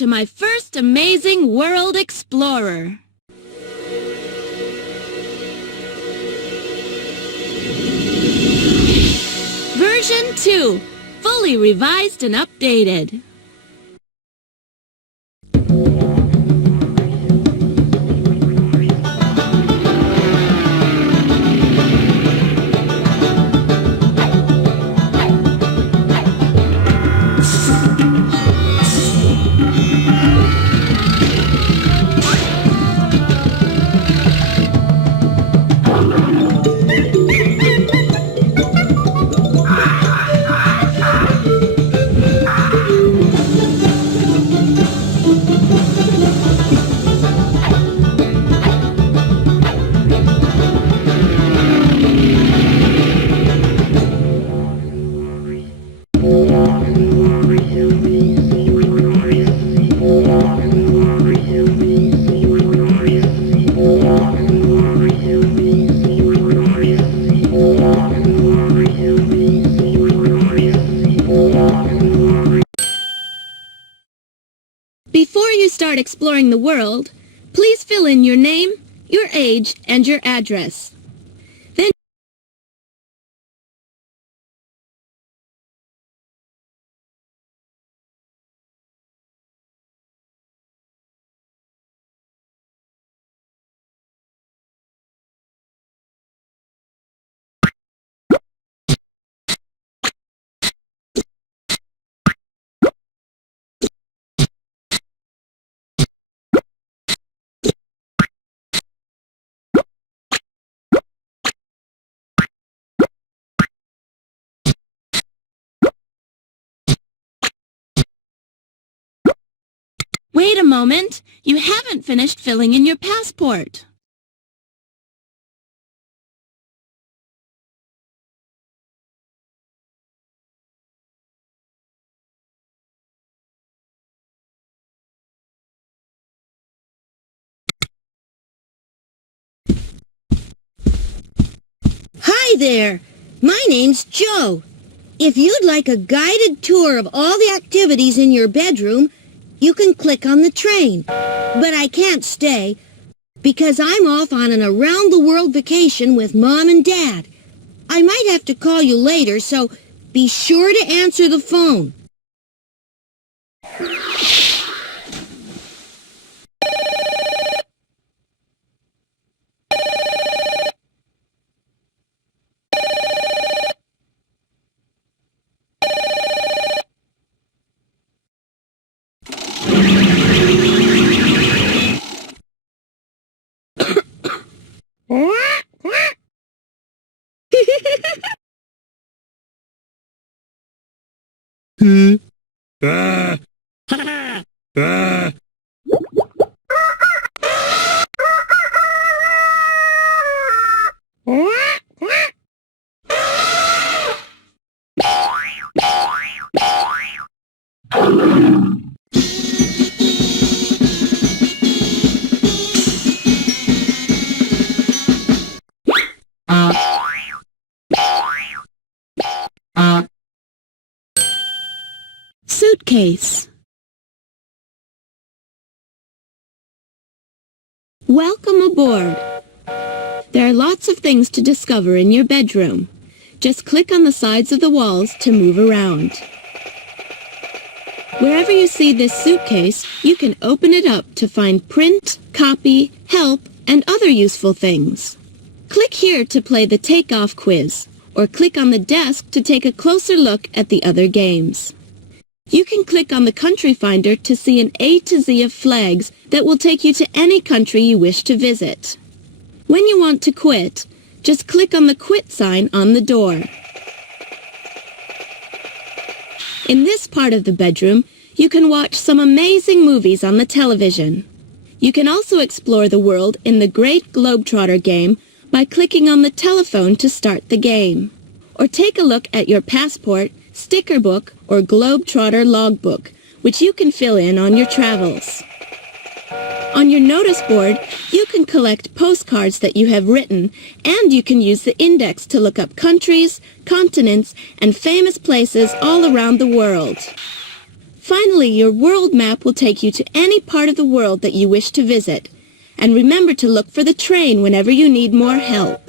to my first amazing World Explorer. Version 2, fully revised and updated. Before you start exploring the world, please fill in your name, your age, and your address. Then wait a moment, you haven't finished filling in your passport. Hi there, my name's Joe. If you'd like a guided tour of all the activities in your bedroom, you can click on the train. But I can't stay because I'm off on an around-the-world vacation with Mom and Dad. I might have to call you later, so be sure to answer the phone. Suitcase. Welcome aboard. There are lots of things to discover in your bedroom. Just click on the sides of the walls to move around. Wherever you see this suitcase, you can open it up to find print, copy, help, and other useful things. Click here to play the takeoff quiz, or click on the desk to take a closer look at the other games. You can click on the country finder to see an A to Z of flags that will take you to any country you wish to visit. When you want to quit, just click on the quit sign on the door. In this part of the bedroom, you can watch some amazing movies on the television. You can also explore the world in the Great Globetrotter game by clicking on the telephone to start the game. Or take a look at your passport, sticker book, or Globetrotter logbook, which you can fill in on your travels. On your notice board, you can collect postcards that you have written, and you can use the index to look up countries, continents, and famous places all around the world. Finally, your world map will take you to any part of the world that you wish to visit. And remember to look for the train whenever you need more help.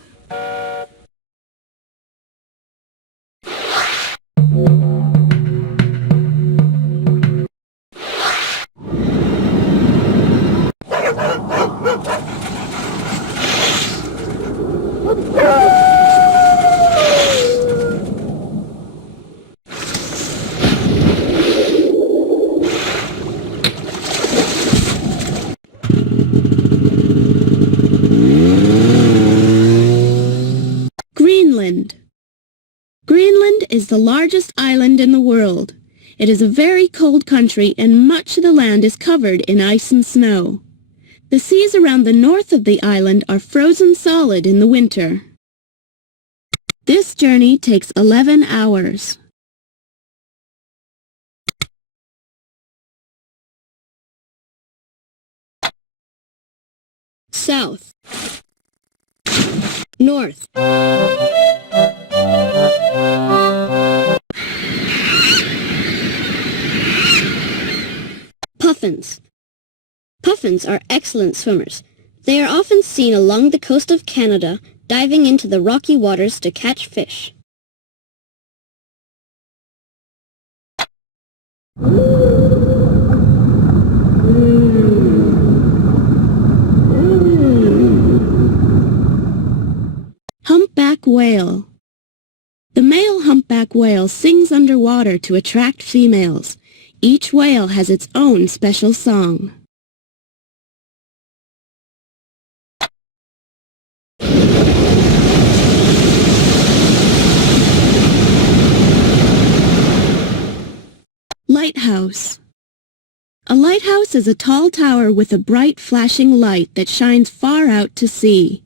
Greenland. Greenland is the largest island in the world. It is a very cold country and much of the land is covered in ice and snow. The seas around the north of the island are frozen solid in the winter. This journey takes 11 hours. South. North. Puffins. Puffins are excellent swimmers. They are often seen along the coast of Canada, diving into the rocky waters to catch fish. Humpback whale. The male humpback whale sings underwater to attract females. Each whale has its own special song. Lighthouse. A lighthouse is a tall tower with a bright flashing light that shines far out to sea.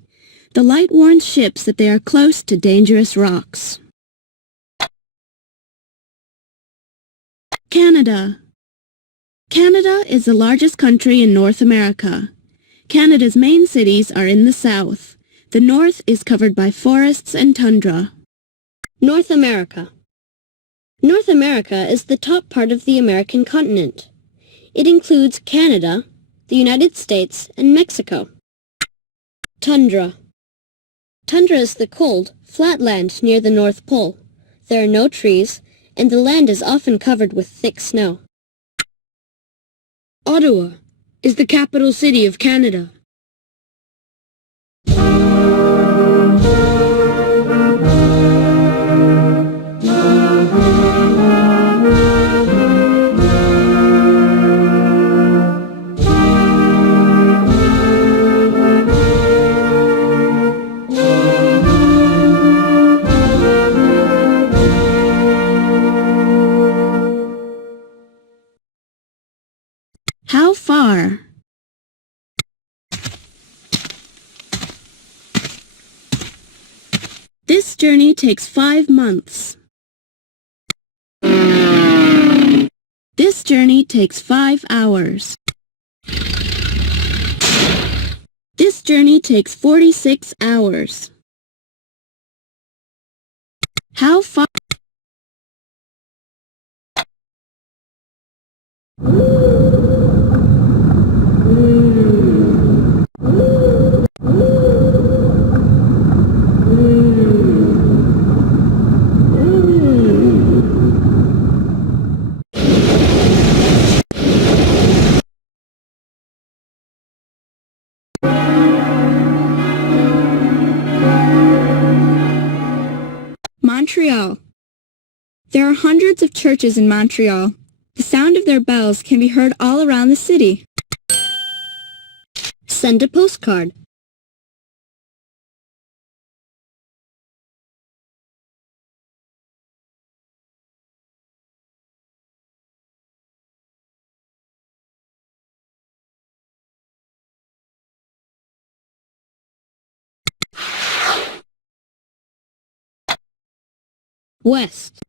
The light warns ships that they are close to dangerous rocks. Canada. Canada is the largest country in North America. Canada's main cities are in the south. The north is covered by forests and tundra. North America. North America is the top part of the American continent. It includes Canada, the United States, and Mexico. Tundra. Tundra is the cold, flat land near the North Pole. There are no trees, and the land is often covered with thick snow. Ottawa is the capital city of Canada. How far? This journey takes 5 months. This journey takes 5 hours. This journey takes 46 hours. How far? Montreal. There are hundreds of churches in Montreal. The sound of their bells can be heard all around the city. Send a postcard. West.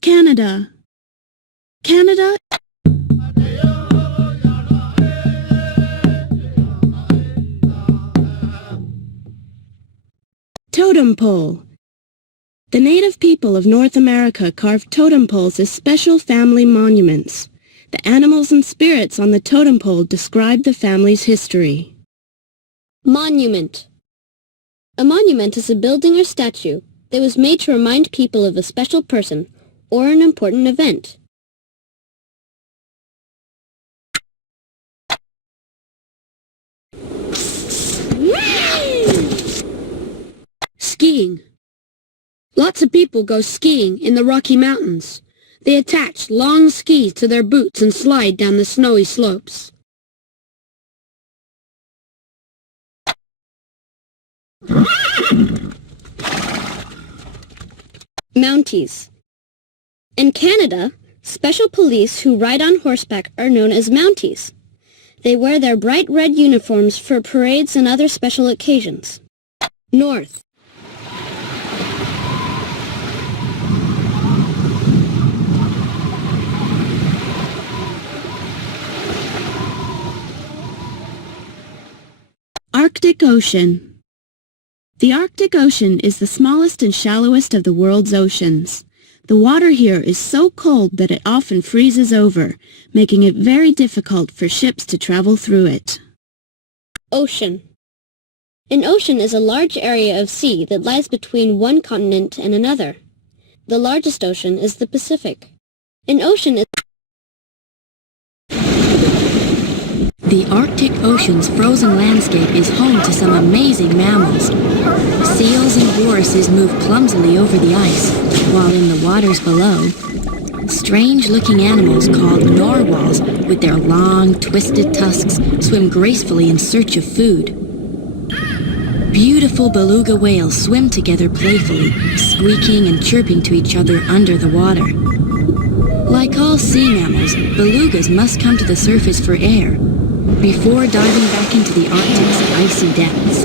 Canada. Canada. totem pole. The native people of North America carved totem poles as special family monuments. The animals and spirits on the totem pole describe the family's history. Monument. A monument is a building or statue that was made to remind people of a special person or an important event. Skiing. Lots of people go skiing in the Rocky Mountains. They attach long skis to their boots and slide down the snowy slopes. Mounties. In Canada, special police who ride on horseback are known as Mounties. They wear their bright red uniforms for parades and other special occasions. North. Arctic Ocean. The Arctic Ocean is the smallest and shallowest of the world's oceans. The water here is so cold that it often freezes over, making it very difficult for ships to travel through it. Ocean. An ocean is a large area of sea that lies between one continent and another. The largest ocean is the Pacific. An ocean is... The Arctic Ocean's frozen landscape is home to some amazing mammals. Seals and walruses move clumsily over the ice, while in the waters below, strange-looking animals called narwhals with their long, twisted tusks swim gracefully in search of food. Beautiful beluga whales swim together playfully, squeaking and chirping to each other under the water. Like all sea mammals, belugas must come to the surface for air before diving back into the Arctic's icy depths.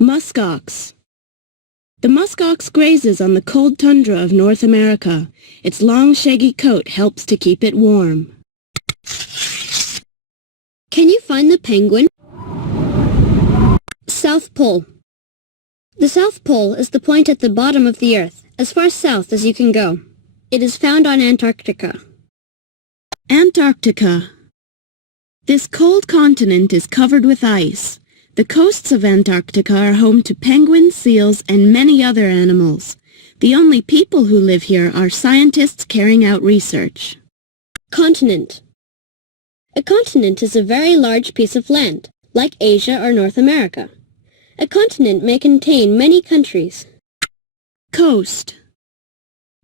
Muskox. The muskox grazes on the cold tundra of North America. Its long, shaggy coat helps to keep it warm. Can you find the penguin? South Pole. The South Pole is the point at the bottom of the Earth, as far south as you can go. It is found on Antarctica. Antarctica. This cold continent is covered with ice. The coasts of Antarctica are home to penguins, seals, and many other animals. The only people who live here are scientists carrying out research. Continent. A continent is a very large piece of land, like Asia or North America. A continent may contain many countries. Coast.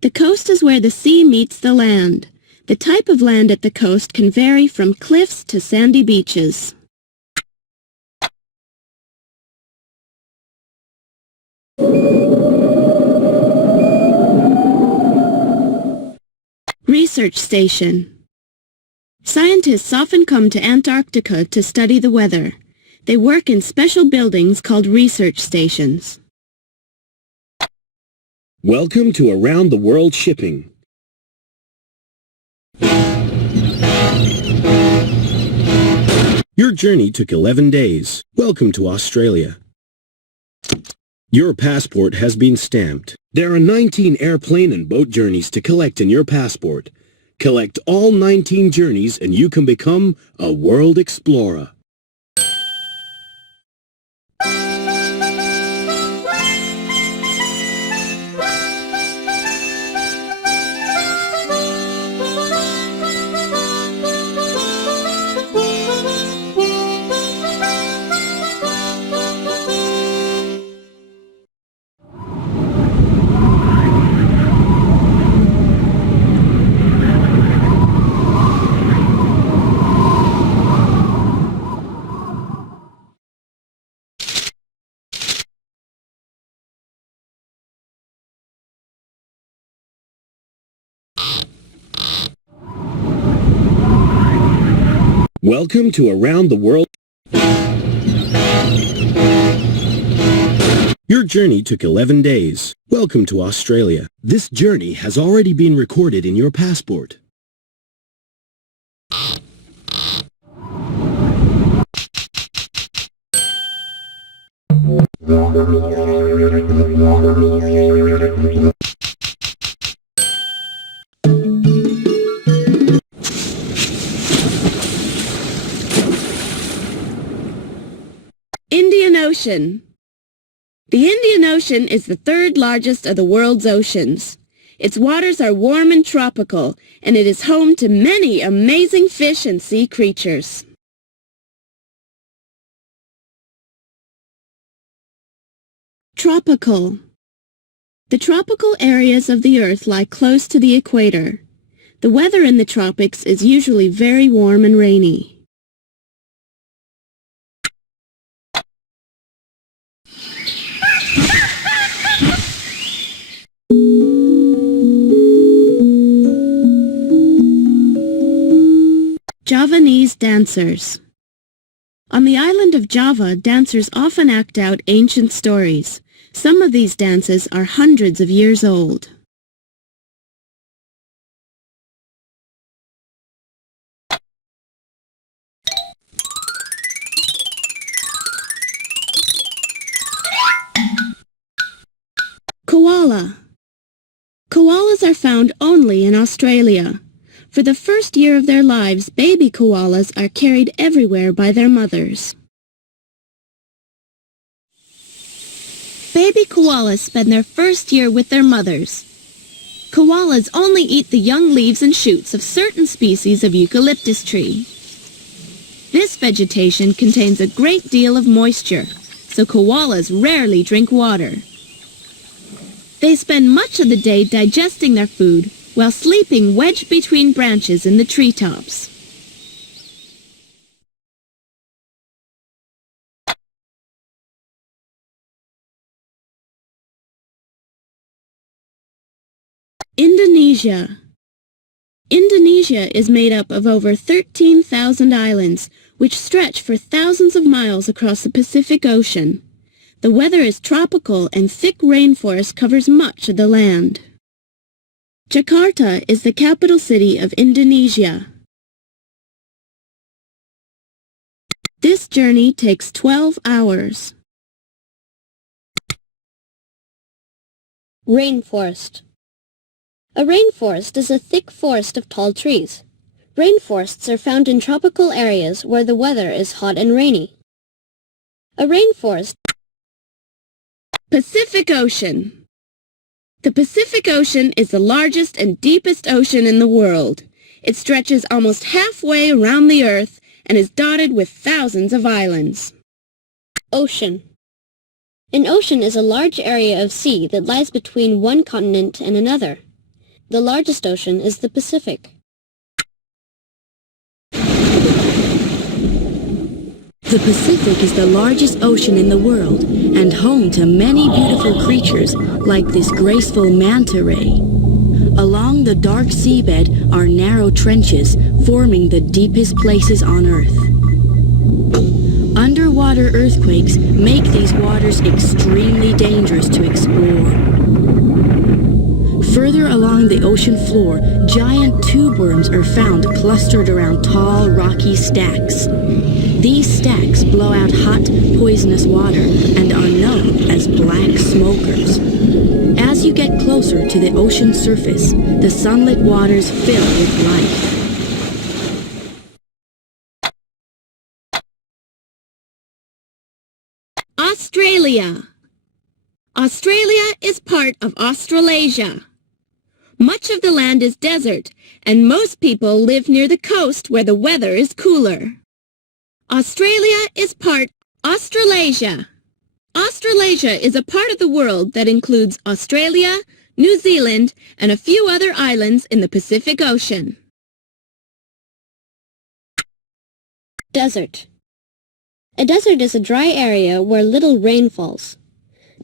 The coast is where the sea meets the land. The type of land at the coast can vary from cliffs to sandy beaches. Research station. Scientists often come to Antarctica to study the weather. They work in special buildings called research stations. Welcome to Around the World Shipping. Your journey took 11 days. Welcome to Australia. Your passport has been stamped. There are 19 airplane and boat journeys to collect in your passport. Collect all 19 journeys and you can become a world explorer. Welcome to Around the World. Your journey took 11 days. Welcome to Australia. This journey has already been recorded in your passport. Indian Ocean. The Indian Ocean is the third largest of the world's oceans. Its waters are warm and tropical, and it is home to many amazing fish and sea creatures. Tropical. The tropical areas of the Earth lie close to the equator. The weather in the tropics is usually very warm and rainy. Javanese dancers. On the island of Java, dancers often act out ancient stories. Some of these dances are hundreds of years old. Koala. Koalas are found only in Australia. For the first year of their lives, baby koalas are carried everywhere by their mothers. Baby koalas spend their first year with their mothers. Koalas only eat the young leaves and shoots of certain species of eucalyptus tree. This vegetation contains a great deal of moisture, so koalas rarely drink water. They spend much of the day digesting their food while sleeping wedged between branches in the treetops. Indonesia. Indonesia is made up of over 13,000 islands, which stretch for thousands of miles across the Pacific Ocean. The weather is tropical and thick rainforest covers much of the land. Jakarta is the capital city of Indonesia. This journey takes 12 hours. Rainforest. A rainforest is a thick forest of tall trees. Rainforests are found in tropical areas where the weather is hot and rainy. A rainforest. Pacific Ocean. The Pacific Ocean is the largest and deepest ocean in the world. It stretches almost halfway around the Earth and is dotted with thousands of islands. Ocean. An ocean is a large area of sea that lies between one continent and another. The largest ocean is the Pacific. The Pacific is the largest ocean in the world and home to many beautiful creatures like this graceful manta ray. Along the dark seabed are narrow trenches forming the deepest places on Earth. Underwater earthquakes make these waters extremely dangerous to explore. Further along the ocean floor, giant tube worms are found clustered around tall, rocky stacks. These stacks blow out hot, poisonous water and are known as black smokers. As you get closer to the ocean surface, the sunlit waters fill with life. Australia. Australia is part of Australasia. Much of the land is desert, and most people live near the coast where the weather is cooler. Australia is part Australasia. Australasia is a part of the world that includes Australia, New Zealand, and a few other islands in the Pacific Ocean. Desert. A desert is a dry area where little rain falls.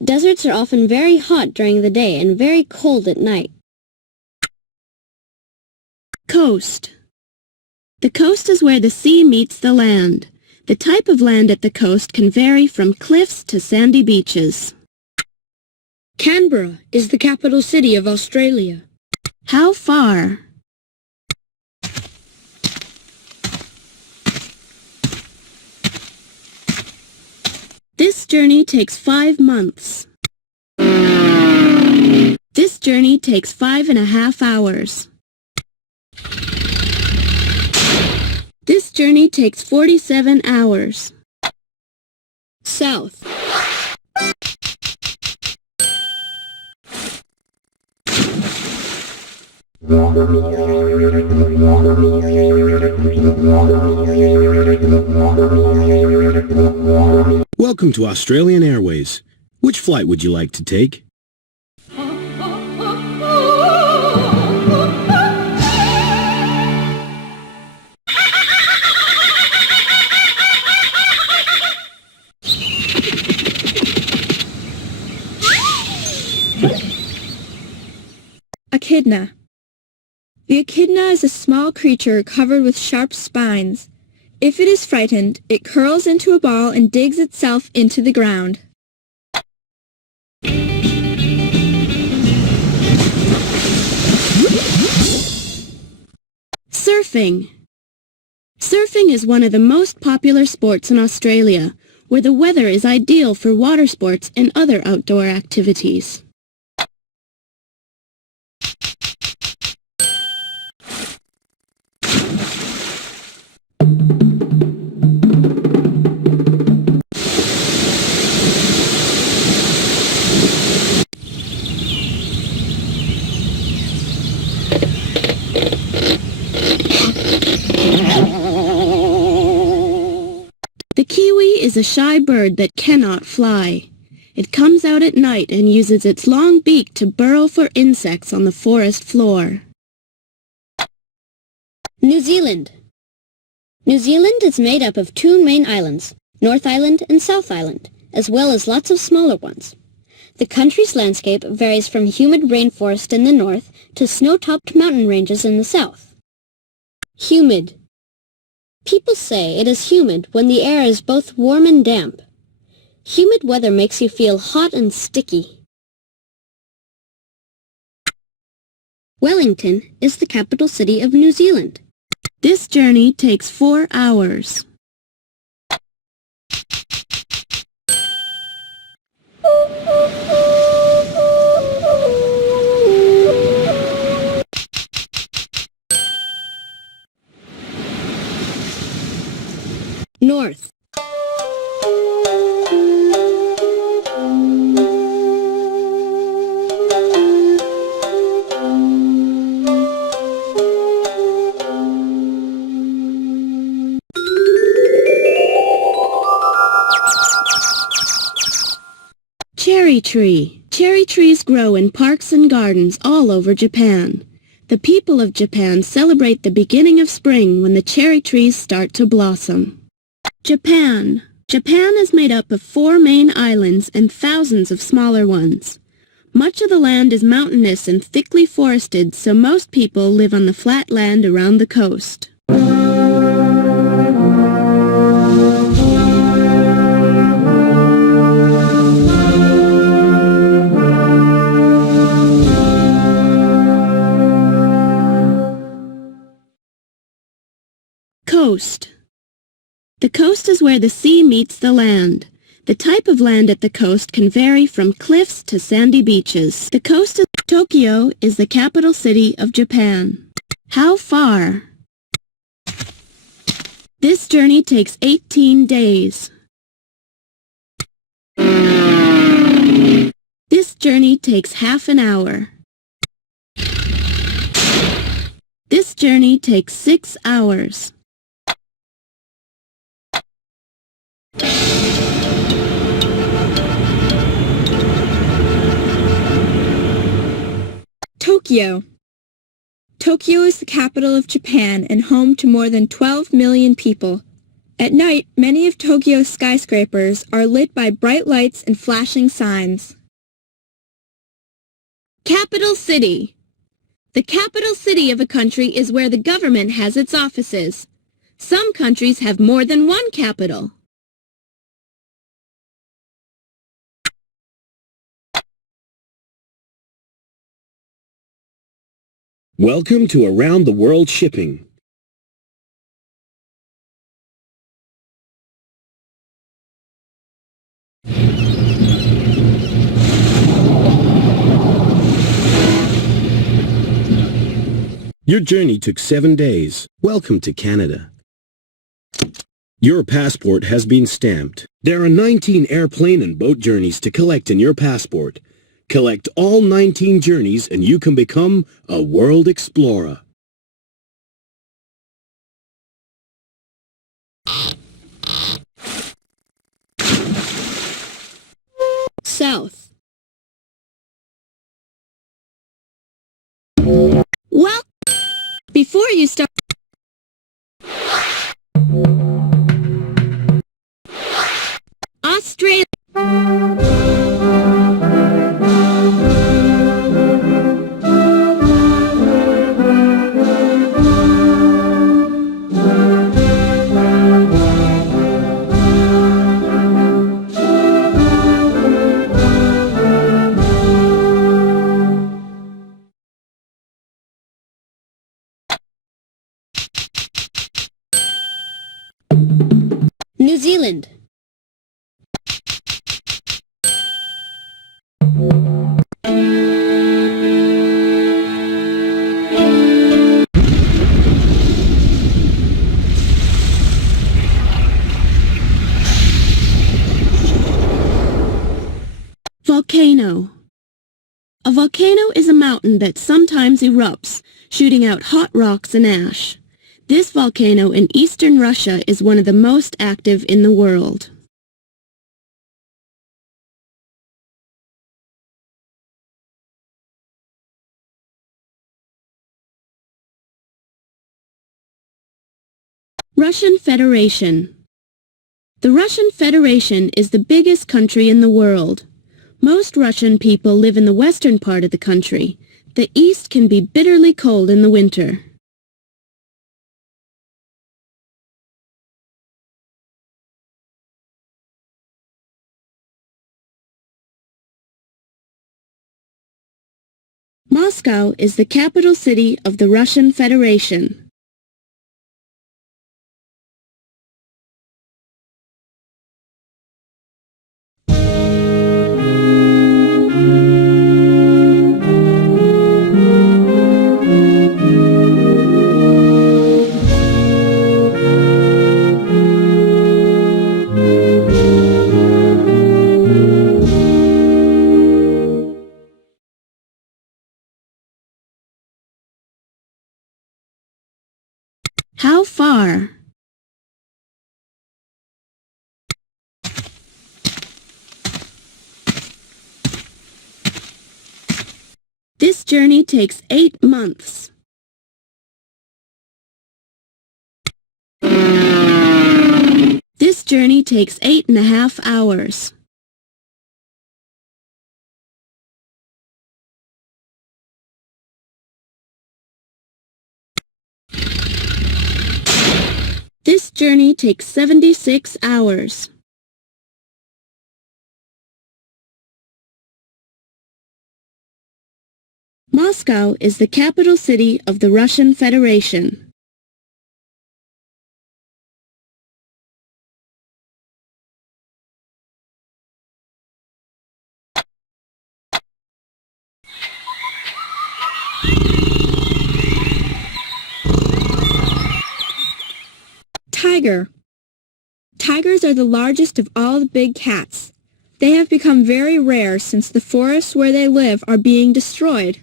Deserts are often very hot during the day and very cold at night. Coast. The coast is where the sea meets the land. The type of land at the coast can vary from cliffs to sandy beaches. Canberra is the capital city of Australia. How far? This journey takes 5 months. This journey takes 5.5 hours. This journey takes 47 hours. South. Welcome to Australian Airways. Which flight would you like to take? Echidna. The echidna is a small creature covered with sharp spines. If it is frightened, it curls into a ball and digs itself into the ground. Surfing. Surfing is one of the most popular sports in Australia, where the weather is ideal for water sports and other outdoor activities. The kiwi is a shy bird that cannot fly. It comes out at night and uses its long beak to burrow for insects on the forest floor. New Zealand. New Zealand is made up of 2 main islands, North Island and South Island, as well as lots of smaller ones. The country's landscape varies from humid rainforest in the north to snow-topped mountain ranges in the south. Humid. People say it is humid when the air is both warm and damp. Humid weather makes you feel hot and sticky. Wellington is the capital city of New Zealand. This journey takes 4 hours. North. Cherry tree. Cherry trees grow in parks and gardens all over Japan. The people of Japan celebrate the beginning of spring when the cherry trees start to blossom. Japan. Japan is made up of 4 main islands and thousands of smaller ones. Much of the land is mountainous and thickly forested, so most people live on the flat land around the coast. Coast. The coast is where the sea meets the land. The type of land at the coast can vary from cliffs to sandy beaches. The coast of Tokyo is the capital city of Japan. How far? This journey takes 18 days. This journey takes half an hour. This journey takes 6 hours. Tokyo. Tokyo is the capital of Japan and home to more than 12 million people. At night, many of Tokyo's skyscrapers are lit by bright lights and flashing signs. Capital city. The capital city of a country is where the government has its offices. Some countries have more than one capital. Welcome to Around the World Shipping. Your journey took 7 days. Welcome to Canada. Your passport has been stamped. There are 19 airplane and boat journeys to collect in your passport. Collect all 19 journeys and you can become a world explorer. South. Well, before you start... Australia... New Zealand. Volcano. A volcano is a mountain that sometimes erupts, shooting out hot rocks and ash. This volcano in eastern Russia is one of the most active in the world. Russian Federation. The Russian Federation is the biggest country in the world. Most Russian people live in the western part of the country. The east can be bitterly cold in the winter. Moscow is the capital city of the Russian Federation. How far? This journey takes 8 months. This journey takes 8.5 hours. This journey takes 76 hours. Moscow is the capital city of the Russian Federation. Tiger. Tigers are the largest of all the big cats. They have become very rare since the forests where they live are being destroyed.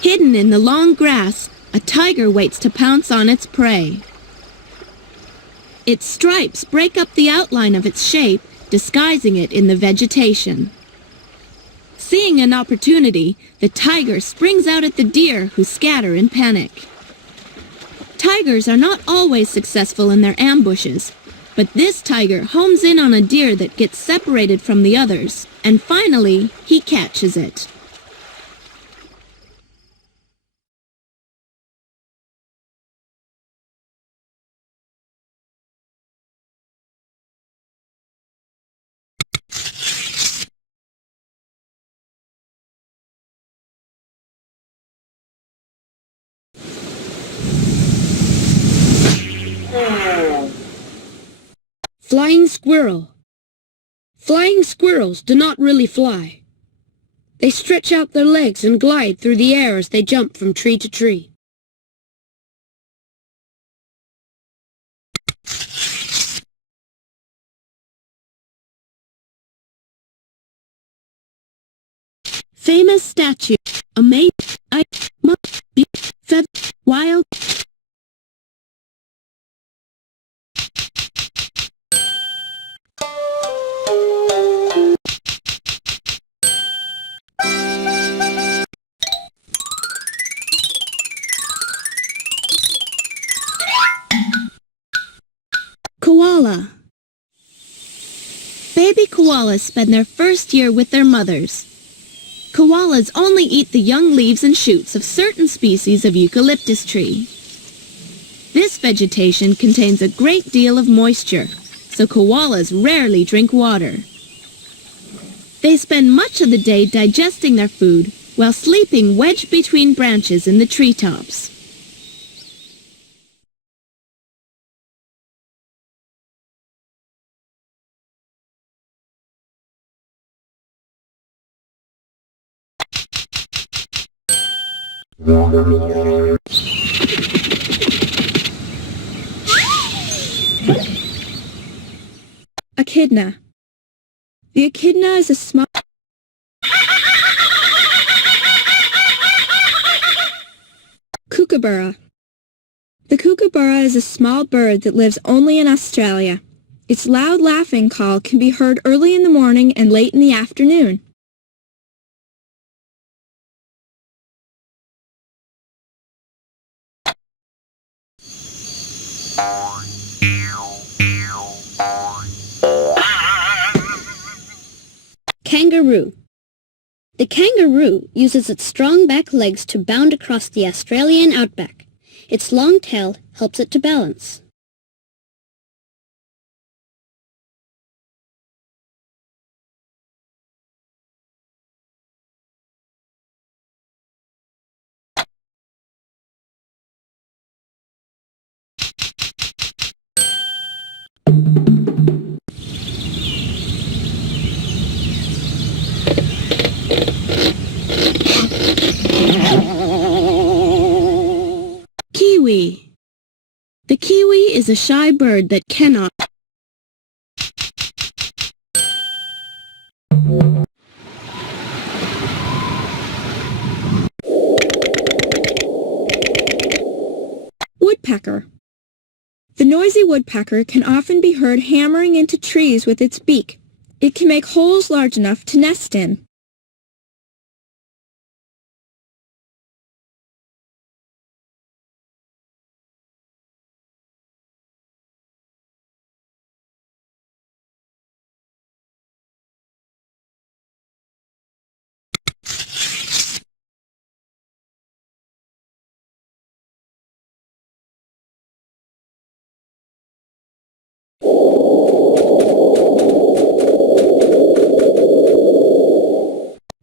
Hidden in the long grass, a tiger waits to pounce on its prey. Its stripes break up the outline of its shape, disguising it in the vegetation. Seeing an opportunity, the tiger springs out at the deer who scatter in panic. Tigers are not always successful in their ambushes, but this tiger homes in on a deer that gets separated from the others, and finally, he catches it. Flying squirrel. Flying squirrels do not really fly. They stretch out their legs and glide through the air as they jump from tree to tree. Famous statue. Amazing. Wild. Koala. Baby koalas spend their first year with their mothers. Koalas only eat the young leaves and shoots of certain species of eucalyptus tree. This vegetation contains a great deal of moisture, so koalas rarely drink water. They spend much of the day digesting their food while sleeping wedged between branches in the treetops. Echidna. The echidna is a small... Kookaburra. The kookaburra is a small bird that lives only in Australia. Its loud laughing call can be heard early in the morning and late in the afternoon. Kangaroo. The kangaroo uses its strong back legs to bound across the Australian outback. Its long tail helps it to balance. Kiwi. The kiwi is a shy bird that cannot... Woodpecker. The noisy woodpecker can often be heard hammering into trees with its beak. It can make holes large enough to nest in.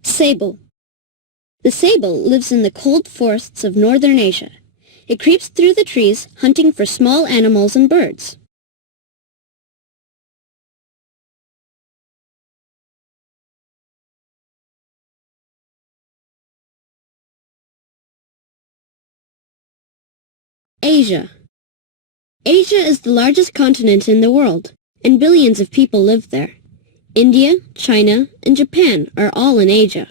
Sable. The sable lives in the cold forests of northern Asia. It creeps through the trees hunting for small animals and birds. Asia. Asia is the largest continent in the world, and billions of people live there. India, China, and Japan are all in Asia.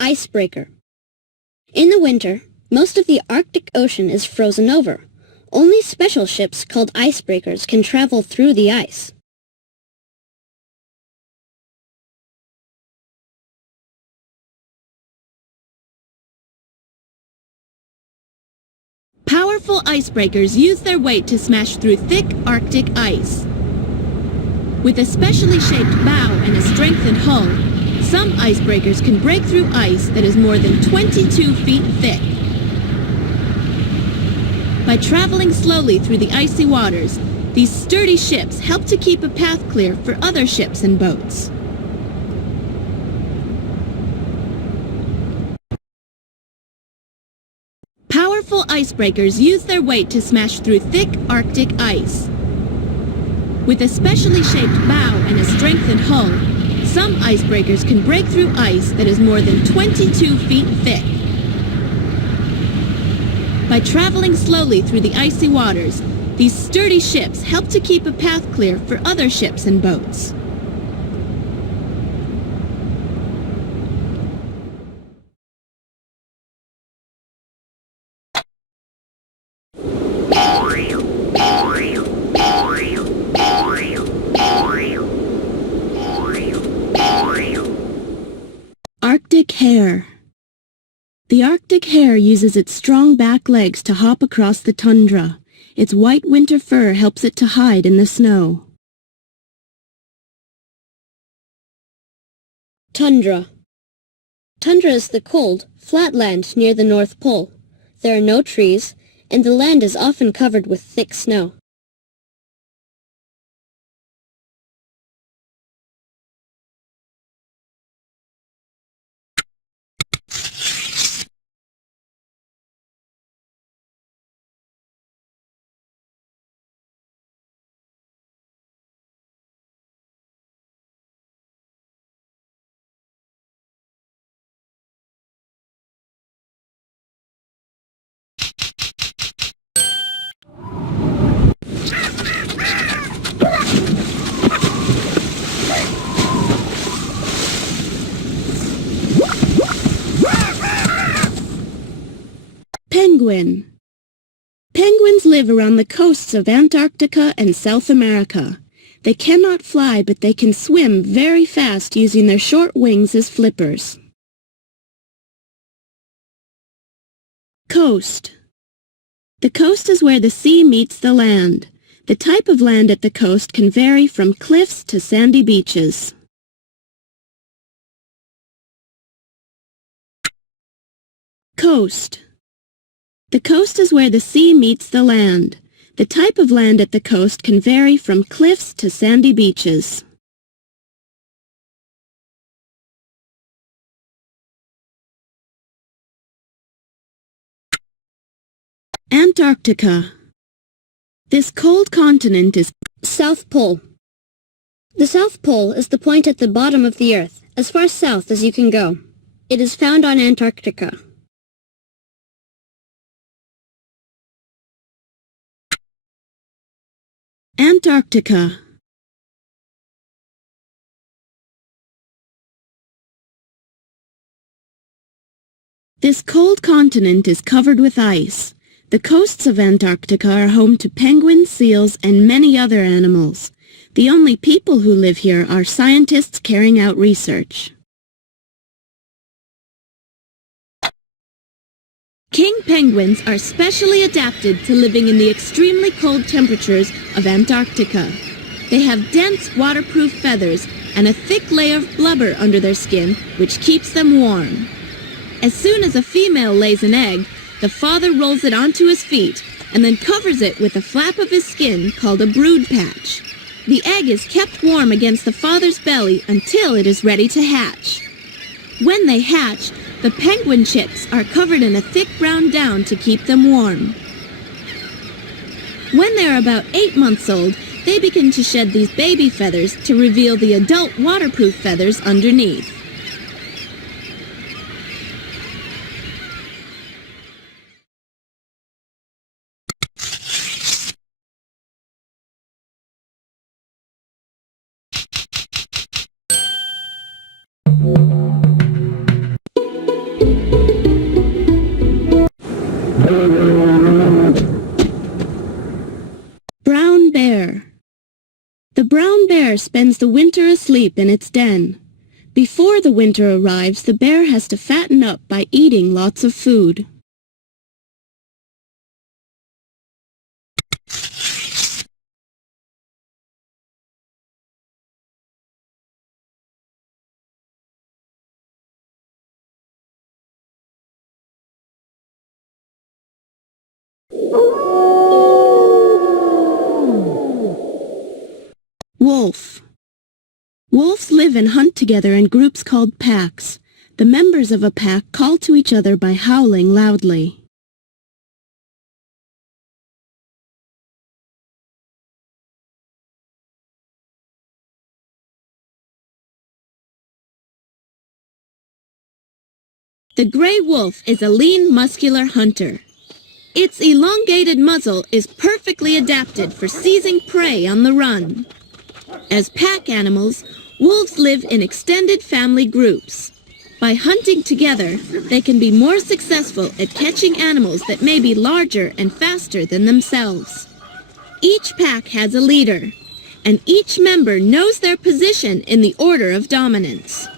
Icebreaker. In the winter, most of the Arctic Ocean is frozen over. Only special ships called icebreakers can travel through the ice. Powerful icebreakers use their weight to smash through thick Arctic ice. With a specially shaped bow and a strengthened hull, some icebreakers can break through ice that is more than 22 feet thick. By traveling slowly through the icy waters, these sturdy ships help to keep a path clear for other ships and boats. Powerful icebreakers use their weight to smash through thick Arctic ice. With a specially shaped bow and a strengthened hull, some icebreakers can break through ice that is more than 22 feet thick. By traveling slowly through the icy waters, these sturdy ships help to keep a path clear for other ships and boats. Arctic hare. The Arctic hare uses its strong back legs to hop across the tundra. Its white winter fur helps it to hide in the snow. Tundra. Tundra is the cold, flat land near the North Pole. There are no trees, and the land is often covered with thick snow. Penguin. Penguins live around the coasts of Antarctica and South America. They cannot fly, but they can swim very fast using their short wings as flippers. Coast. The coast is where the sea meets the land. The type of land at the coast can vary from cliffs to sandy beaches. Coast. The coast is where the sea meets the land. The type of land at the coast can vary from cliffs to sandy beaches. Antarctica. This cold continent is South Pole. The South Pole is the point at the bottom of the Earth, as far south as you can go. It is found on Antarctica. Antarctica. This cold continent is covered with ice. The coasts of Antarctica are home to penguins, seals, and many other animals. The only people who live here are scientists carrying out research. King penguins are specially adapted to living in the extremely cold temperatures of Antarctica. They have dense, waterproof feathers and a thick layer of blubber under their skin, which keeps them warm. As soon as a female lays an egg, the father rolls it onto his feet and then covers it with a flap of his skin called a brood patch. The egg is kept warm against the father's belly until it is ready to hatch. When they hatch, the penguin chicks are covered in a thick brown down to keep them warm. When they are about 8 months old, they begin to shed these baby feathers to reveal the adult waterproof feathers underneath. Brown bear. The brown bear spends the winter asleep in its den. Before the winter arrives, the bear has to fatten up by eating lots of food. Wolf. Wolves live and hunt together in groups called packs. The members of a pack call to each other by howling loudly. The gray wolf is a lean, muscular hunter. Its elongated muzzle is perfectly adapted for seizing prey on the run. As pack animals, wolves live in extended family groups. By hunting together, they can be more successful at catching animals that may be larger and faster than themselves. Each pack has a leader, and each member knows their position in the order of dominance.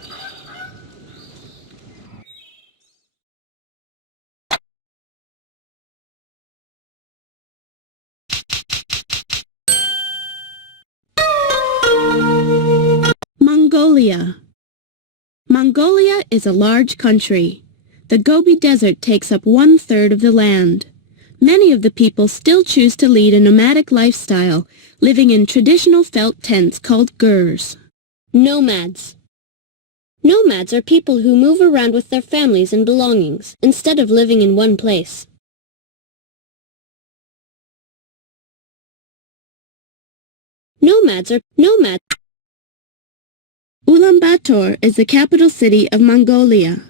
Mongolia. Mongolia is a large country. The Gobi Desert takes up 1/3 of the land. Many of the people still choose to lead a nomadic lifestyle, living in traditional felt tents called gurs. Nomads. Nomads are people who move around with their families and belongings, instead of living in one place. Nomads. Ulaanbaatar is the capital city of Mongolia.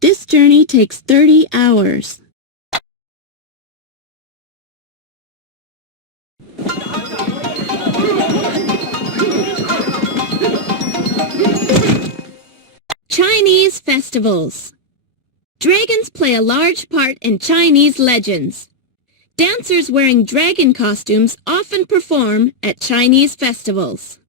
This journey takes 30 hours. Chinese festivals. Dragons play a large part in Chinese legends. Dancers wearing dragon costumes often perform at Chinese festivals.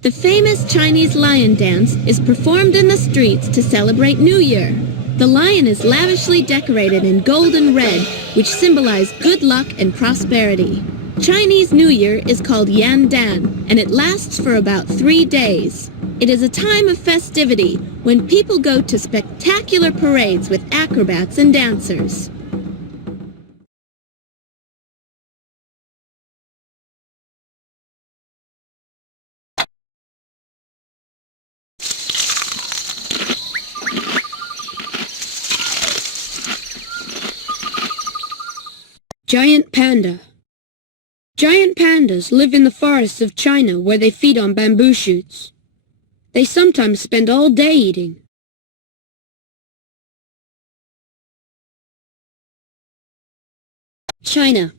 The famous Chinese lion dance is performed in the streets to celebrate New Year. The lion is lavishly decorated in gold and red, which symbolize good luck and prosperity. Chinese New Year is called Yandan, and it lasts for about 3 days. It is a time of festivity when people go to spectacular parades with acrobats and dancers. Giant panda. Giant pandas live in the forests of China where they feed on bamboo shoots. They sometimes spend all day eating. China.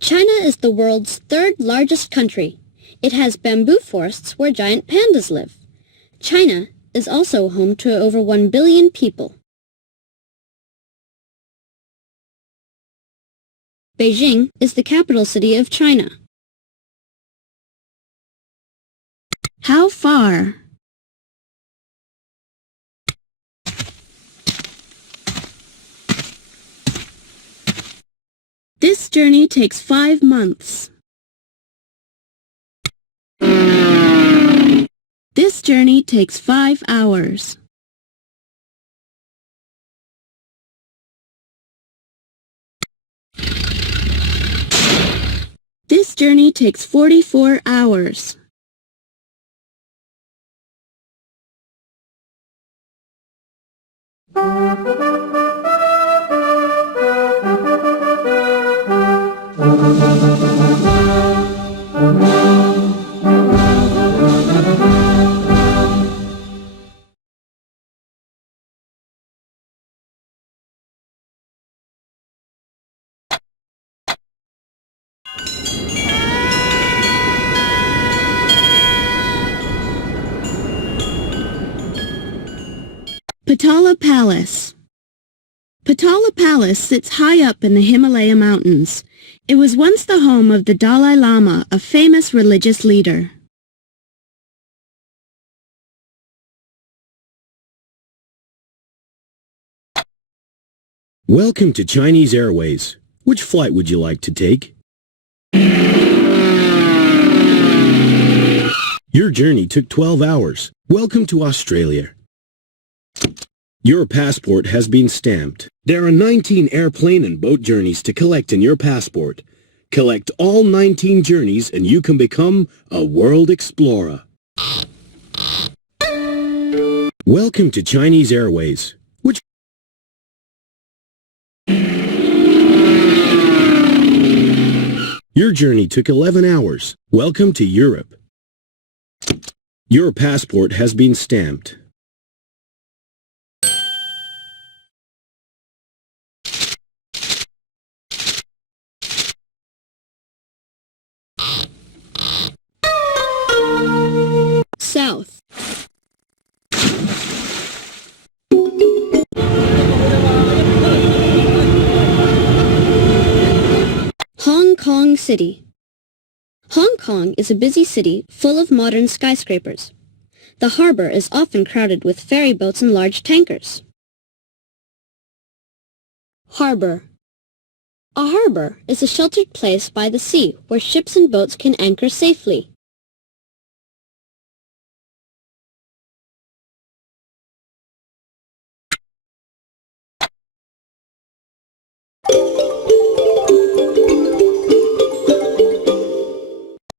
China is the world's 3rd largest country. It has bamboo forests where giant pandas live. China is also home to over 1 billion people. Beijing is the capital city of China. How far? This journey takes 5 months. This journey takes 5 hours. This journey takes 44 hours. Potala Palace. Potala Palace sits high up in the Himalaya mountains. It was once the home of the Dalai Lama, a famous religious leader. Welcome to Chinese Airways. Which flight would you like to take? Your journey took 12 hours. Welcome to Australia. Your passport has been stamped. There are 19 airplane and boat journeys to collect in your passport. Collect all 19 journeys and you can become a world explorer. Welcome to Chinese Airways. Your journey took 11 hours. Welcome to Europe. Your passport has been stamped. South. Hong Kong City. Hong Kong is a busy city full of modern skyscrapers. The harbor is often crowded with ferry boats and large tankers. Harbor. A harbor is a sheltered place by the sea where ships and boats can anchor safely.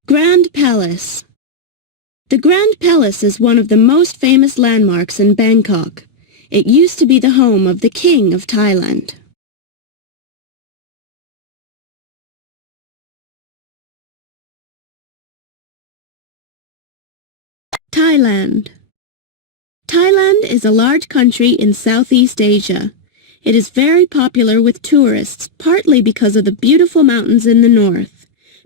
Grand Palace. The Grand Palace is one of the most famous landmarks in Bangkok. It used to be the home of the King of Thailand. Thailand. Thailand is a large country in Southeast Asia. It is very popular with tourists, partly because of the beautiful mountains in the north.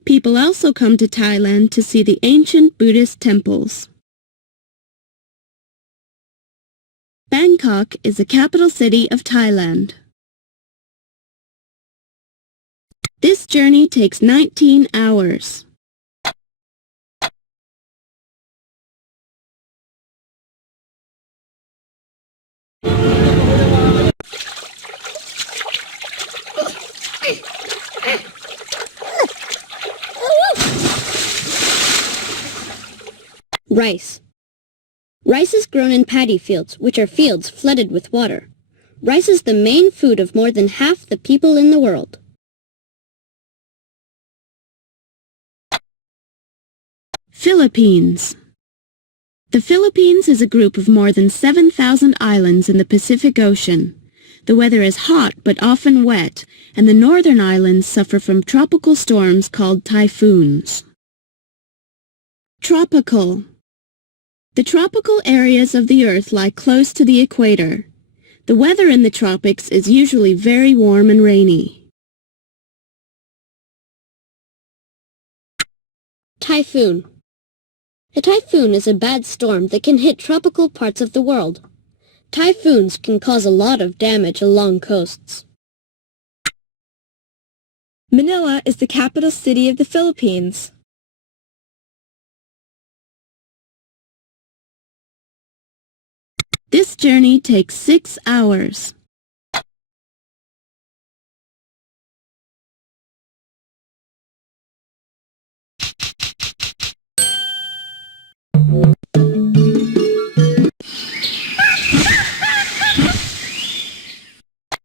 People also come to Thailand to see the ancient Buddhist temples. Bangkok is the capital city of Thailand. This journey takes 19 hours. Rice. Rice is grown in paddy fields, which are fields flooded with water. Rice is the main food of more than half the people in the world. Philippines. The Philippines is a group of more than 7,000 islands in the Pacific Ocean. The weather is hot but often wet, and the northern islands suffer from tropical storms called typhoons. Tropical. The tropical areas of the Earth lie close to the equator. The weather in the tropics is usually very warm and rainy. Typhoon. A typhoon is a bad storm that can hit tropical parts of the world. Typhoons can cause a lot of damage along coasts. Manila is the capital city of the Philippines. This journey takes 6 hours.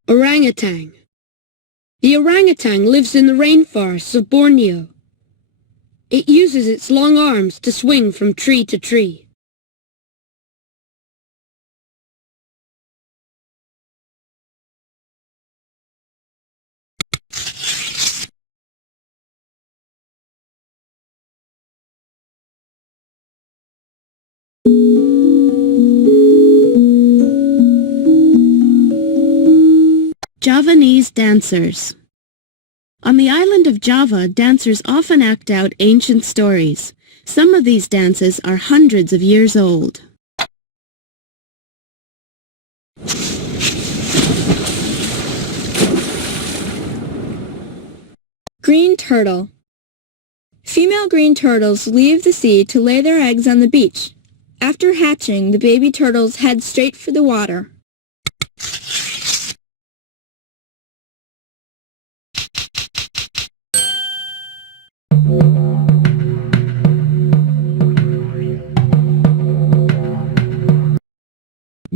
Orangutan. The orangutan lives in the rainforests of Borneo. It uses its long arms to swing from tree to tree. Javanese dancers. On the island of Java, dancers often act out ancient stories. Some of these dances are hundreds of years old. Green turtle. Female green turtles leave the sea to lay their eggs on the beach. After hatching, the baby turtles head straight for the water.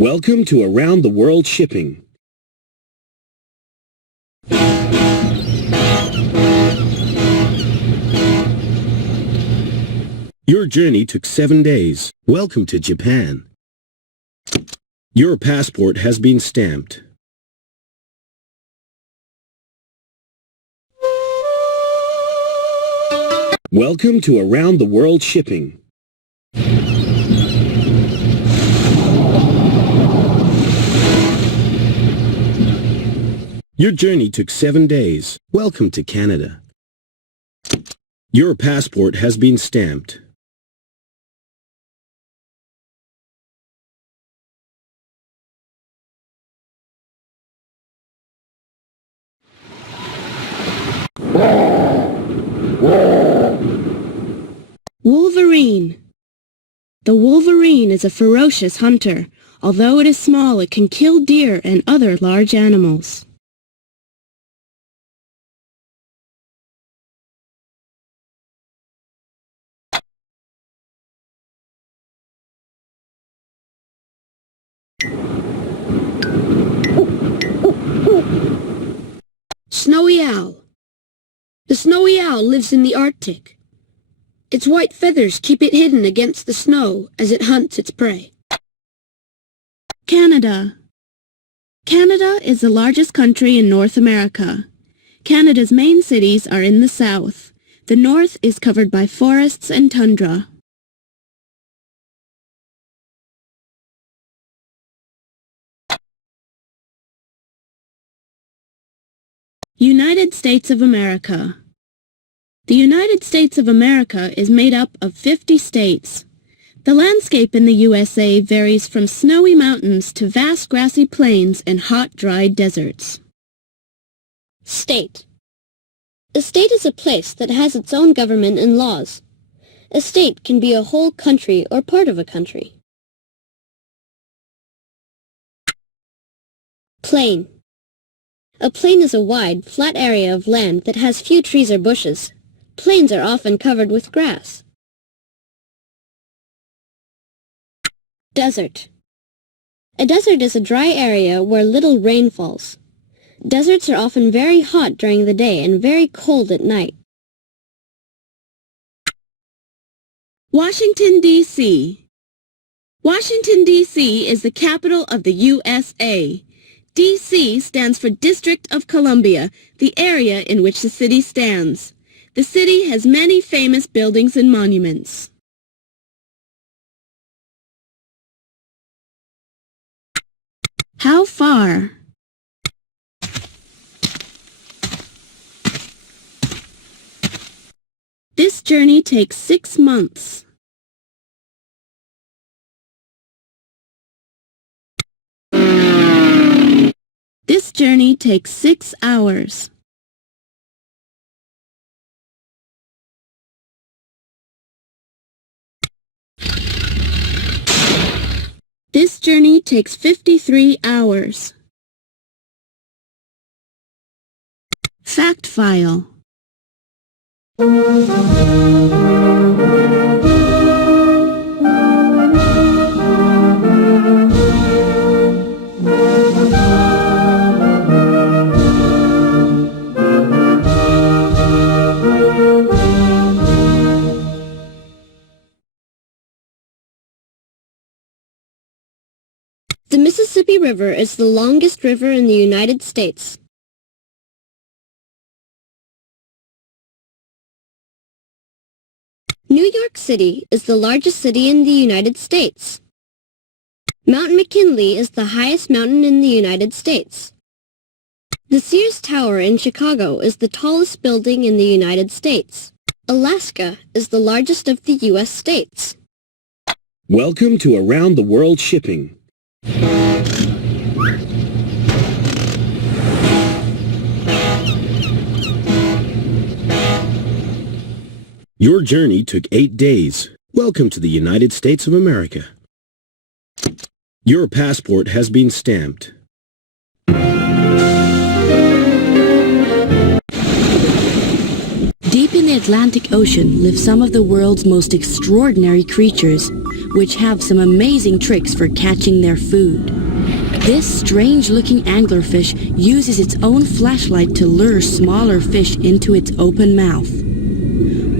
Welcome to Around the World Shipping. Your journey took 7 days. Welcome to Japan. Your passport has been stamped. Welcome to Around the World Shipping. Your journey took 7 days. Welcome to Canada. Your passport has been stamped. Wolverine. The wolverine is a ferocious hunter. Although it is small, it can kill deer and other large animals. Snowy owl. The snowy owl lives in the Arctic. Its white feathers keep it hidden against the snow as it hunts its prey. Canada. Canada is the largest country in North America. Canada's main cities are in the south. The north is covered by forests and tundra. United States of America. The United States of America is made up of 50 states. The landscape in the USA varies from snowy mountains to vast grassy plains and hot, dry deserts. State. A state is a place that has its own government and laws. A state can be a whole country or part of a country. Plain. A plain is a wide, flat area of land that has few trees or bushes. Plains are often covered with grass. Desert. A desert is a dry area where little rain falls. Deserts are often very hot during the day and very cold at night. Washington, D.C. Washington, D.C. is the capital of the USA. D.C. stands for District of Columbia, the area in which the city stands. The city has many famous buildings and monuments. How far? This journey takes 6 months. This journey takes 6 hours. This journey takes 53 hours. Fact file. The Mississippi River is the longest river in the United States. New York City is the largest city in the United States. Mount McKinley is the highest mountain in the United States. The Sears Tower in Chicago is the tallest building in the United States. Alaska is the largest of the U.S. states. Welcome to Around the World Shipping. Your journey took 8 days. Welcome to the United States of America. Your passport has been stamped. Deep in the Atlantic Ocean live some of the world's most extraordinary creatures. which have some amazing tricks for catching their food. This strange-looking anglerfish uses its own flashlight to lure smaller fish into its open mouth,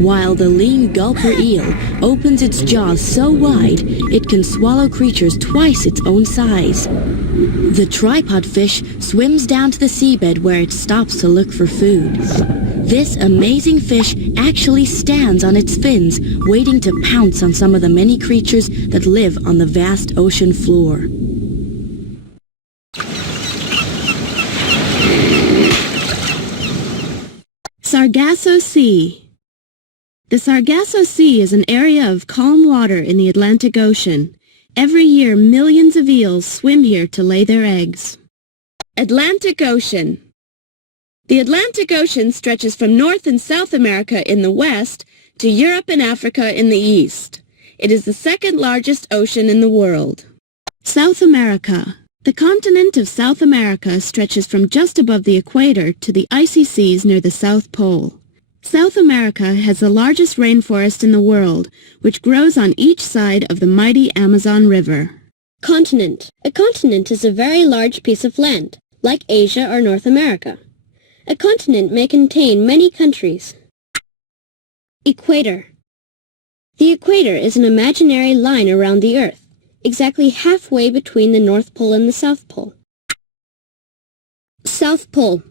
while the lean gulper eel opens its jaws so wide it can swallow creatures twice its own size. The tripod fish swims down to the seabed where it stops to look for food. This amazing fish actually stands on its fins, waiting to pounce on some of the many creatures that live on the vast ocean floor. Sargasso Sea. The Sargasso Sea is an area of calm water in the Atlantic Ocean. Every year, millions of eels swim here to lay their eggs. Atlantic Ocean. The Atlantic Ocean stretches from North and South America in the west to Europe and Africa in the east. It is the second largest ocean in the world. South America. The continent of South America stretches from just above the equator to the icy seas near the South Pole. South America has the largest rainforest in the world, which grows on each side of the mighty Amazon River. Continent. A continent is a very large piece of land, like Asia or North America. A continent may contain many countries. Equator. The equator is an imaginary line around the Earth, exactly halfway between the North Pole and the South Pole. South Pole.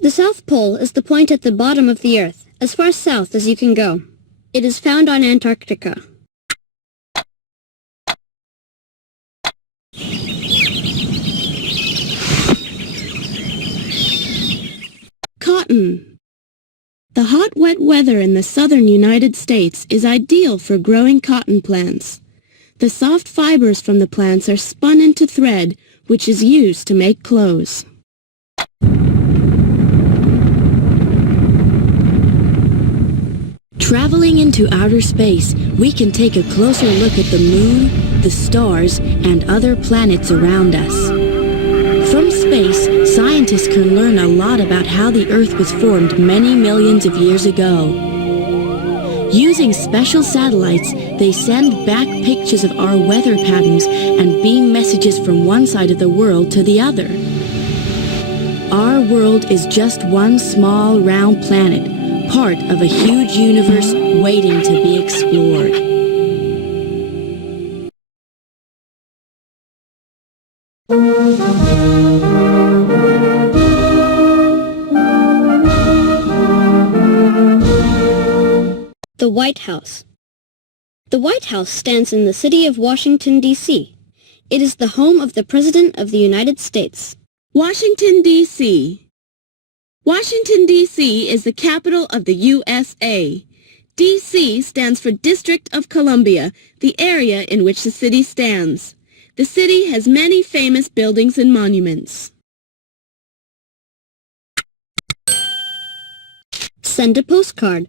The South Pole is the point at the bottom of the Earth, as far south as you can go. It is found on Antarctica. Cotton. The hot, wet weather in the southern United States is ideal for growing cotton plants. The soft fibers from the plants are spun into thread, which is used to make clothes. Traveling into outer space, we can take a closer look at the moon, the stars, and other planets around us. From space, scientists can learn a lot about how the Earth was formed many millions of years ago. Using special satellites, they send back pictures of our weather patterns and beam messages from one side of the world to the other. Our world is just one small, round planet, part of a huge universe waiting to be explored. The White House. The White House stands in the city of Washington, D.C. It is the home of the President of the United States. Washington, D.C. Washington, D.C. is the capital of the USA. D.C. stands for District of Columbia, the area in which the city stands. The city has many famous buildings and monuments. Send a postcard.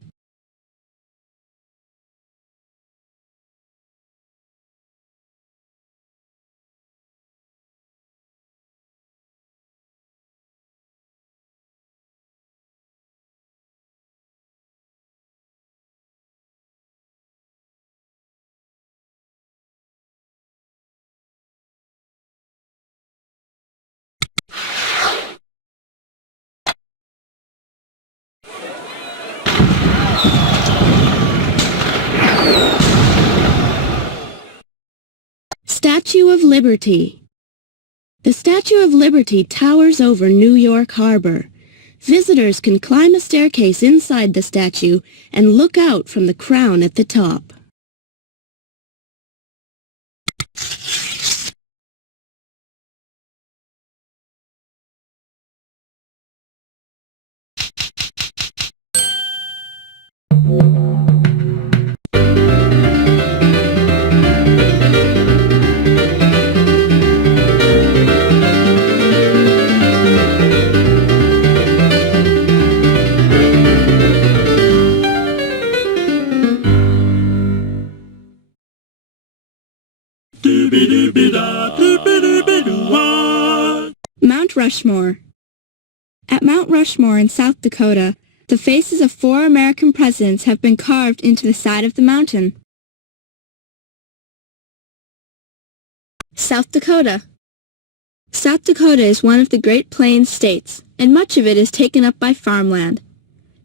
Statue of Liberty. The Statue of Liberty towers over New York Harbor. Visitors can climb a staircase inside the statue and look out from the crown at the top. Mount Rushmore. At Mount Rushmore in South Dakota, the faces of 4 American presidents have been carved into the side of the mountain. South Dakota. South Dakota is one of the Great Plains states, and much of it is taken up by farmland.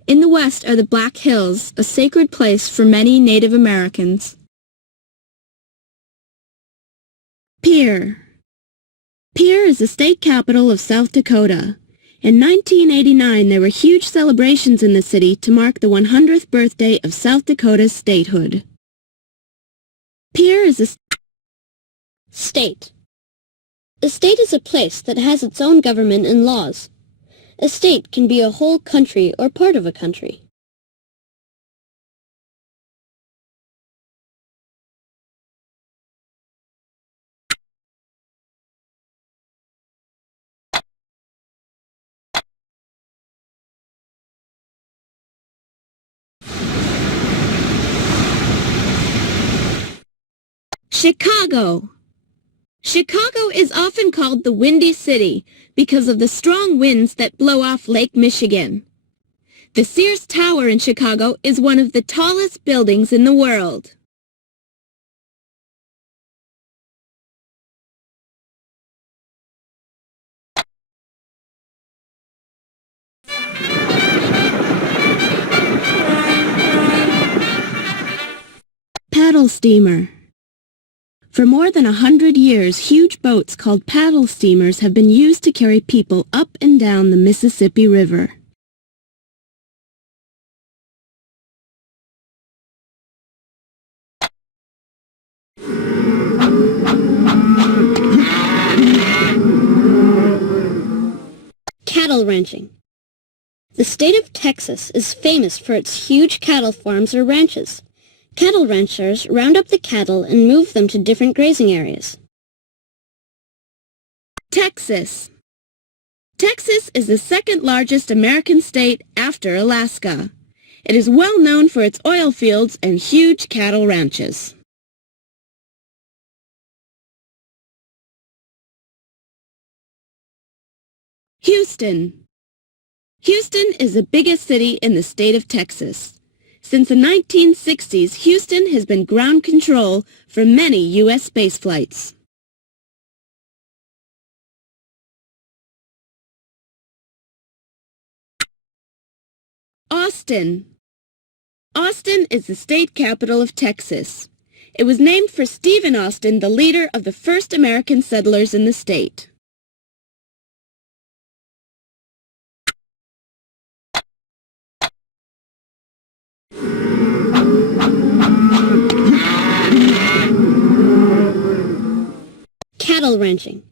In the west are the Black Hills, a sacred place for many Native Americans. Pierre. Pierre is the state capital of South Dakota. In 1989, there were huge celebrations in the city to mark the 100th birthday of South Dakota's statehood. Pierre is a State. A state is a place that has its own government and laws. A state can be a whole country or part of a country. Chicago. Chicago is often called the Windy City because of the strong winds that blow off Lake Michigan. The Sears Tower in Chicago is one of the tallest buildings in the world. Paddle steamer. For more than 100 years, huge boats called paddle steamers have been used to carry people up and down the Mississippi River. Cattle ranching. The state of Texas is famous for its huge cattle farms or ranches. Cattle ranchers round up the cattle and move them to different grazing areas. Texas. Texas is the second largest American state after Alaska. It is well known for its oil fields and huge cattle ranches. Houston. Houston is the biggest city in the state of Texas. Since the 1960s, Houston has been ground control for many U.S. space flights. Austin. Austin is the state capital of Texas. It was named for Stephen Austin, the leader of the first American settlers in the state. Cattle ranching.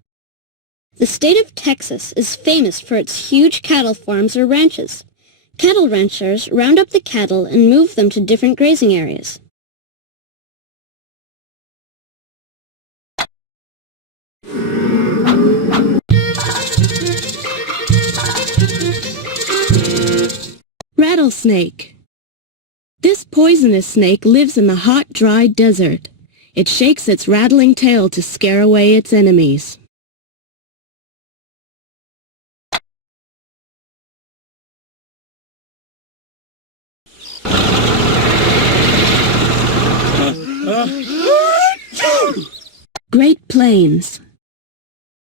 The state of Texas is famous for its huge cattle farms or ranches. Cattle ranchers round up the cattle and move them to different grazing areas. Rattlesnake. This poisonous snake lives in the hot, dry desert. It shakes its rattling tail to scare away its enemies. Great Plains.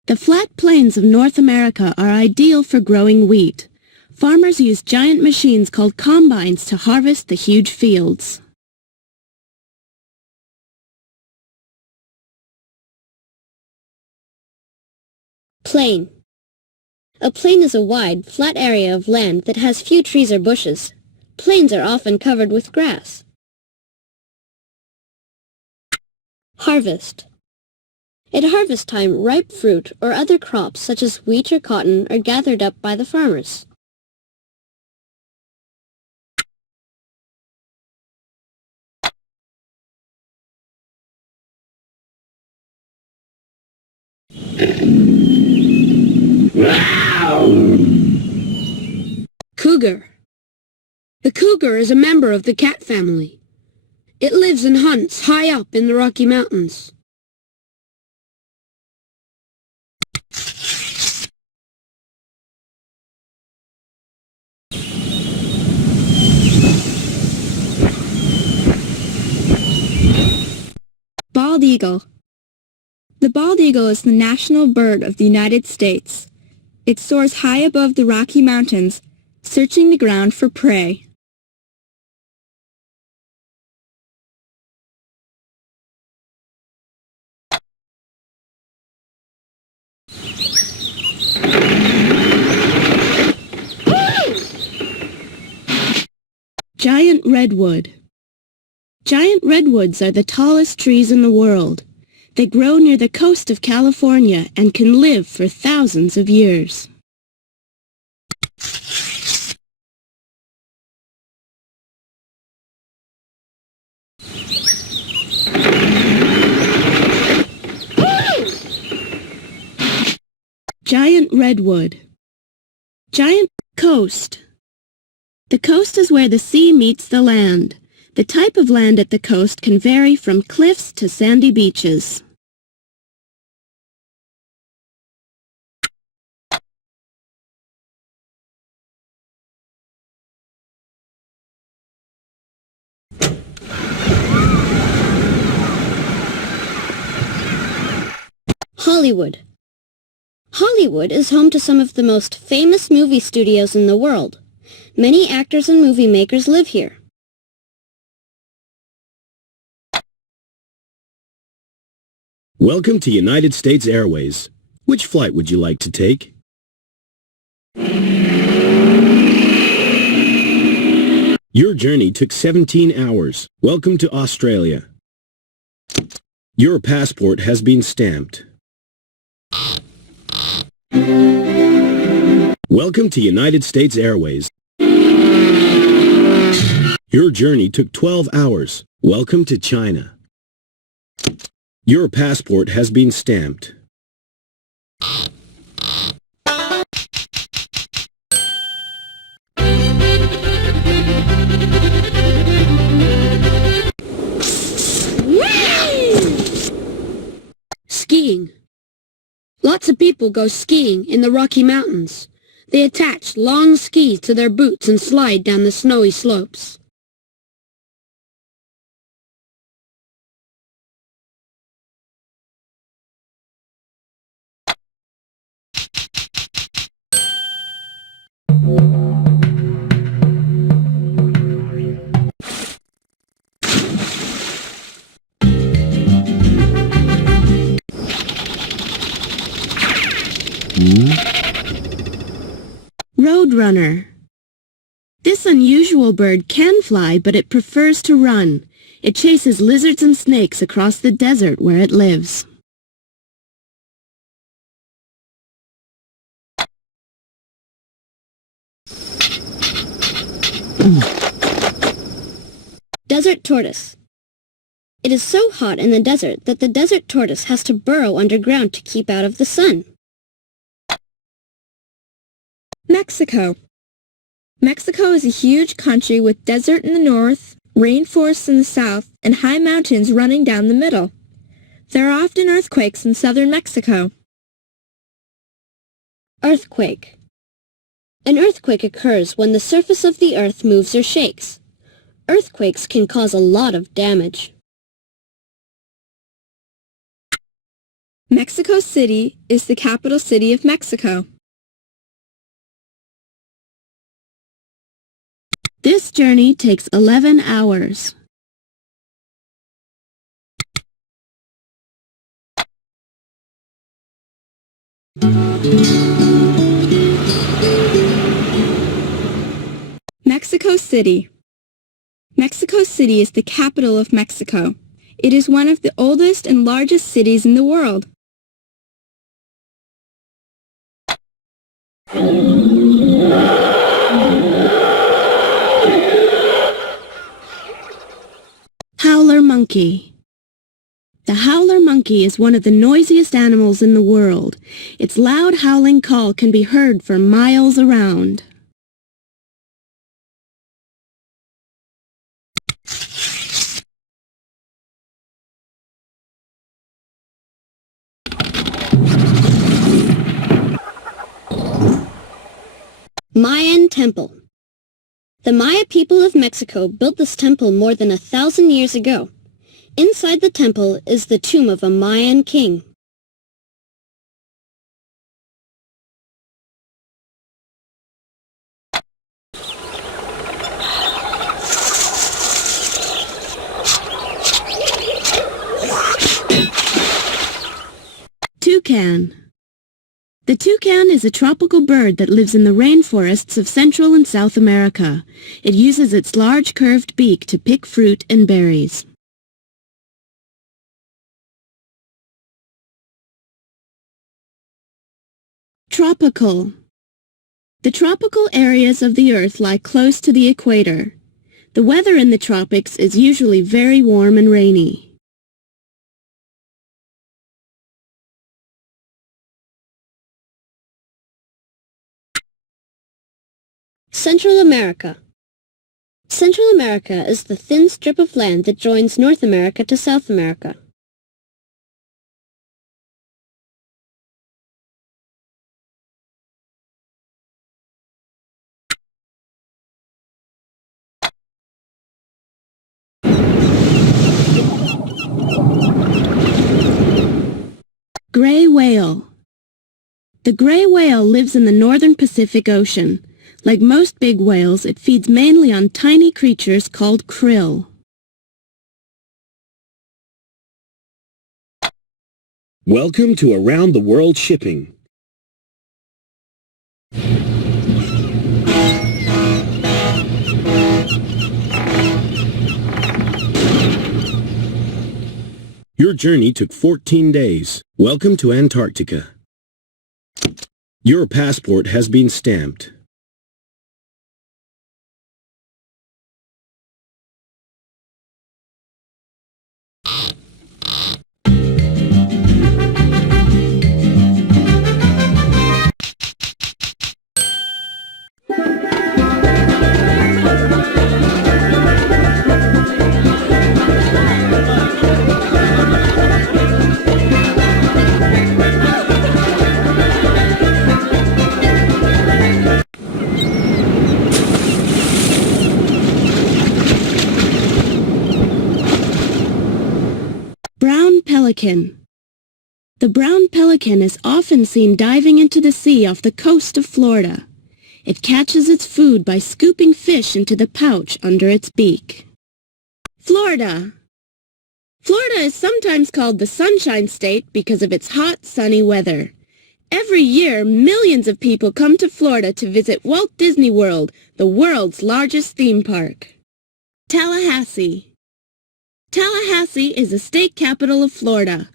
The flat plains of North America are ideal for growing wheat. Farmers use giant machines called combines to harvest the huge fields. Plain. A plain is a wide, flat area of land that has few trees or bushes. Plains are often covered with grass. Harvest. At harvest time, ripe fruit or other crops such as wheat or cotton are gathered up by the farmers. Cougar. The cougar is a member of the cat family. It lives and hunts high up in the Rocky Mountains. Bald eagle. The bald eagle is the national bird of the United States. It soars high above the Rocky Mountains, searching the ground for prey. Giant redwood. Giant redwoods are the tallest trees in the world. They grow near the coast of California and can live for thousands of years. Giant redwood. Giant coast. The coast is where the sea meets the land. The type of land at the coast can vary from cliffs to sandy beaches. Hollywood. Hollywood is home to some of the most famous movie studios in the world. Many actors and movie makers live here. Welcome to United States Airways. Which flight would you like to take? Your journey took 17 hours. Welcome to Australia. Your passport has been stamped. Welcome to United States Airways. Your journey took 12 hours. Welcome to China. Your passport has been stamped. Skiing. Lots of people go skiing in the Rocky Mountains. They attach long skis to their boots and slide down the snowy slopes. Roadrunner. This unusual bird can fly, but it prefers to run. It chases lizards and snakes across the desert where it lives. Desert tortoise. It is so hot in the desert that the desert tortoise has to burrow underground to keep out of the sun. Mexico. Mexico is a huge country with desert in the north, rainforests in the south, and high mountains running down the middle. There are often earthquakes in southern Mexico. Earthquake. An earthquake occurs when the surface of the earth moves or shakes. Earthquakes can cause a lot of damage. Mexico City is the capital city of Mexico. This journey takes 11 hours. Mexico City. Mexico City is the capital of Mexico. It is one of the oldest and largest cities in the world. Howler monkey. The howler monkey is one of the noisiest animals in the world. Its loud howling call can be heard for miles around. Mayan Temple. The Maya people of Mexico built this temple more than 1,000 years ago. Inside the temple is the tomb of a Mayan king. toucan. The toucan is a tropical bird that lives in the rainforests of Central and South America. It uses its large curved beak to pick fruit and berries. Tropical. The tropical areas of the Earth lie close to the equator. The weather in the tropics is usually very warm and rainy. Central America. Central America is the thin strip of land that joins North America to South America. Gray whale. The gray whale lives in the northern Pacific Ocean. Like most big whales, it feeds mainly on tiny creatures called krill. Welcome to Around the World Shipping. Your journey took 14 days. Welcome to Antarctica. Your passport has been stamped. Brown pelican. The brown pelican is often seen diving into the sea off the coast of Florida. It catches its food by scooping fish into the pouch under its beak. Florida. Florida is sometimes called the Sunshine State because of its hot, sunny weather. Every year, millions of people come to Florida to visit Walt Disney World, the world's largest theme park. Tallahassee. Tallahassee is the state capital of Florida.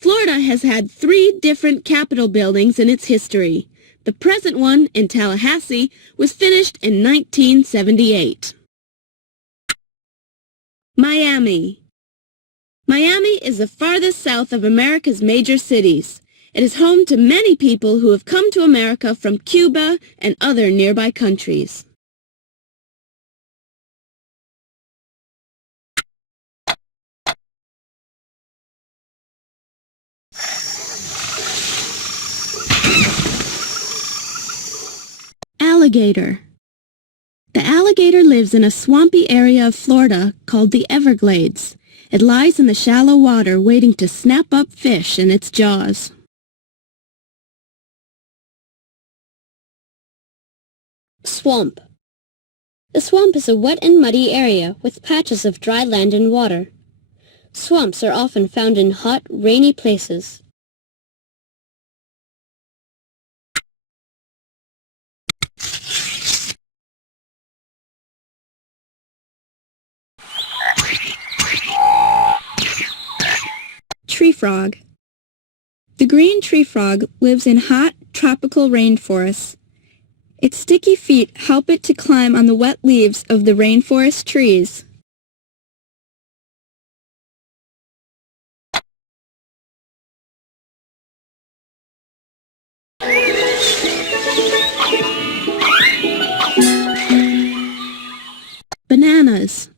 Florida has had 3 different Capitol buildings in its history. The present one in Tallahassee was finished in 1978. Miami. Miami is the farthest south of America's major cities. It is home to many people who have come to America from Cuba and other nearby countries. Alligator. The alligator lives in a swampy area of Florida called the Everglades. It lies in the shallow water waiting to snap up fish in its jaws. Swamp. A swamp is a wet and muddy area with patches of dry land and water. Swamps are often found in hot, rainy places. Tree frog. The green tree frog lives in hot, tropical rainforests. Its sticky feet help it to climb on the wet leaves of the rainforest trees. Bananas.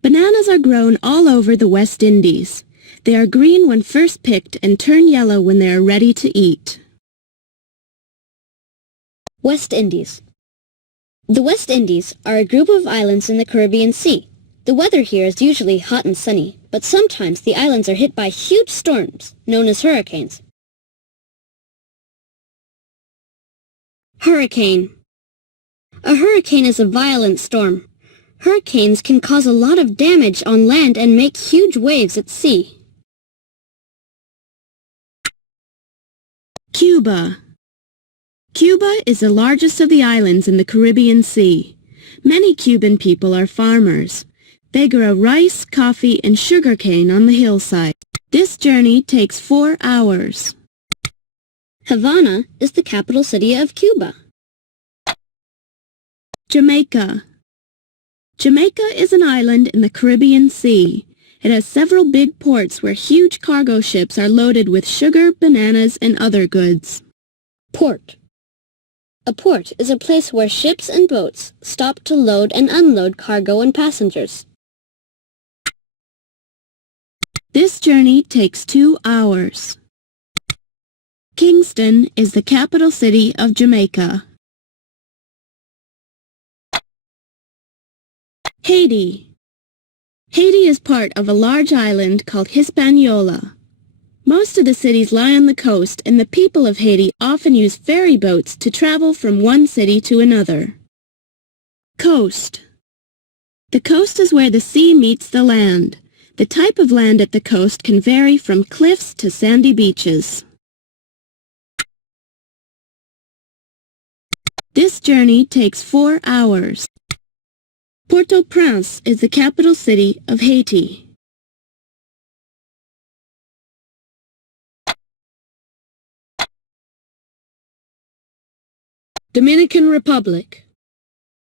Bananas are grown all over the West Indies. They are green when first picked and turn yellow when they are ready to eat. West Indies. The West Indies are a group of islands in the Caribbean Sea. The weather here is usually hot and sunny, but sometimes the islands are hit by huge storms, known as hurricanes. Hurricane. A hurricane is a violent storm. Hurricanes can cause a lot of damage on land and make huge waves at sea. Cuba. Cuba is the largest of the islands in the Caribbean Sea. Many Cuban people are farmers. They grow rice, coffee, and sugarcane on the hillside. This journey takes 4 hours. Havana is the capital city of Cuba. Jamaica. Jamaica is an island in the Caribbean Sea. It has several big ports where huge cargo ships are loaded with sugar, bananas, and other goods. Port. A port is a place where ships and boats stop to load and unload cargo and passengers. This journey takes 2 hours. Kingston is the capital city of Jamaica. Haiti. Haiti is part of a large island called Hispaniola. Most of the cities lie on the coast, and the people of Haiti often use ferry boats to travel from one city to another. Coast. The coast is where the sea meets the land. The type of land at the coast can vary from cliffs to sandy beaches. This journey takes 4 hours. Port-au-Prince is the capital city of Haiti. Dominican Republic.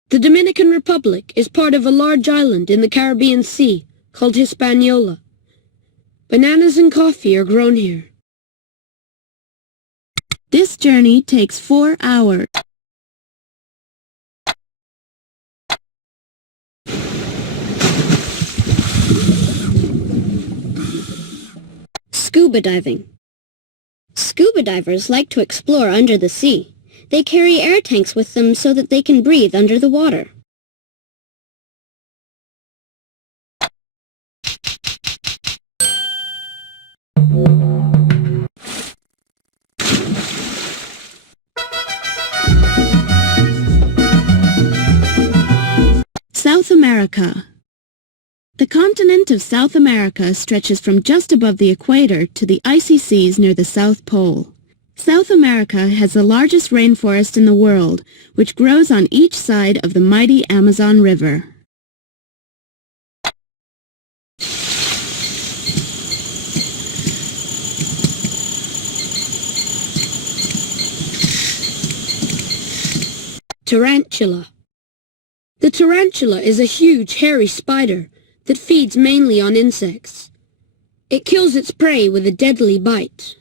The Dominican Republic is part of a large island in the Caribbean Sea called Hispaniola. Bananas and coffee are grown here. This journey takes 4 hours. Scuba diving. Scuba divers like to explore under the sea. They carry air tanks with them so that they can breathe under the water. South America. The continent of South America stretches from just above the equator to the icy seas near the South Pole. South America has the largest rainforest in the world, which grows on each side of the mighty Amazon River. Tarantula. The tarantula is a huge, hairy spider that feeds mainly on insects. It kills its prey with a deadly bite.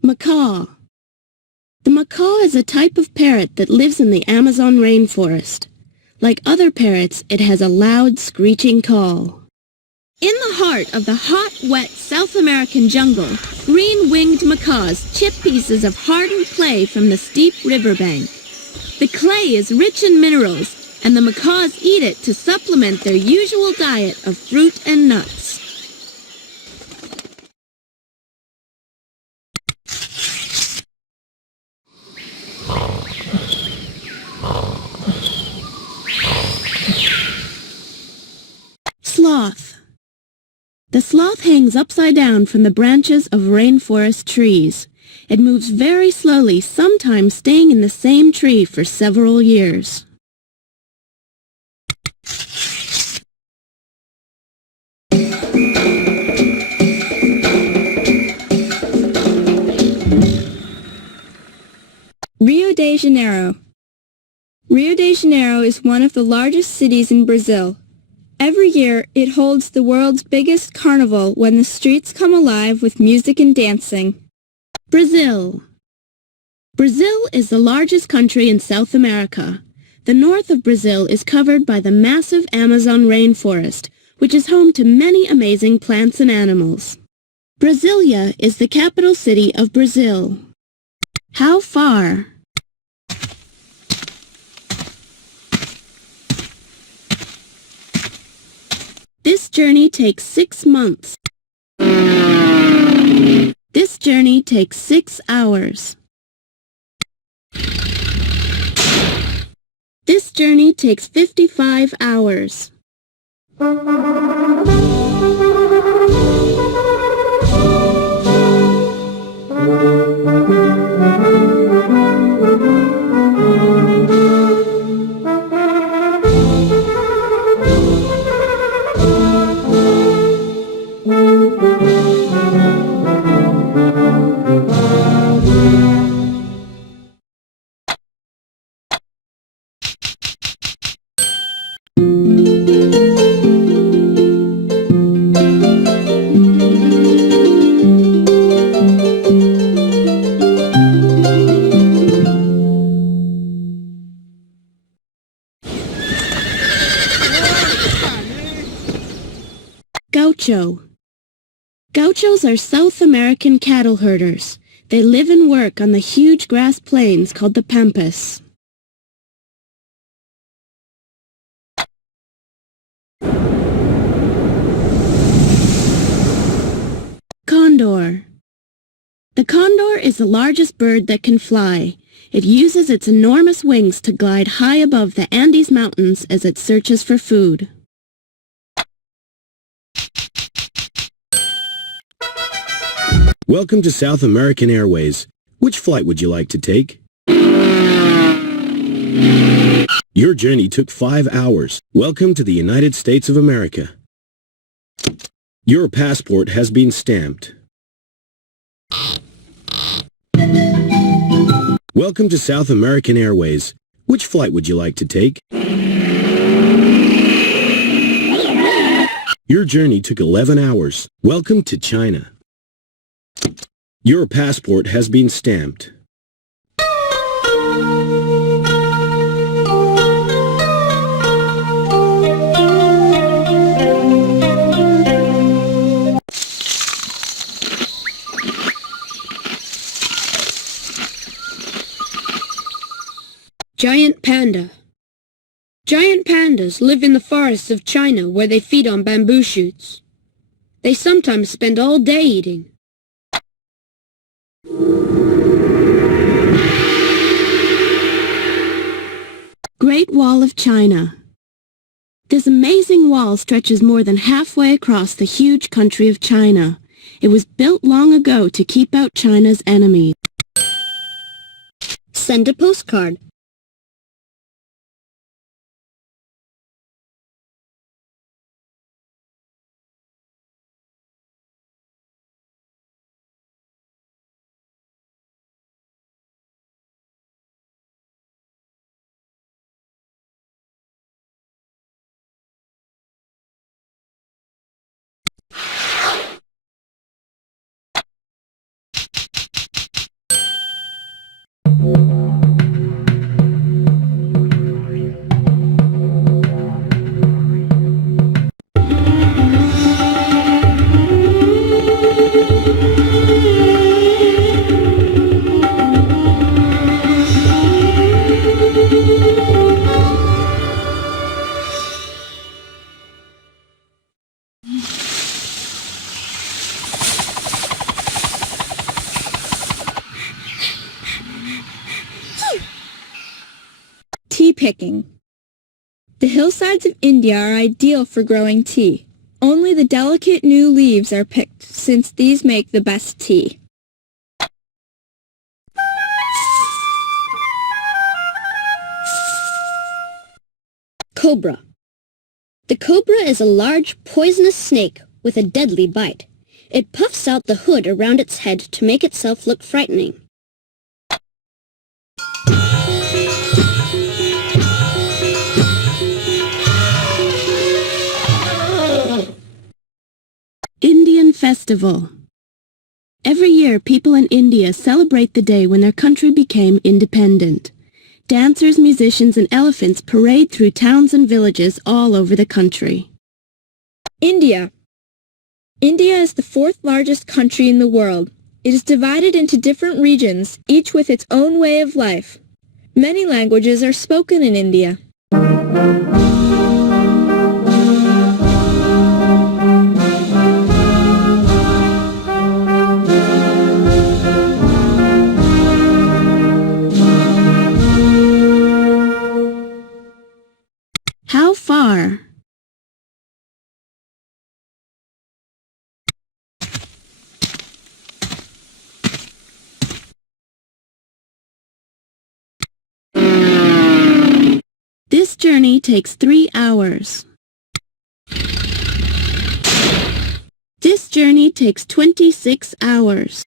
Macaw. The macaw is a type of parrot that lives in the Amazon rainforest. Like other parrots, it has a loud, screeching call. In the heart of the hot, wet South American jungle, green-winged macaws chip pieces of hardened clay from the steep riverbank. The clay is rich in minerals, and the macaws eat it to supplement their usual diet of fruit and nuts. Sloth. The sloth hangs upside down from the branches of rainforest trees. It moves very slowly, sometimes staying in the same tree for several years. Rio de Janeiro. Rio de Janeiro is one of the largest cities in Brazil. Every year, it holds the world's biggest carnival when the streets come alive with music and dancing. Brazil. Brazil is the largest country in South America. The north of Brazil is covered by the massive Amazon rainforest, which is home to many amazing plants and animals. Brasilia is the capital city of Brazil. How far? This journey takes 6 months. This journey takes 6 hours. This journey takes 55 hours. Gaucho. Gauchos are South American cattle herders. They live and work on the huge grass plains called the Pampas. Condor. The condor is the largest bird that can fly. It uses its enormous wings to glide high above the Andes Mountains as it searches for food. Welcome to South American Airways. Which flight would you like to take? Your journey took 5 hours. Welcome to the United States of America. Your passport has been stamped. Welcome to South American Airways. Which flight would you like to take? Your journey took 11 hours. Welcome to China. Your passport has been stamped. Giant panda. Giant pandas live in the forests of China where they feed on bamboo shoots. They sometimes spend all day eating. Great Wall of China. This amazing wall stretches more than halfway across the huge country of China. It was built long ago to keep out China's enemies. Send a postcard. Tea picking. The hillsides of India are ideal for growing tea. Only the delicate new leaves are picked, since these make the best tea. Cobra. The cobra is a large, poisonous snake with a deadly bite. It puffs out the hood around its head to make itself look frightening. Indian Festival. Every year, people in India celebrate the day when their country became independent. Dancers, musicians, and elephants parade through towns and villages all over the country. India. India is the fourth largest country in the world. It is divided into different regions, each with its own way of life. Many languages are spoken in India. How far? journey takes 3 hours. This journey takes 26 hours.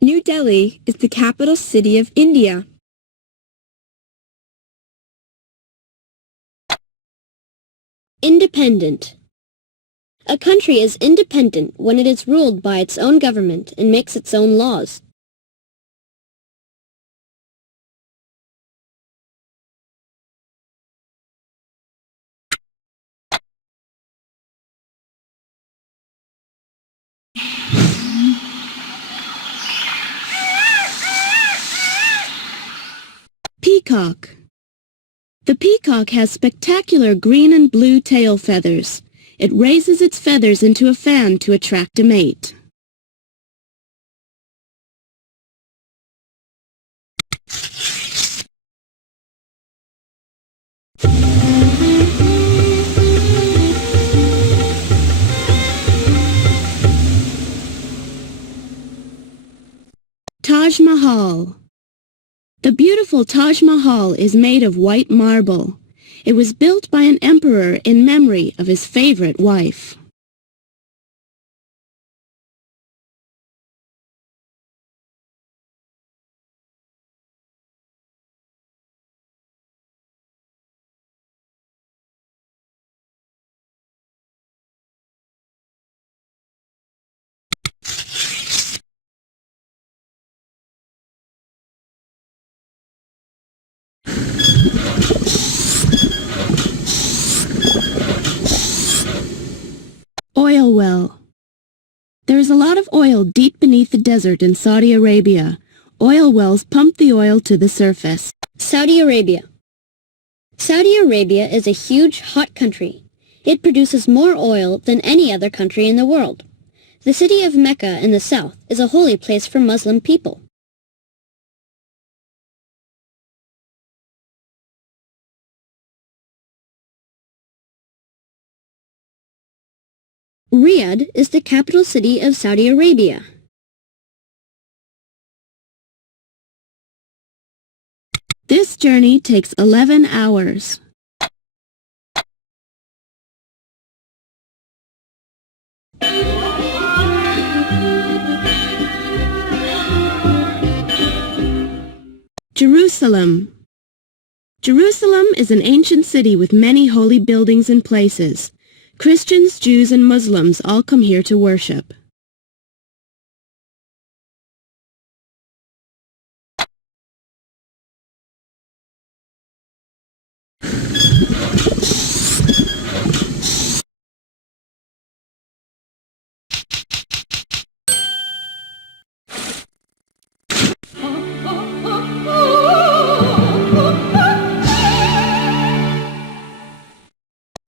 New Delhi is the capital city of India. Independent. A country is independent when it is ruled by its own government and makes its own laws. Peacock. The peacock has spectacular green and blue tail feathers. It raises its feathers into a fan to attract a mate. Taj Mahal. The beautiful Taj Mahal is made of white marble. It was built by an emperor in memory of his favorite wife. Oil well. There is a lot of oil deep beneath the desert in Saudi Arabia. Oil wells pump the oil to the surface. Saudi Arabia. Saudi Arabia is a huge, hot country. It produces more oil than any other country in the world. The city of Mecca in the south is a holy place for Muslim people. Riyadh is the capital city of Saudi Arabia. This journey takes 11 hours. Jerusalem. Jerusalem is an ancient city with many holy buildings and places. Christians, Jews, and Muslims all come here to worship.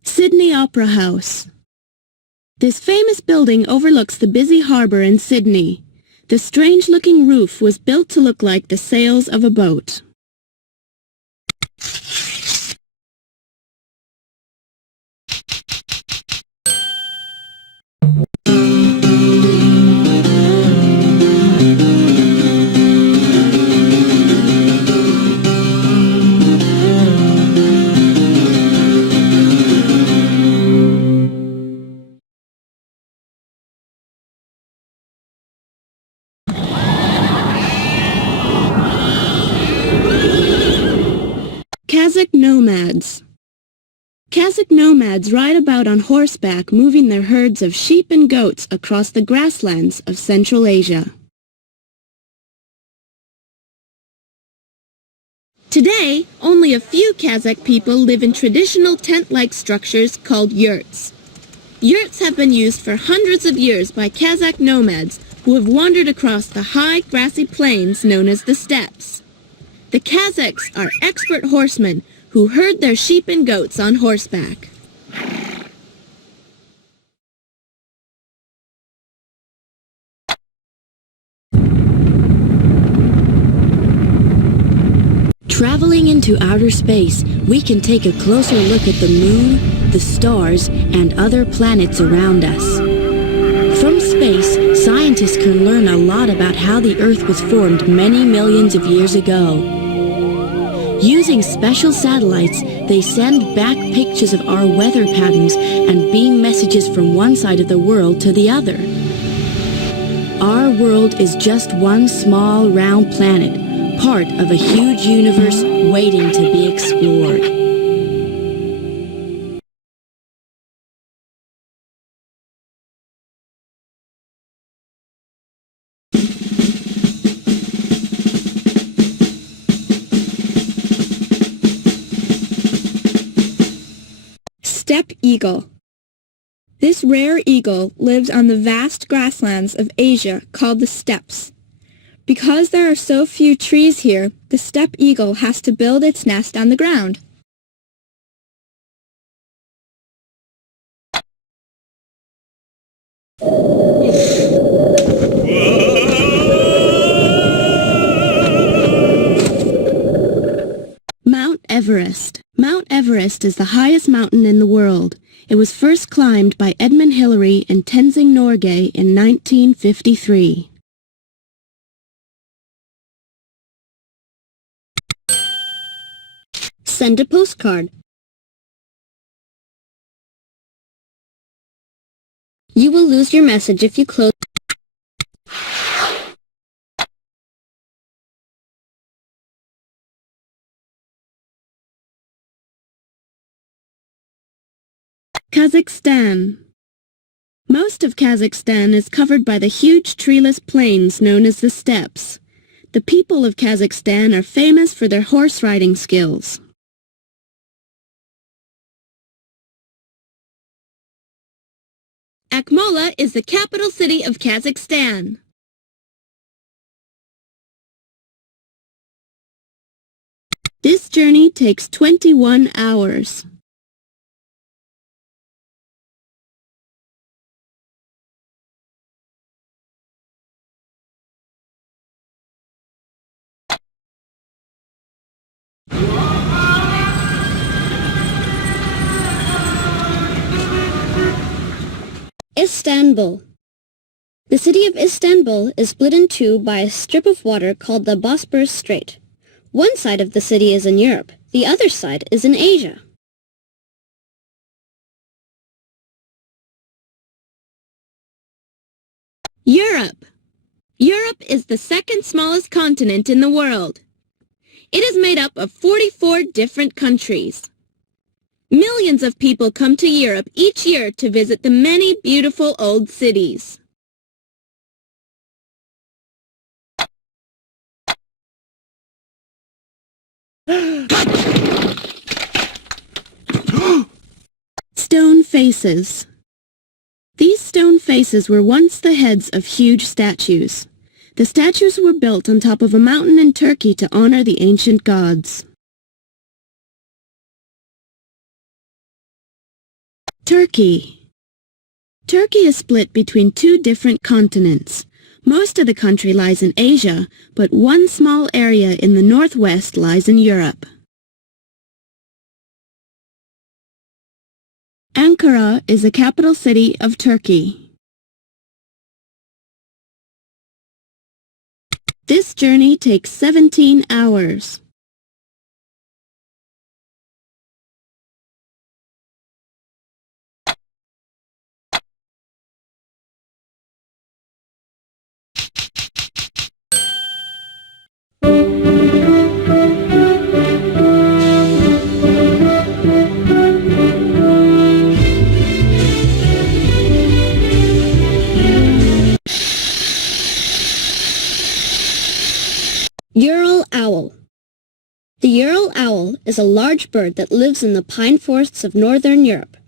Sydney Opera House. This famous building overlooks the busy harbor in Sydney. The strange-looking roof was built to look like the sails of a boat. Kazakh nomads. Kazakh nomads ride about on horseback, moving their herds of sheep and goats across the grasslands of Central Asia. Today, only a few Kazakh people live in traditional tent-like structures called yurts. Yurts have been used for hundreds of years by Kazakh nomads who have wandered across the high, grassy plains known as the steppes. The Kazakhs are expert horsemen who herd their sheep and goats on horseback. Traveling into outer space, we can take a closer look at the moon, the stars, and other planets around us. From space, scientists can learn a lot about how the Earth was formed many millions of years ago. Using special satellites, they send back pictures of our weather patterns and beam messages from one side of the world to the other. Our world is just one small, round planet, part of a huge universe waiting to be explored. Steppe eagle. This rare eagle lives on the vast grasslands of Asia called the steppes. Because there are so few trees here, the steppe eagle has to build its nest on the ground. Mount Everest. Mount Everest is the highest mountain in the world. It was first climbed by Edmund Hillary and Tenzing Norgay in 1953. Send a postcard. You will lose your message if you close. Kazakhstan. Most of Kazakhstan is covered by the huge treeless plains known as the steppes. The people of Kazakhstan are famous for their horse riding skills. Akmola is the capital city of Kazakhstan. This journey takes 21 hours. Istanbul. The city of Istanbul is split in two by a strip of water called the Bosporus Strait. One side of the city is in Europe, the other side is in Asia. Europe. Europe is the second smallest continent in the world. It is made up of 44 different countries. Millions of people come to Europe each year to visit the many beautiful old cities. Stone faces. These stone faces were once the heads of huge statues. The statues were built on top of a mountain in Turkey to honor the ancient gods. Turkey. Turkey is split between two different continents. Most of the country lies in Asia, but one small area in the northwest lies in Europe. Ankara is the capital city of Turkey. This journey takes 17 hours. Ural owl. The Ural owl is a large bird that lives in the pine forests of northern Europe.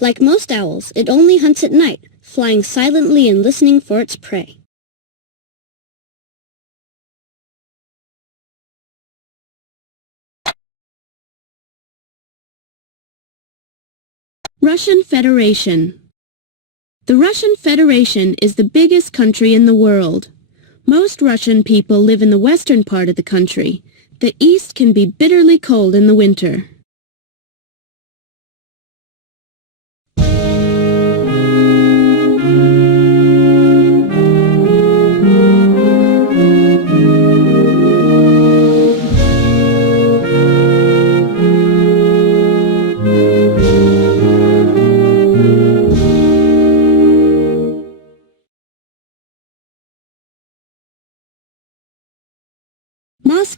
Like most owls, it only hunts at night, flying silently and listening for its prey. Russian Federation. The Russian Federation is the biggest country in the world. Most Russian people live in the western part of the country. The east can be bitterly cold in the winter.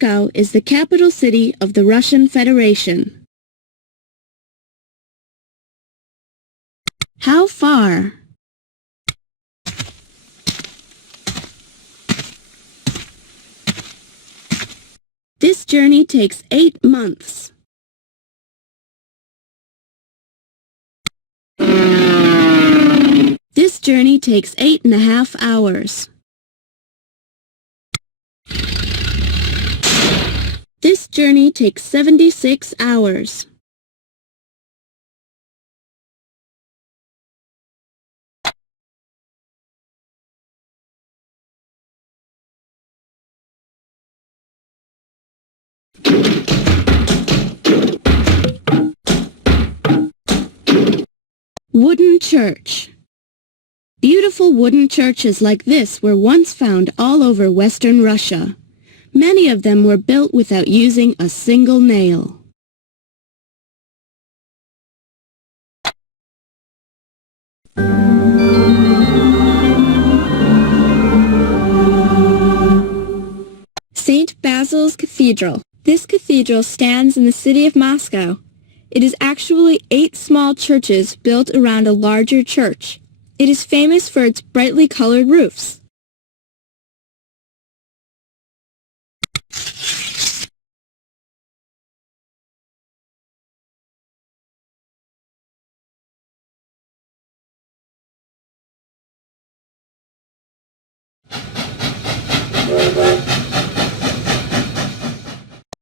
Moscow is the capital city of the Russian Federation. How far? This journey takes 8 months. This journey takes 8.5 hours. This journey takes 76 hours. Wooden church. Beautiful wooden churches like this were once found all over Western Russia. Many of them were built without using a single nail. St. Basil's Cathedral. This cathedral stands in the city of Moscow. It is actually 8 small churches built around a larger church. It is famous for its brightly colored roofs.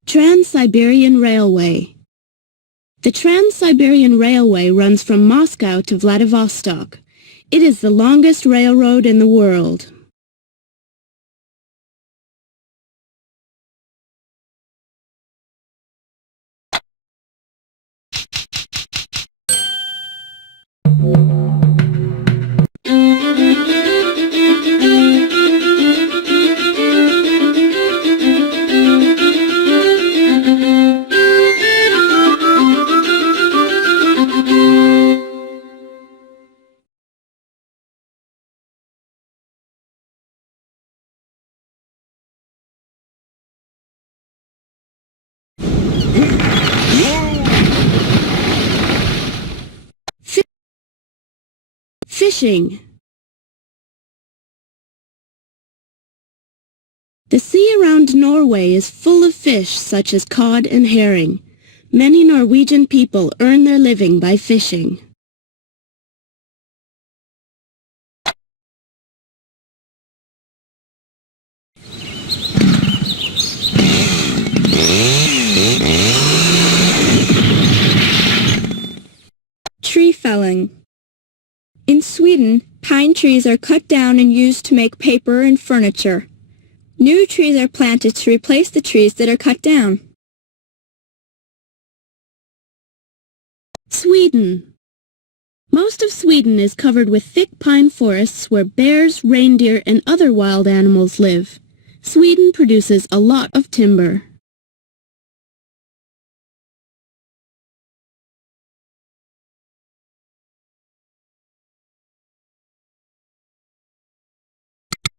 Trans-Siberian Railway. The Trans-Siberian Railway runs from Moscow to Vladivostok. It is the longest railroad in the world. Fishing. The sea around Norway is full of fish such as cod and herring. Many Norwegian people earn their living by fishing. Tree felling. In Sweden, pine trees are cut down and used to make paper and furniture. New trees are planted to replace the trees that are cut down. Sweden. Most of Sweden is covered with thick pine forests where bears, reindeer, and other wild animals live. Sweden produces a lot of timber.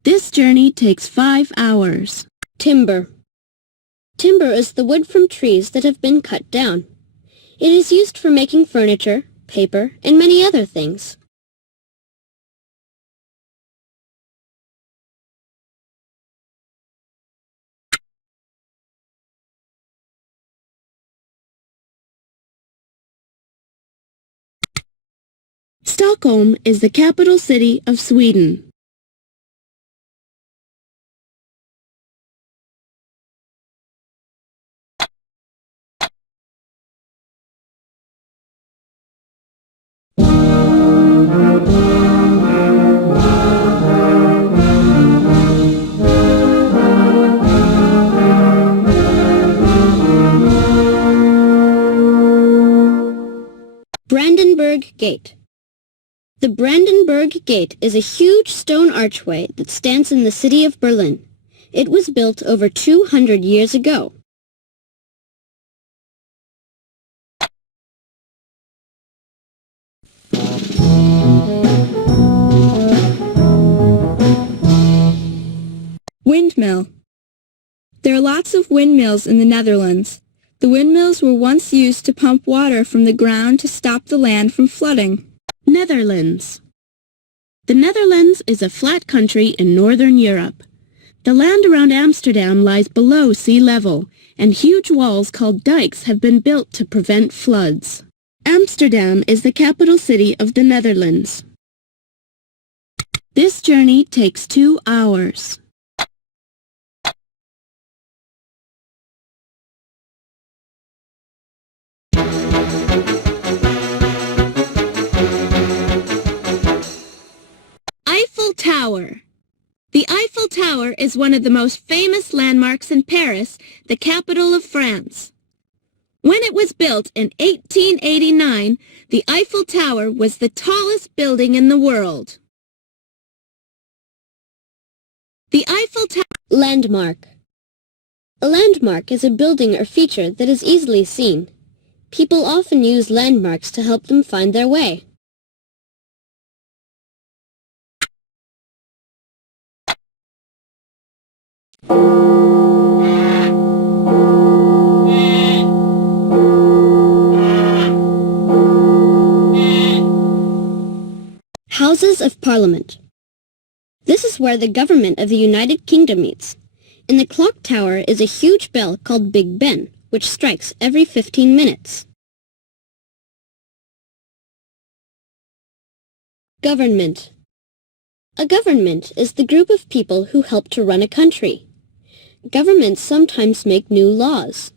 This journey takes 5 hours. Timber. Timber is the wood from trees that have been cut down. It is used for making furniture, paper, and many other things. Stockholm is the capital city of Sweden. Brandenburg Gate. The Brandenburg Gate is a huge stone archway that stands in the city of Berlin. It was built over 200 years ago. Windmill. There are lots of windmills in the Netherlands. The windmills were once used to pump water from the ground to stop the land from flooding. Netherlands. The Netherlands is a flat country in northern Europe. The land around Amsterdam lies below sea level, and huge walls called dikes have been built to prevent floods. Amsterdam is the capital city of the Netherlands. This journey takes 2 hours. Eiffel Tower. The Eiffel Tower is one of the most famous landmarks in Paris, the capital of France. When it was built in 1889, the Eiffel Tower was the tallest building in the world. The Eiffel Tower. Landmark. A landmark is a building or feature that is easily seen. People often use landmarks to help them find their way. Houses of Parliament. This is where the government of the United Kingdom meets. In the clock tower is a huge bell called Big Ben, which strikes every 15 minutes. Government. A government is the group of people who help to run a country. Governments sometimes make new laws.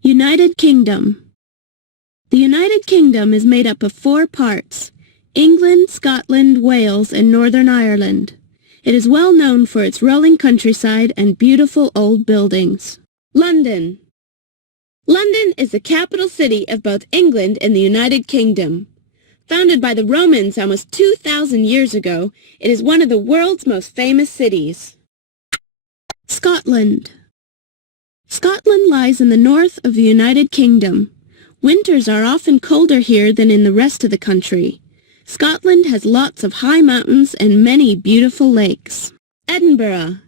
United Kingdom. The United Kingdom is made up of 4 parts: England, Scotland, Wales, and Northern Ireland. It is well known for its rolling countryside and beautiful old buildings. London. London is the capital city of both England and the United Kingdom. Founded by the Romans almost 2,000 years ago, it is one of the world's most famous cities. Scotland. Scotland lies in the north of the United Kingdom. Winters are often colder here than in the rest of the country. Scotland has lots of high mountains and many beautiful lakes. Edinburgh.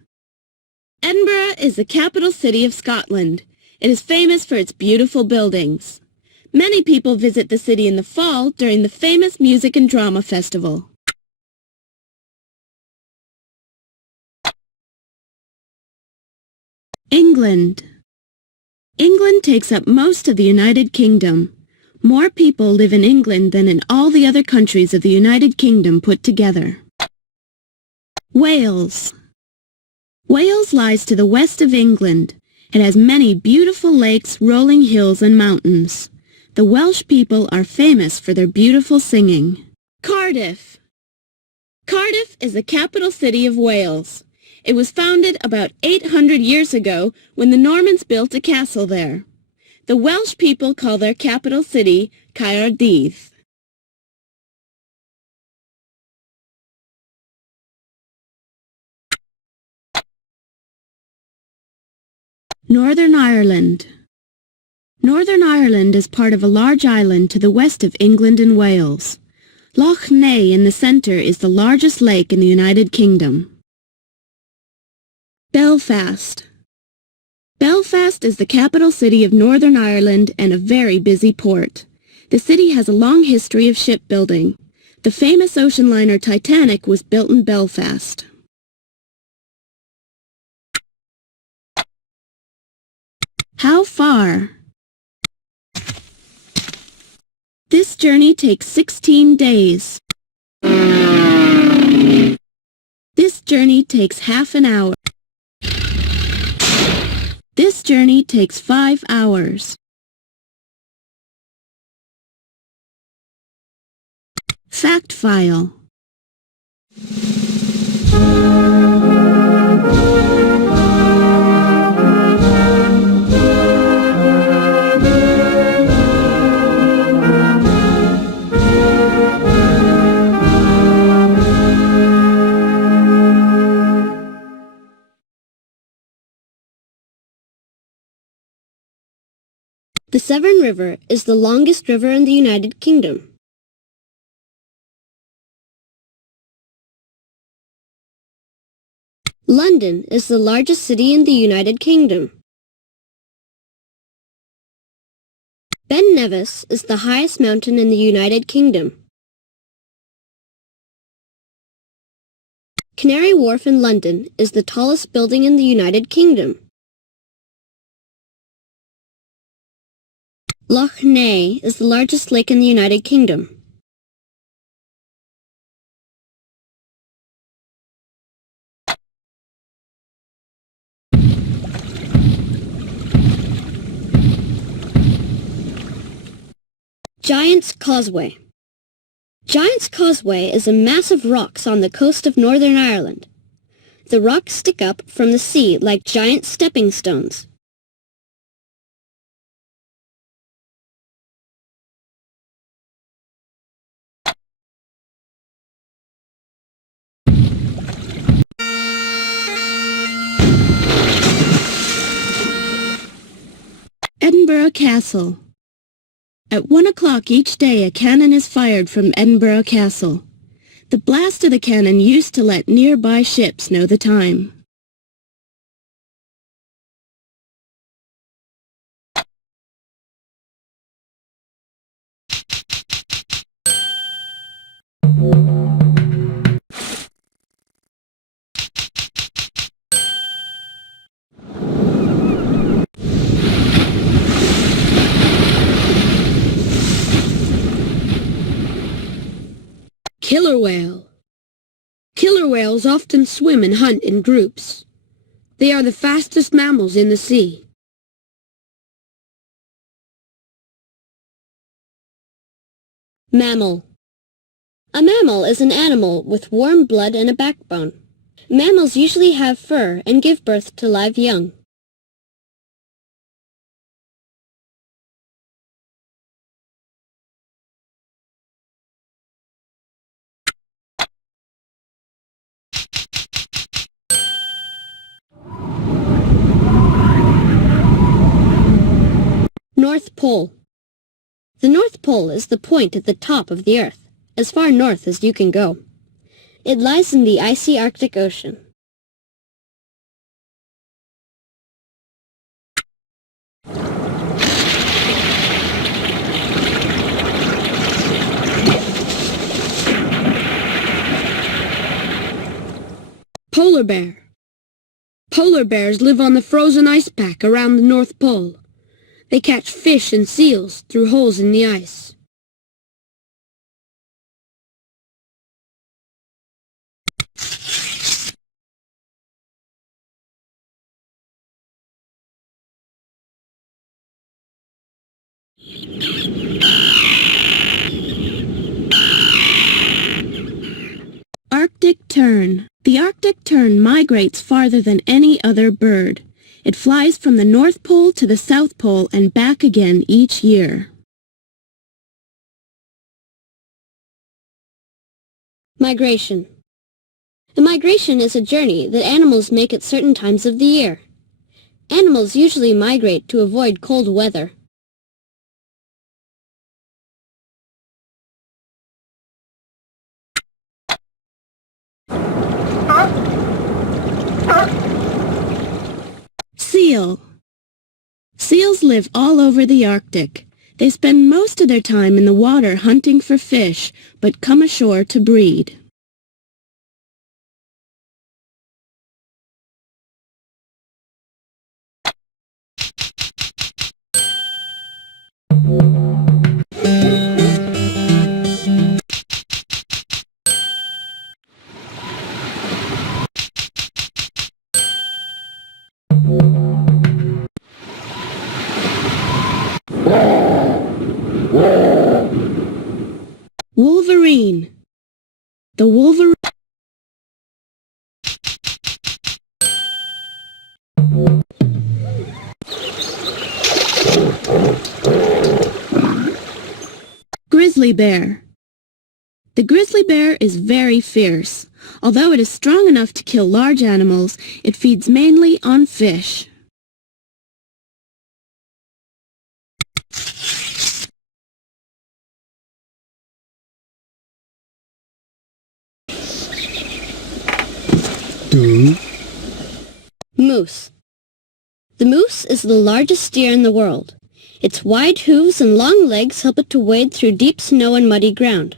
Edinburgh is the capital city of Scotland. It is famous for its beautiful buildings. Many people visit the city in the fall during the famous music and drama festival. England. England takes up most of the United Kingdom. More people live in England than in all the other countries of the United Kingdom put together. Wales. Wales lies to the west of England. It has many beautiful lakes, rolling hills, and mountains. The Welsh people are famous for their beautiful singing. Cardiff. Cardiff is the capital city of Wales. It was founded about 800 years ago when the Normans built a castle there. The Welsh people call their capital city Caerdydd. Northern Ireland. Northern Ireland is part of a large island to the west of England and Wales. Loch Ness in the center is the largest lake in the United Kingdom. Belfast. Belfast is the capital city of Northern Ireland and a very busy port. The city has a long history of shipbuilding. The famous ocean liner Titanic was built in Belfast. How far? This journey takes 16 days. This journey takes half an hour. This journey takes 5 hours. Fact file. The Severn River is the longest river in the United Kingdom. London is the largest city in the United Kingdom. Ben Nevis is the highest mountain in the United Kingdom. Canary Wharf in London is the tallest building in the United Kingdom. Loch Ness is the largest lake in the United Kingdom. Giant's Causeway. Giant's Causeway is a mass of rocks on the coast of Northern Ireland. The rocks stick up from the sea like giant stepping stones. Edinburgh Castle. At 1 o'clock each day a cannon is fired from Edinburgh Castle. The blast of the cannon used to let nearby ships know the time. Killer whale. Killer whales often swim and hunt in groups. They are the fastest mammals in the sea. Mammal. A mammal is an animal with warm blood and a backbone. Mammals usually have fur and give birth to live young. North Pole. The North Pole is the point at the top of the Earth, as far north as you can go. It lies in the icy Arctic Ocean. Polar bear. Polar bears live on the frozen ice pack around the North Pole. They catch fish and seals through holes in the ice. Arctic tern. The Arctic tern migrates farther than any other bird. It flies from the North Pole to the South Pole and back again each year. Migration. A migration is a journey that animals make at certain times of the year. Animals usually migrate to avoid cold weather. Seal. Seals live all over the Arctic. They spend most of their time in the water hunting for fish, but come ashore to breed. Wolverine. The wolverine. Grizzly bear. The grizzly bear is very fierce. Although it is strong enough to kill large animals, it feeds mainly on fish. Moose. The moose is the largest deer in the world. Its wide hooves and long legs help it to wade through deep snow and muddy ground.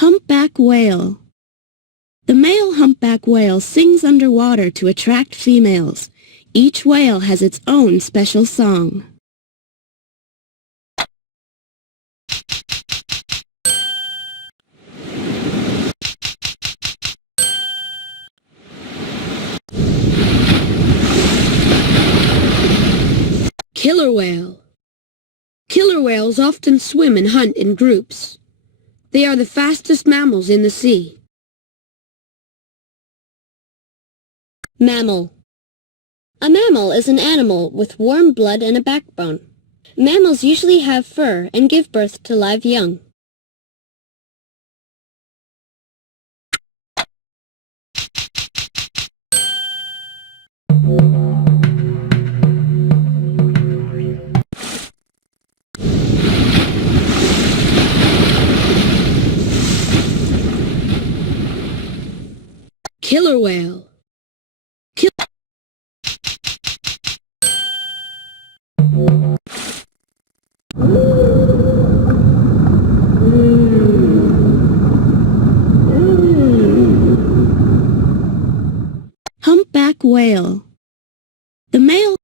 Humpback whale. The male humpback whale sings underwater to attract females. Each whale has its own special song. Killer whale. Killer whales often swim and hunt in groups. They are the fastest mammals in the sea. Mammal. A mammal is an animal with warm blood and a backbone. Mammals usually have fur and give birth to live young. Killer whale. Humpback whale. The male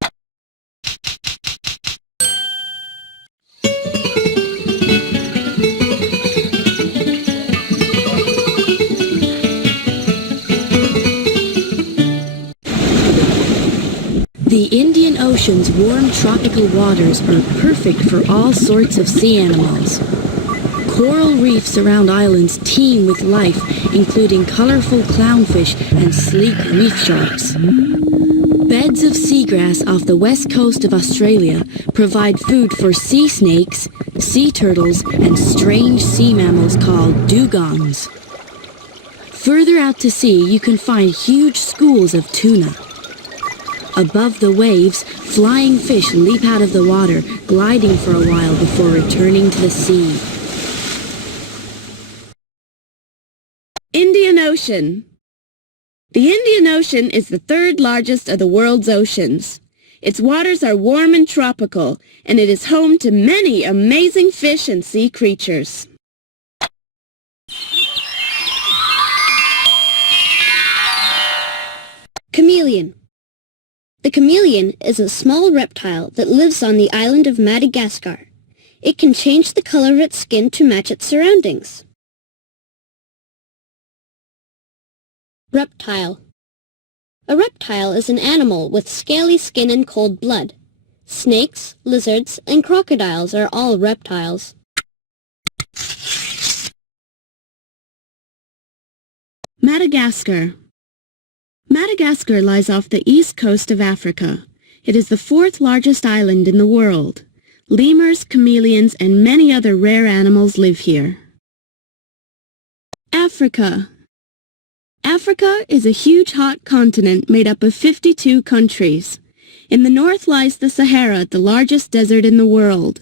The Indian Ocean's warm tropical waters are perfect for all sorts of sea animals. Coral reefs around islands teem with life, including colorful clownfish and sleek reef sharks. Beds of seagrass off the west coast of Australia provide food for sea snakes, sea turtles, and strange sea mammals called dugongs. Further out to sea, you can find huge schools of tuna. Above the waves, flying fish leap out of the water, gliding for a while before returning to the sea. Indian Ocean. The Indian Ocean is the third largest of the world's oceans. Its waters are warm and tropical, and it is home to many amazing fish and sea creatures. Chameleon. The chameleon is a small reptile that lives on the island of Madagascar. It can change the color of its skin to match its surroundings. Reptile. A reptile is an animal with scaly skin and cold blood. Snakes, lizards, and crocodiles are all reptiles. Madagascar. Madagascar lies off the east coast of Africa. It is the fourth largest island in the world. Lemurs, chameleons, and many other rare animals live here. Africa. Africa is a huge hot continent made up of 52 countries. In the north lies the Sahara, the largest desert in the world.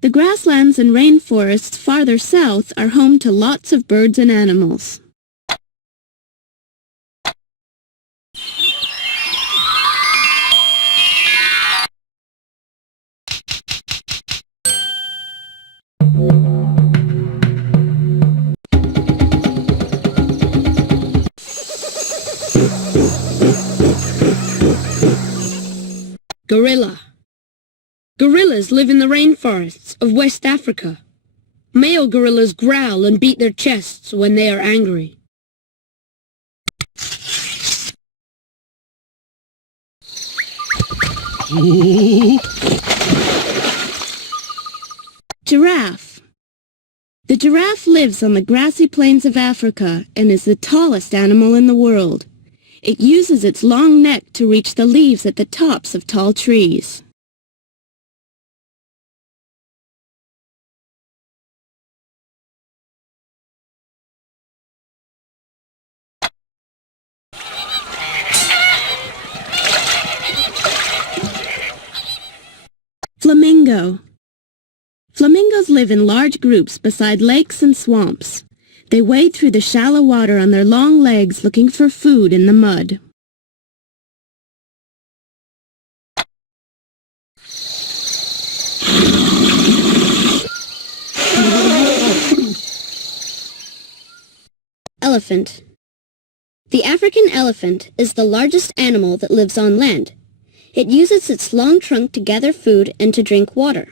The grasslands and rainforests farther south are home to lots of birds and animals. Gorilla. Gorillas live in the rainforests of West Africa. Male gorillas growl and beat their chests when they are angry. Giraffe. The giraffe lives on the grassy plains of Africa and is the tallest animal in the world. It uses its long neck to reach the leaves at the tops of tall trees. flamingo. Flamingos live in large groups beside lakes and swamps. They wade through the shallow water on their long legs looking for food in the mud. Elephant. The African elephant is the largest animal that lives on land. It uses its long trunk to gather food and to drink water.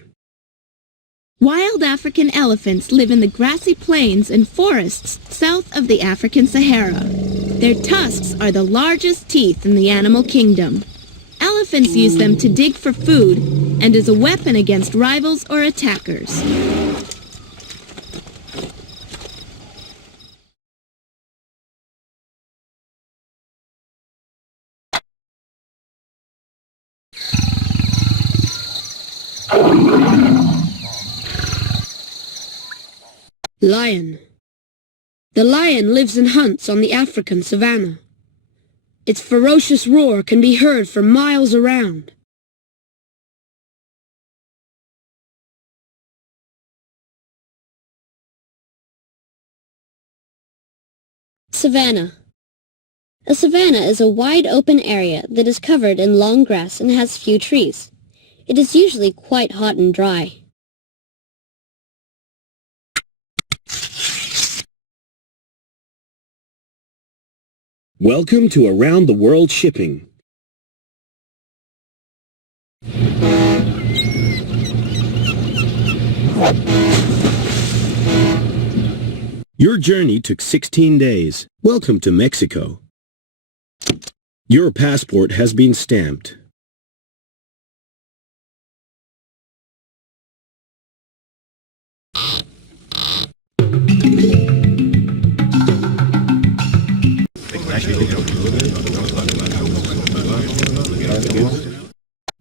Wild African elephants live in the grassy plains and forests south of the African Sahara. Their tusks are the largest teeth in the animal kingdom. Elephants use them to dig for food and as a weapon against rivals or attackers. Lion. The lion lives and hunts on the African savanna. Its ferocious roar can be heard for miles around. Savanna. A savanna is a wide open area that is covered in long grass and has few trees. It is usually quite hot and dry. Welcome to Around the World Shipping. Your journey took 16 days. Welcome to Mexico. Your passport has been stamped.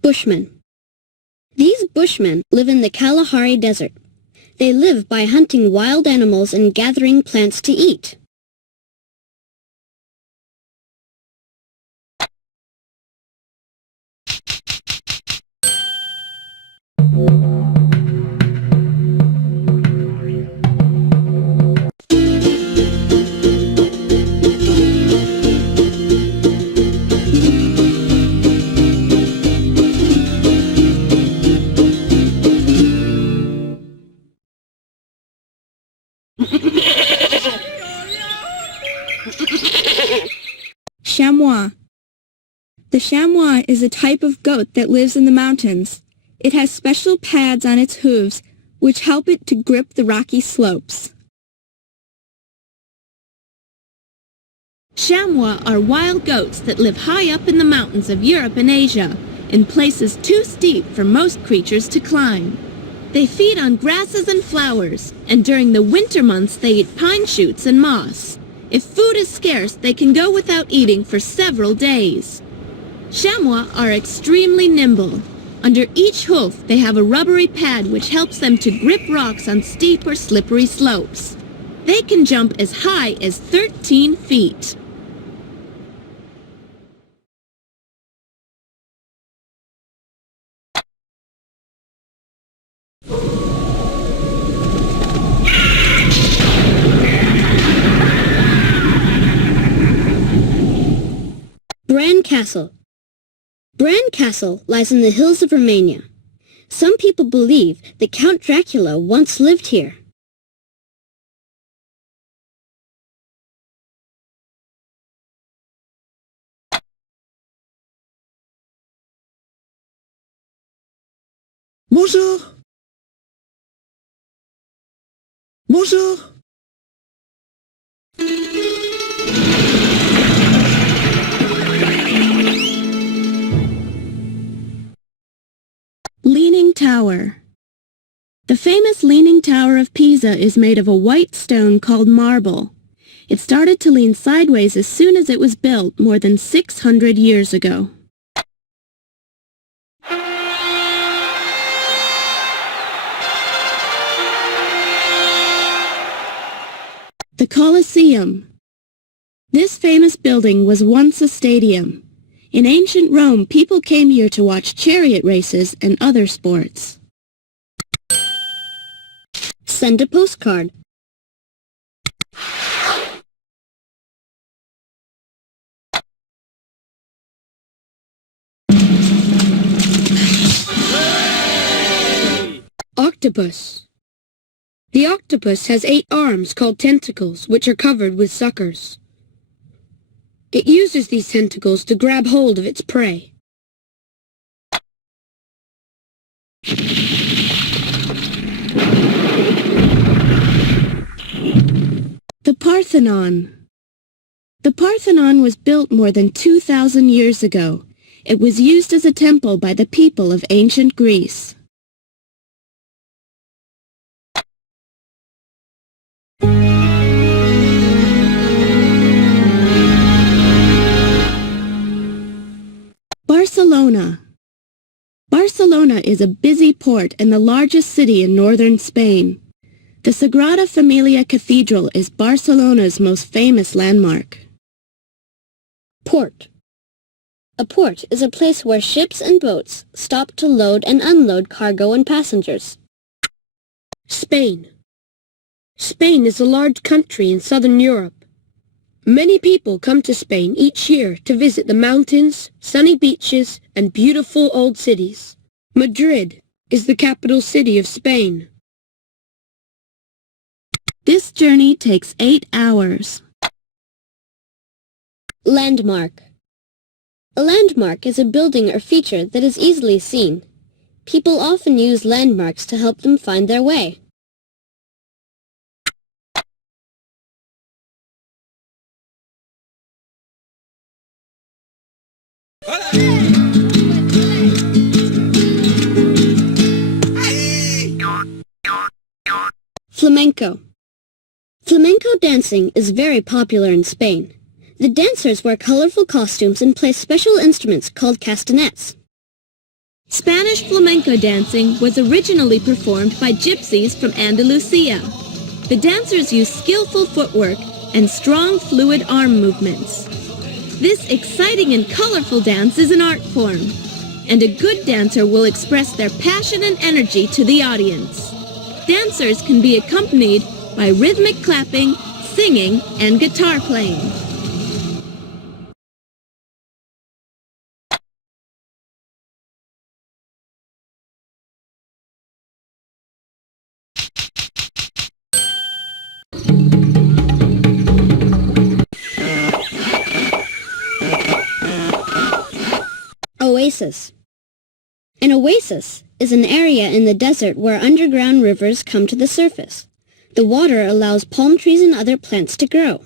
Bushmen. These Bushmen live in the Kalahari Desert. They live by hunting wild animals and gathering plants to eat. Chamois. The chamois is a type of goat that lives in the mountains. It has special pads on its hooves which help it to grip the rocky slopes. Chamois are wild goats that live high up in the mountains of Europe and Asia, in places too steep for most creatures to climb. They feed on grasses and flowers, and during the winter months they eat pine shoots and moss. If food is scarce, they can go without eating for several days. Chamois are extremely nimble. Under each hoof, they have a rubbery pad which helps them to grip rocks on steep or slippery slopes. They can jump as high as 13 feet. Bran Castle. Bran Castle lies in the hills of Romania. Some people believe that Count Dracula once lived here. Bonjour. Bonjour. Leaning Tower. The famous Leaning Tower of Pisa is made of a white stone called marble. It started to lean sideways as soon as it was built more than 600 years ago. The Colosseum. This famous building was once a stadium. In ancient Rome, people came here to watch chariot races and other sports. Send a postcard. Octopus. The octopus has 8 arms called tentacles, which are covered with suckers. It uses these tentacles to grab hold of its prey. The Parthenon. The Parthenon was built more than 2,000 years ago. It was used as a temple by the people of ancient Greece. Barcelona. Barcelona is a busy port and the largest city in northern Spain. The Sagrada Familia Cathedral is Barcelona's most famous landmark. Port. A port is a place where ships and boats stop to load and unload cargo and passengers. Spain. Spain is a large country in southern Europe. Many people come to Spain each year to visit the mountains, sunny beaches, and beautiful old cities. Madrid is the capital city of Spain. This journey takes 8 hours. Landmark. A landmark is a building or feature that is easily seen. People often use landmarks to help them find their way. Flamenco. Flamenco dancing is very popular in Spain. The dancers wear colorful costumes and play special instruments called castanets. Spanish flamenco dancing was originally performed by gypsies from Andalusia. The dancers use skillful footwork and strong fluid arm movements. This exciting and colorful dance is an art form, and a good dancer will express their passion and energy to the audience. Dancers can be accompanied by rhythmic clapping, singing, and guitar playing. Oasis. An oasis is an area in the desert where underground rivers come to the surface. The water allows palm trees and other plants to grow.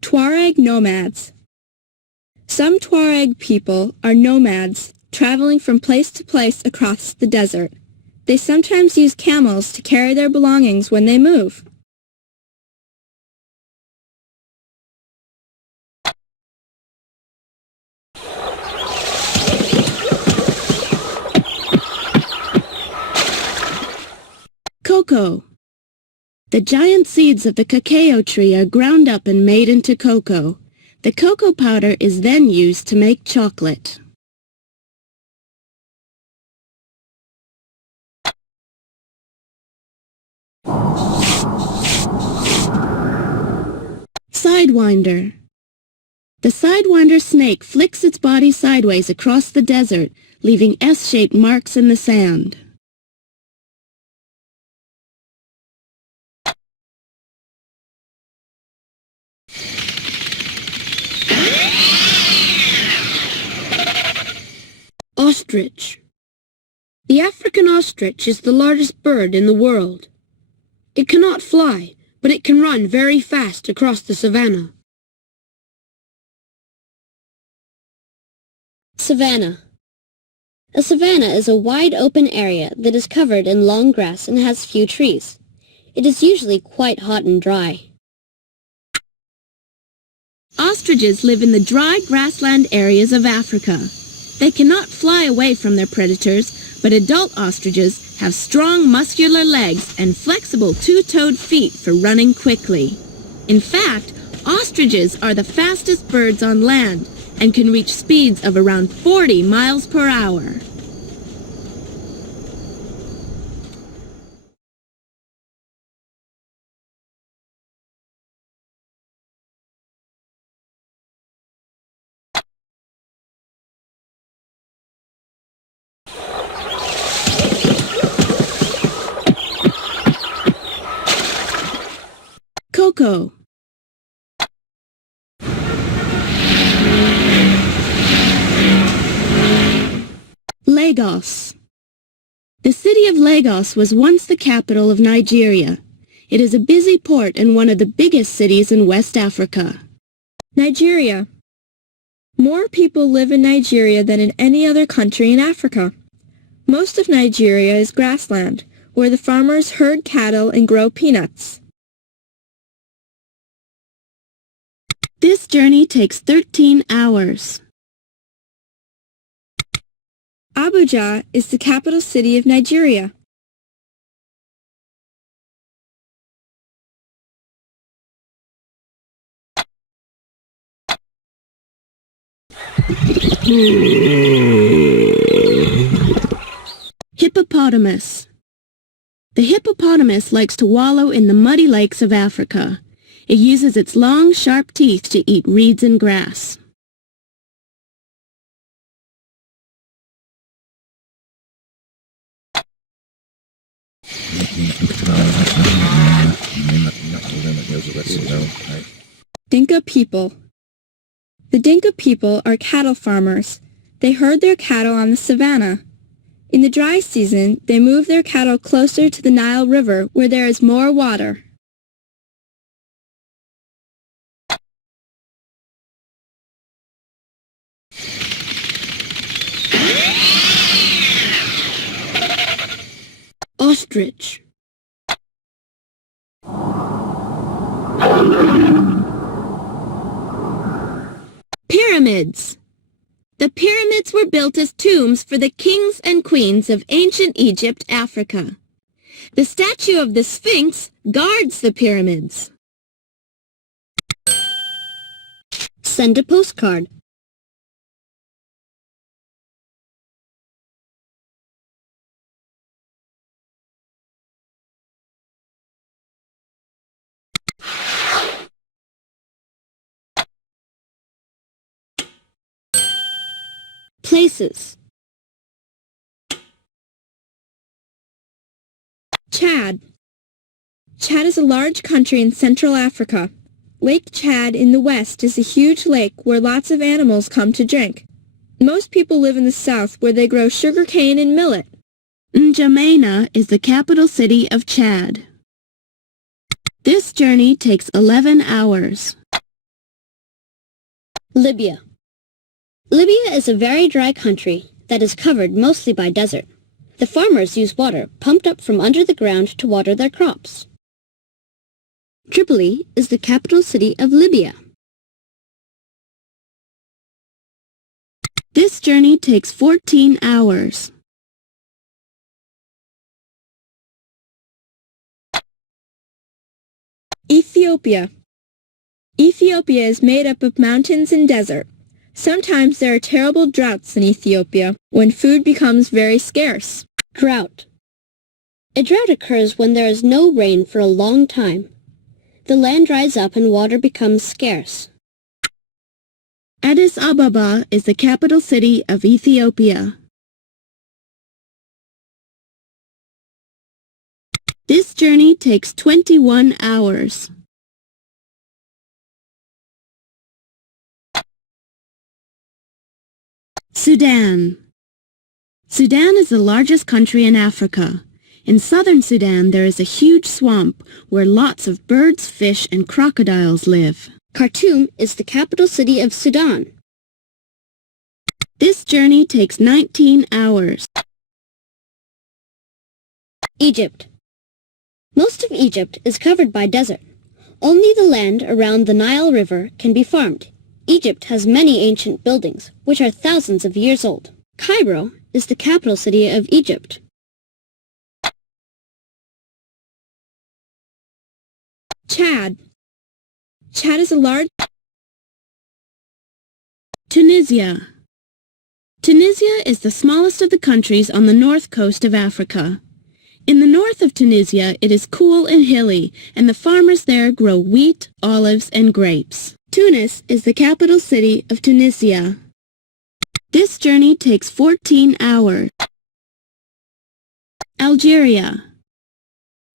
Tuareg nomads. Some Tuareg people are nomads, traveling from place to place across the desert. They sometimes use camels to carry their belongings when they move. Cocoa. The giant seeds of the cacao tree are ground up and made into cocoa. The cocoa powder is then used to make chocolate. Sidewinder. The sidewinder snake flicks its body sideways across the desert, leaving S-shaped marks in the sand. Ostrich. The African ostrich is the largest bird in the world. It cannot fly, but it can run very fast across the savanna. Savanna. A savanna is a wide open area that is covered in long grass and has few trees. It is usually quite hot and dry. Ostriches live in the dry grassland areas of Africa. They cannot fly away from their predators, but adult ostriches have strong muscular legs and flexible two-toed feet for running quickly. In fact, Ostriches are the fastest birds on land and can reach speeds of around 40 miles per hour. Cocoa. Lagos. The city of Lagos was once the capital of Nigeria. It is a busy port and one of the biggest cities in West Africa. Nigeria. More people live in Nigeria than in any other country in Africa. Most of Nigeria is grassland, where the farmers herd cattle and grow peanuts. This journey takes 13 hours. Abuja is the capital city of Nigeria. Hippopotamus. The hippopotamus likes to wallow in the muddy lakes of Africa. It uses its long, sharp teeth to eat reeds and grass. Dinka people. The Dinka people are cattle farmers. They herd their cattle on the savannah. In the dry season, they move their cattle closer to the Nile River where there is more water. Ostrich. Pyramids. The pyramids were built as tombs for the kings and queens of ancient Egypt, Africa. The statue of the Sphinx guards the pyramids. Send a postcard. Places. Chad. Chad is a large country in Central Africa. Lake Chad in the west is a huge lake where lots of animals come to drink. Most people live in the south where they grow sugarcane and millet. N'Djamena is the capital city of Chad. This journey takes 11 hours. Libya. Libya is a very dry country that is covered mostly by desert. The farmers use water pumped up from under the ground to water their crops. Tripoli is the capital city of Libya. This journey takes 14 hours. Ethiopia. Ethiopia is made up of mountains and desert. Sometimes there are terrible droughts in Ethiopia when food becomes very scarce. Drought. A drought occurs when there is no rain for a long time. The land dries up and water becomes scarce. Addis Ababa is the capital city of Ethiopia. This journey takes 21 hours. Sudan. Sudan is the largest country in Africa. In southern Sudan, there is a huge swamp where lots of birds, fish, and crocodiles live. Khartoum is the capital city of Sudan. This journey takes 19 hours. Egypt. Most of Egypt is covered by desert. Only the land around the Nile River can be farmed. Egypt has many ancient buildings, which are thousands of years old. Cairo is the capital city of Egypt. Chad. Chad is a large... Tunisia. Tunisia is the smallest of the countries on the north coast of Africa. In the north of Tunisia, it is cool and hilly, and the farmers there grow wheat, olives, and grapes. Tunis is the capital city of Tunisia. This journey takes 14 hours. Algeria.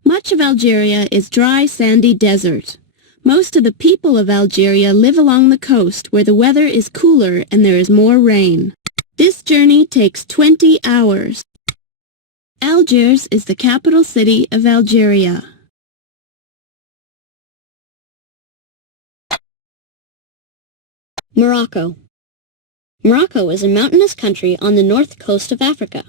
Much of Algeria is dry, sandy desert. Most of the people of Algeria live along the coast where the weather is cooler and there is more rain. This journey takes 20 hours. Algiers is the capital city of Algeria. Morocco. Morocco is a mountainous country on the north coast of Africa.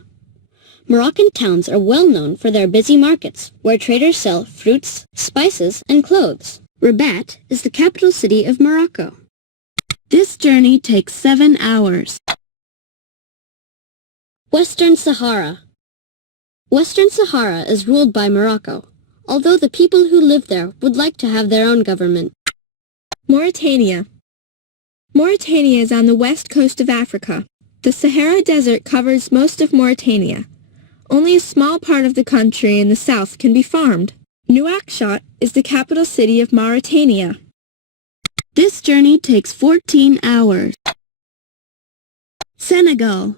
Moroccan towns are well known for their busy markets, where traders sell fruits, spices, and clothes. Rabat is the capital city of Morocco. This journey takes 7 hours. Western Sahara. Western Sahara is ruled by Morocco, although the people who live there would like to have their own government. Mauritania. Mauritania is on the west coast of Africa. The Sahara Desert covers most of Mauritania. Only a small part of the country in the south can be farmed. Nouakchott is the capital city of Mauritania. This journey takes 14 hours. Senegal.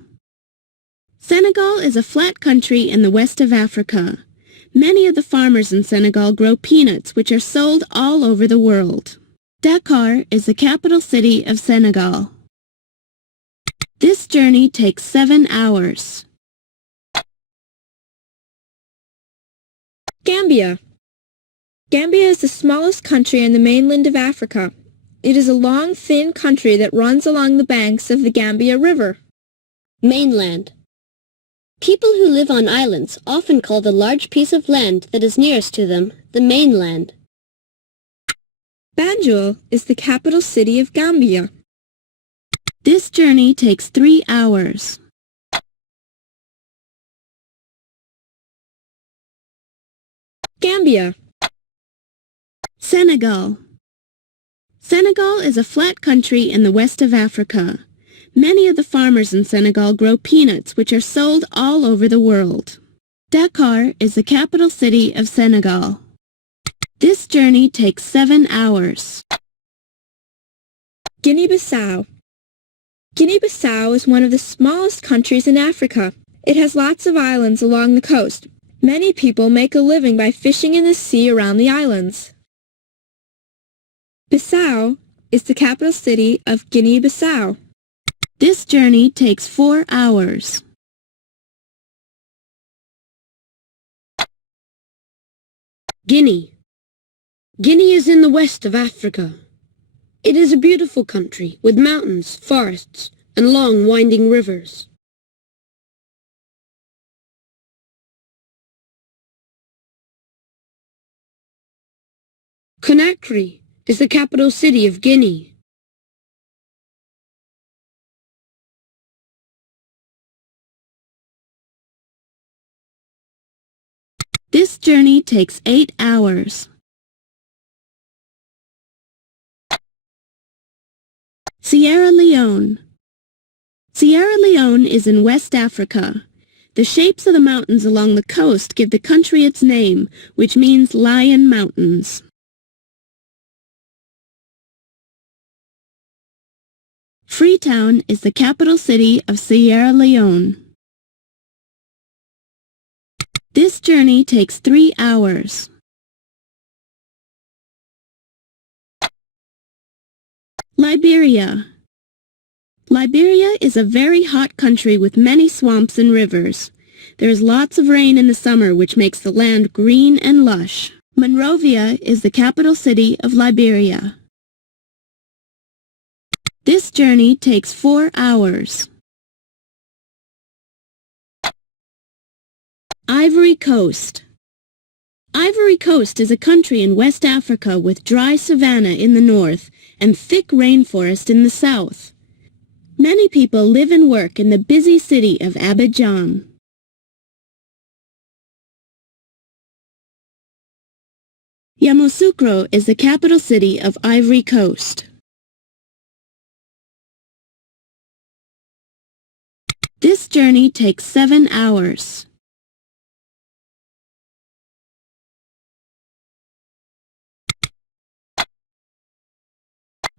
Senegal is a flat country in the west of Africa. Many of the farmers in Senegal grow peanuts, which are sold all over the world. Dakar is the capital city of Senegal. This journey takes 7 hours. Gambia. Gambia is the smallest country in the mainland of Africa. It is a long, thin country that runs along the banks of the Gambia River. Mainland. People who live on islands often call the large piece of land that is nearest to them the mainland. Banjul is the capital city of Gambia. This journey takes 3 hours. Gambia. Senegal. Senegal is a flat country in the west of Africa. Many of the farmers in Senegal grow peanuts, which are sold all over the world. Dakar is the capital city of Senegal. This journey takes 7 hours. Guinea-Bissau. Guinea-Bissau is one of the smallest countries in Africa. It has lots of islands along the coast. Many people make a living by fishing in the sea around the islands. Bissau is the capital city of Guinea-Bissau. This journey takes 4 hours. Guinea. Guinea is in the west of Africa. It is a beautiful country with mountains, forests, and long winding rivers. Conakry is the capital city of Guinea. This journey takes 8 hours. Sierra Leone. Sierra Leone is in West Africa. The shapes of the mountains along the coast give the country its name, which means Lion Mountains. Freetown is the capital city of Sierra Leone. This journey takes 3 hours. Liberia. Liberia is a very hot country with many swamps and rivers. There is lots of rain in the summer, which makes the land green and lush. Monrovia is the capital city of Liberia. This journey takes 4 hours. Ivory Coast. Ivory Coast is a country in West Africa with dry savanna in the north and thick rainforest in the south. Many people live and work in the busy city of Abidjan. Yamoussoukro is the capital city of Ivory Coast. This journey takes 7 hours.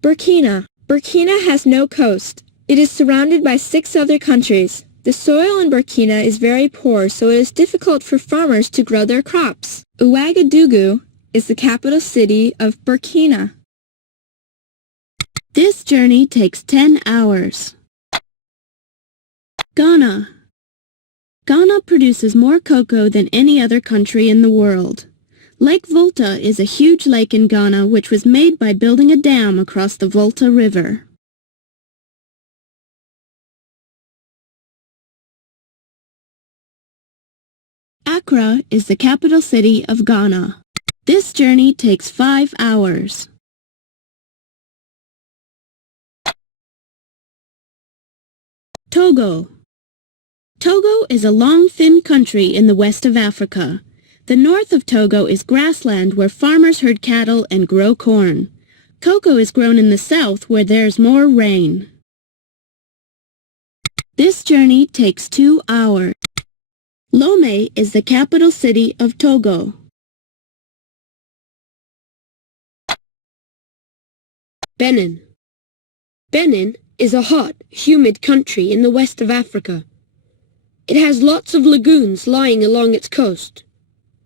Burkina. Burkina has no coast. It is surrounded by 6 other countries. The soil in Burkina is very poor, so it is difficult for farmers to grow their crops. Ouagadougou is the capital city of Burkina. This journey takes 10 hours. Ghana. Ghana produces more cocoa than any other country in the world. Lake Volta is a huge lake in Ghana which was made by building a dam across the Volta River. Accra is the capital city of Ghana. This journey takes 5 hours. Togo. Togo is a long, thin country in the west of Africa. The north of Togo is grassland where farmers herd cattle and grow corn. Cocoa is grown in the south where there's more rain. This journey takes 2 hours. Lomé is the capital city of Togo. Benin. Benin is a hot, humid country in the west of Africa. It has lots of lagoons lying along its coast.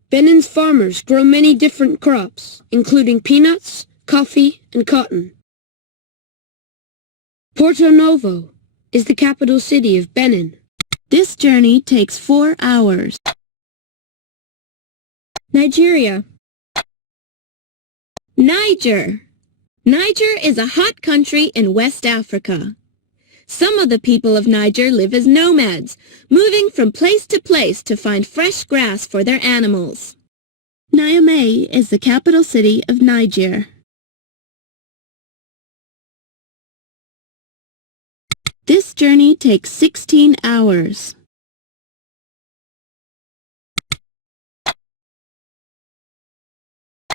Benin's farmers grow many different crops, including peanuts, coffee, and cotton. Porto Novo is the capital city of Benin. This journey takes 4 hours. Nigeria. Niger. Niger is a hot country in West Africa. Some of the people of Niger live as nomads, moving from place to place to find fresh grass for their animals. Niamey is the capital city of Niger. This journey takes 16 hours.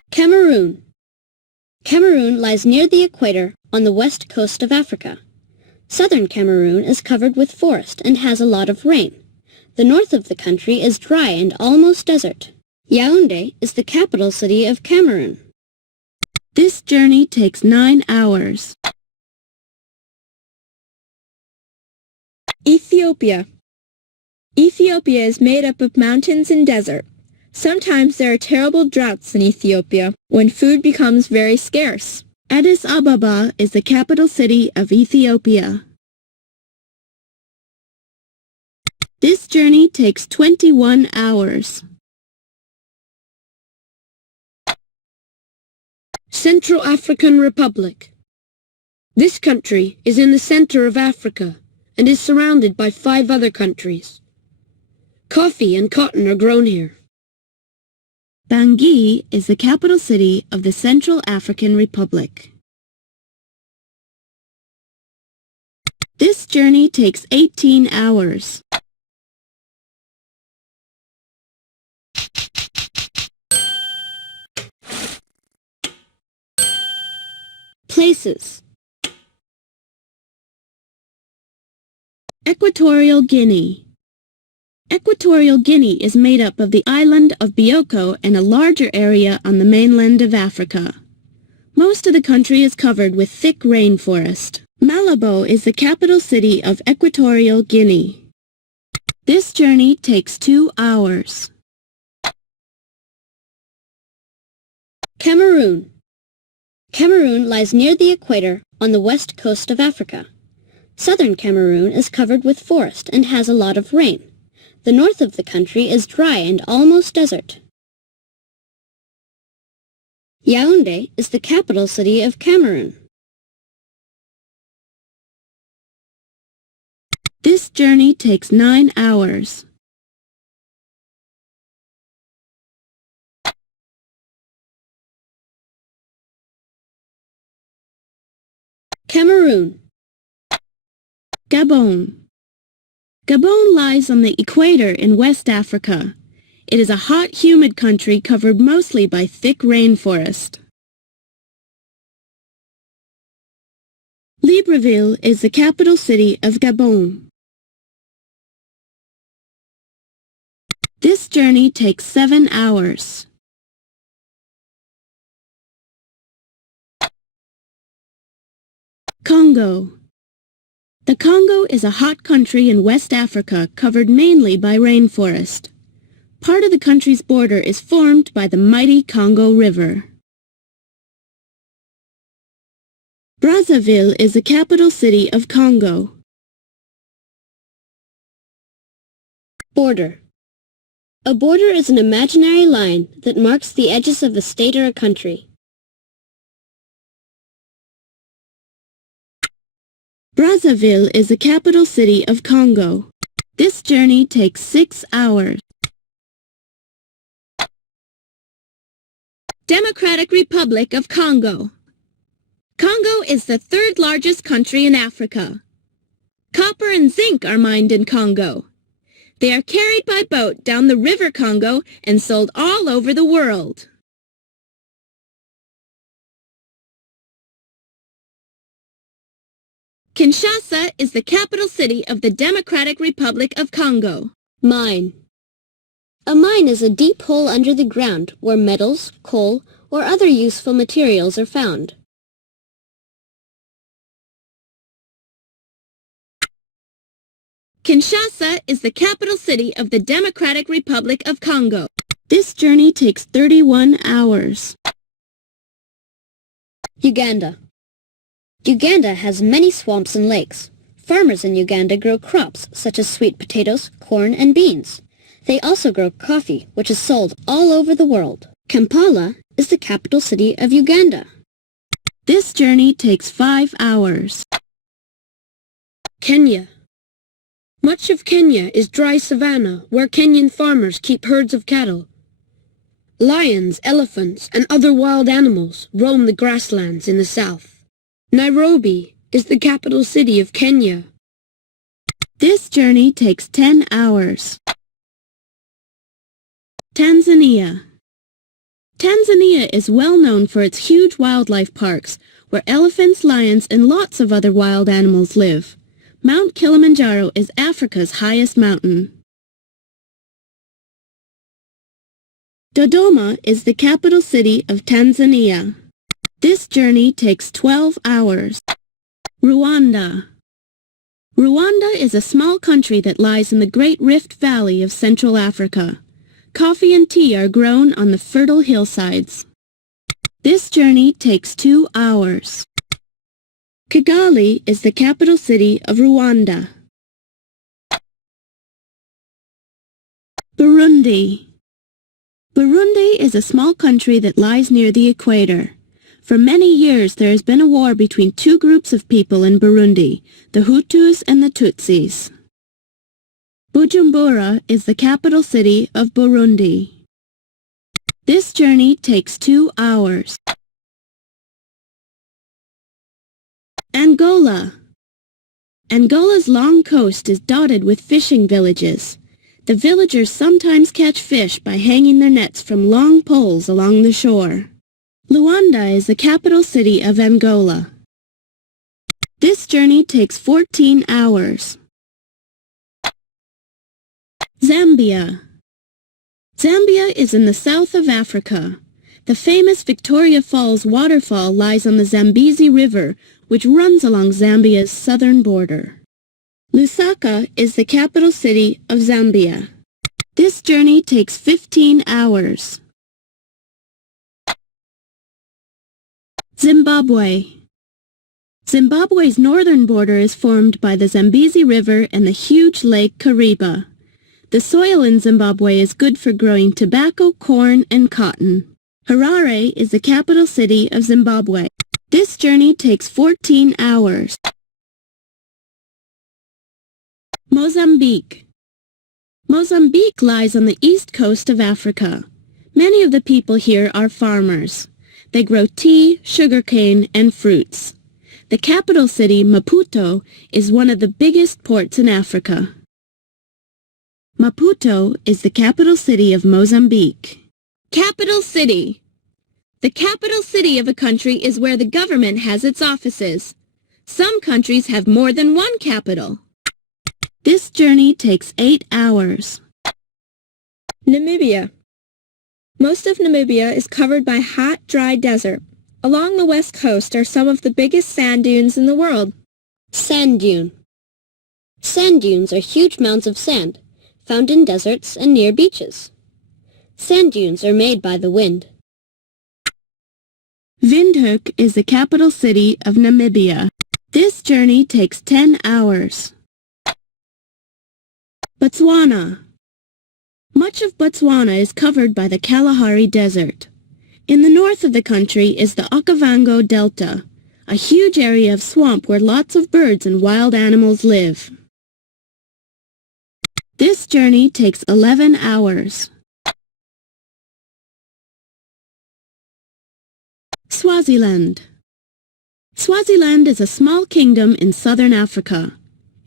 Cameroon. Cameroon lies near the equator on the west coast of Africa. Southern Cameroon is covered with forest and has a lot of rain. The north of the country is dry and almost desert. Yaoundé is the capital city of Cameroon. This journey takes 9 hours. Ethiopia. Ethiopia is made up of mountains and desert. Sometimes there are terrible droughts in Ethiopia when food becomes very scarce. Addis Ababa is the capital city of Ethiopia. This journey takes 21 hours. Central African Republic. This country is in the center of Africa and is surrounded by 5 other countries. Coffee and cotton are grown here. Bangui is the capital city of the Central African Republic. This journey takes 18 hours. Places. Equatorial Guinea. Equatorial Guinea is made up of the island of Bioko and a larger area on the mainland of Africa. Most of the country is covered with thick rainforest. Malabo is the capital city of Equatorial Guinea. This journey takes 2 hours. Cameroon. Cameroon lies near the equator on the west coast of Africa. Southern Cameroon is covered with forest and has a lot of rain. The north of the country is dry and almost desert. Yaoundé is the capital city of Cameroon. This journey takes 9 hours. Cameroon. Gabon. Gabon lies on the equator in West Africa. It is a hot, humid country covered mostly by thick rainforest. Libreville is the capital city of Gabon. This journey takes 7 hours. Congo. The Congo is a hot country in West Africa covered mainly by rainforest. Part of the country's border is formed by the mighty Congo River. Brazzaville is the capital city of Congo. Border. A border is an imaginary line that marks the edges of a state or a country. Brazzaville is the capital city of Congo. This journey takes 6 hours. Democratic Republic of Congo. Congo is the third largest country in Africa. Copper and zinc are mined in Congo. They are carried by boat down the River Congo and sold all over the world. Kinshasa is the capital city of the Democratic Republic of Congo. Mine. A mine is a deep hole under the ground where metals, coal, or other useful materials are found. Kinshasa is the capital city of the Democratic Republic of Congo. This journey takes 31 hours. Uganda. Uganda has many swamps and lakes. Farmers in Uganda grow crops such as sweet potatoes, corn, and beans. They also grow coffee, which is sold all over the world. Kampala is the capital city of Uganda. This journey takes 5 hours. Kenya. Much of Kenya is dry savanna where Kenyan farmers keep herds of cattle. Lions, elephants, and other wild animals roam the grasslands in the south. Nairobi is the capital city of Kenya. This journey takes 10 hours. Tanzania. Tanzania is well known for its huge wildlife parks where elephants, lions, and lots of other wild animals live. Mount Kilimanjaro is Africa's highest mountain. Dodoma is the capital city of Tanzania. This journey takes 12 hours. Rwanda. Rwanda is a small country that lies in the Great Rift Valley of Central Africa. Coffee and tea are grown on the fertile hillsides. This journey takes 2 hours. Kigali is the capital city of Rwanda. Burundi. Burundi is a small country that lies near the equator. For many years there has been a war between two groups of people in Burundi, the Hutus and the Tutsis. Bujumbura is the capital city of Burundi. This journey takes 2 hours. Angola. Angola's long coast is dotted with fishing villages. The villagers sometimes catch fish by hanging their nets from long poles along the shore. Luanda is the capital city of Angola. This journey takes 14 hours. Zambia. Zambia is in the south of Africa. The famous Victoria Falls waterfall lies on the Zambezi River, which runs along Zambia's southern border. Lusaka is the capital city of Zambia. This journey takes 15 hours. Zimbabwe. Zimbabwe's northern border is formed by the Zambezi River and the huge lake Kariba. The soil in Zimbabwe is good for growing tobacco, corn, and cotton. Harare is the capital city of Zimbabwe. This journey takes 14 hours. Mozambique. Mozambique lies on the east coast of Africa. Many of the people here are farmers. They grow tea, sugarcane, and fruits. The capital city, Maputo, is one of the biggest ports in Africa. Maputo is the capital city of Mozambique. Capital city. The capital city of a country is where the government has its offices. Some countries have more than one capital. This journey takes 8 hours. Namibia. Most of Namibia is covered by hot, dry desert. Along the west coast are some of the biggest sand dunes in the world. Sand dune. Sand dunes are huge mounds of sand, found in deserts and near beaches. Sand dunes are made by the wind. Windhoek is the capital city of Namibia. This journey takes 10 hours. Botswana. Much of Botswana is covered by the Kalahari Desert. In the north of the country is the Okavango Delta, a huge area of swamp where lots of birds and wild animals live. This journey takes 11 hours. Swaziland. Swaziland is a small kingdom in southern Africa.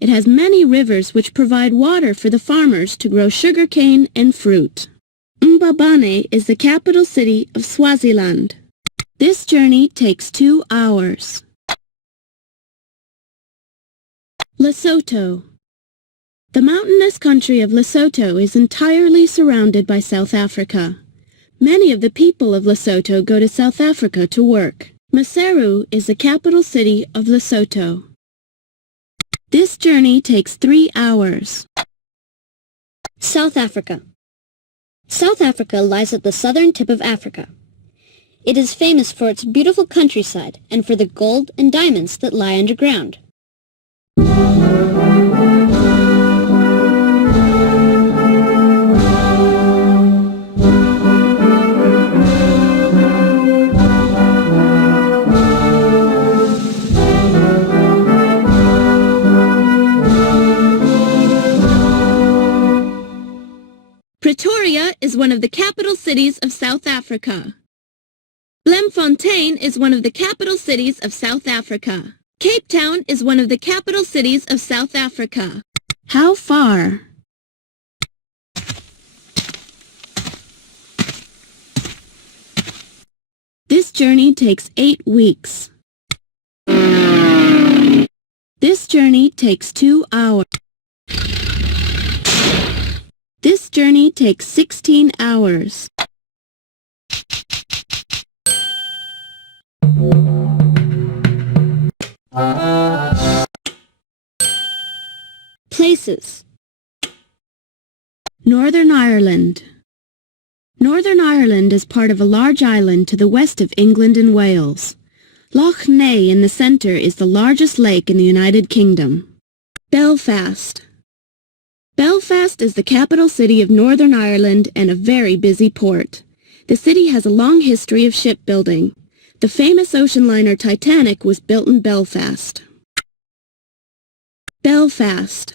It has many rivers which provide water for the farmers to grow sugarcane and fruit. Mbabane is the capital city of Swaziland. This journey takes 2 hours. Lesotho. The mountainous country of Lesotho is entirely surrounded by South Africa. Many of the people of Lesotho go to South Africa to work. Maseru is the capital city of Lesotho. This journey takes 3 hours. South Africa. South Africa lies at the southern tip of Africa. It is famous for its beautiful countryside and for the gold and diamonds that lie underground. Pretoria is one of the capital cities of South Africa. Bloemfontein is one of the capital cities of South Africa. Cape Town is one of the capital cities of South Africa. How far? This journey takes 8 weeks. This journey takes 2 hours. This journey takes 16 hours. Places. Northern Ireland. Northern Ireland is part of a large island to the west of England and Wales. Loch Ness in the center is the largest lake in the United Kingdom. Belfast. Belfast is the capital city of Northern Ireland and a very busy port. The city has a long history of shipbuilding. The famous ocean liner Titanic was built in Belfast. Belfast.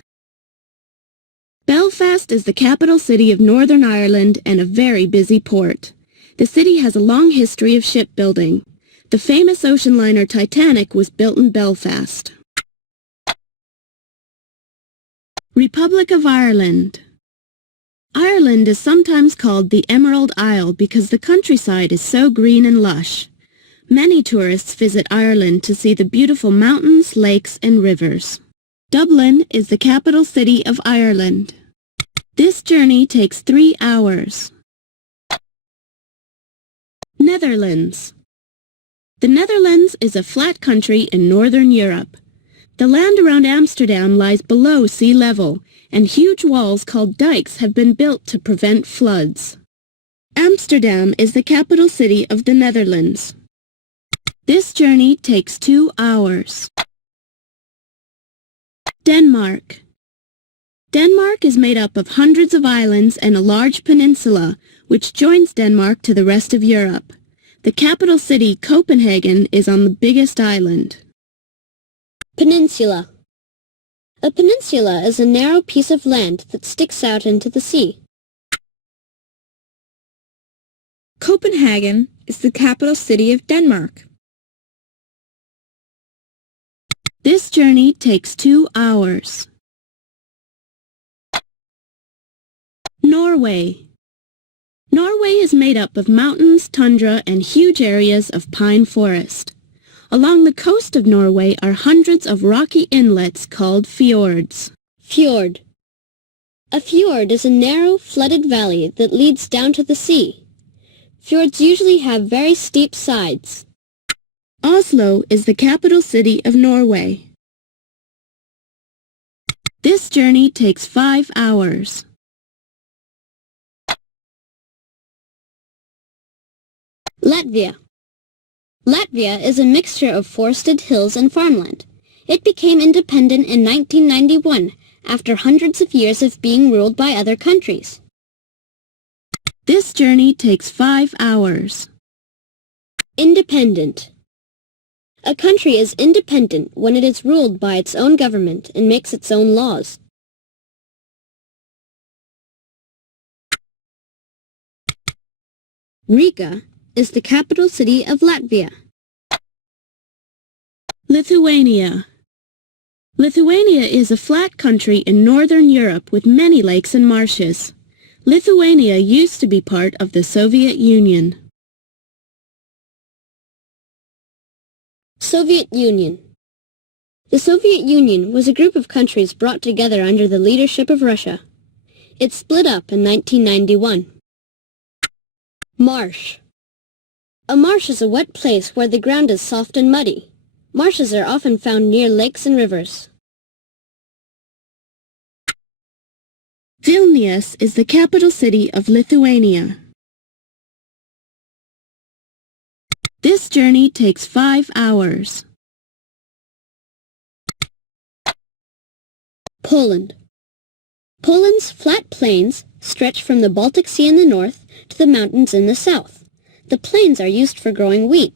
Belfast is the capital city of Northern Ireland and a very busy port. The city has a long history of shipbuilding. The famous ocean liner Titanic was built in Belfast. Republic of Ireland. Ireland is sometimes called the Emerald Isle because the countryside is so green and lush. Many tourists visit Ireland to see the beautiful mountains, lakes, and rivers. Dublin is the capital city of Ireland. This journey takes 3 hours. Netherlands. The Netherlands is a flat country in northern Europe. The land around Amsterdam lies below sea level, and huge walls called dikes have been built to prevent floods. Amsterdam is the capital city of the Netherlands. This journey takes 2 hours. Denmark. Denmark is made up of hundreds of islands and a large peninsula, which joins Denmark to the rest of Europe. The capital city, Copenhagen, is on the biggest island. Peninsula. A peninsula is a narrow piece of land that sticks out into the sea. Copenhagen is the capital city of Denmark. This journey takes 2 hours. Norway. Norway is made up of mountains, tundra, and huge areas of pine forest. Along the coast of Norway are hundreds of rocky inlets called fjords. Fjord. A fjord is a narrow, flooded valley that leads down to the sea. Fjords usually have very steep sides. Oslo is the capital city of Norway. This journey takes 5 hours. Latvia. Latvia is a mixture of forested hills and farmland. It became independent in 1991 after hundreds of years of being ruled by other countries. This journey takes 5 hours. Independent. A country is independent when it is ruled by its own government and makes its own laws. Riga is the capital city of Latvia. Lithuania. Lithuania is a flat country in northern Europe with many lakes and marshes. Lithuania used to be part of the Soviet Union. Soviet Union. The Soviet Union was a group of countries brought together under the leadership of Russia. It split up in 1991. Marsh. A marsh is a wet place where the ground is soft and muddy. Marshes are often found near lakes and rivers. Vilnius is the capital city of Lithuania. This journey takes 5 hours. Poland. Poland's flat plains stretch from the Baltic Sea in the north to the mountains in the south. The plains are used for growing wheat.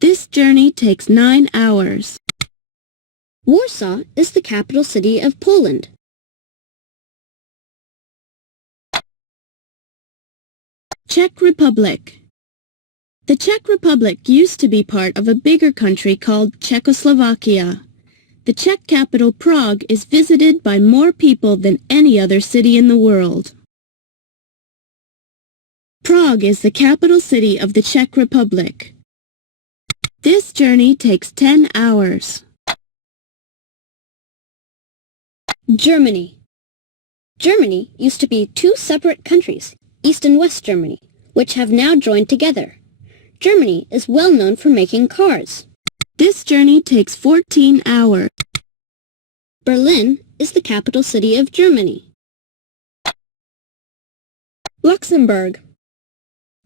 This journey takes 9 hours. Warsaw is the capital city of Poland. Czech Republic. The Czech Republic used to be part of a bigger country called Czechoslovakia. The Czech capital Prague is visited by more people than any other city in the world. Prague is the capital city of the Czech Republic. This journey takes 10 hours. Germany. Germany used to be two separate countries, East and West Germany, which have now joined together. Germany is well known for making cars. This journey takes 14 hours. Berlin is the capital city of Germany. Luxembourg.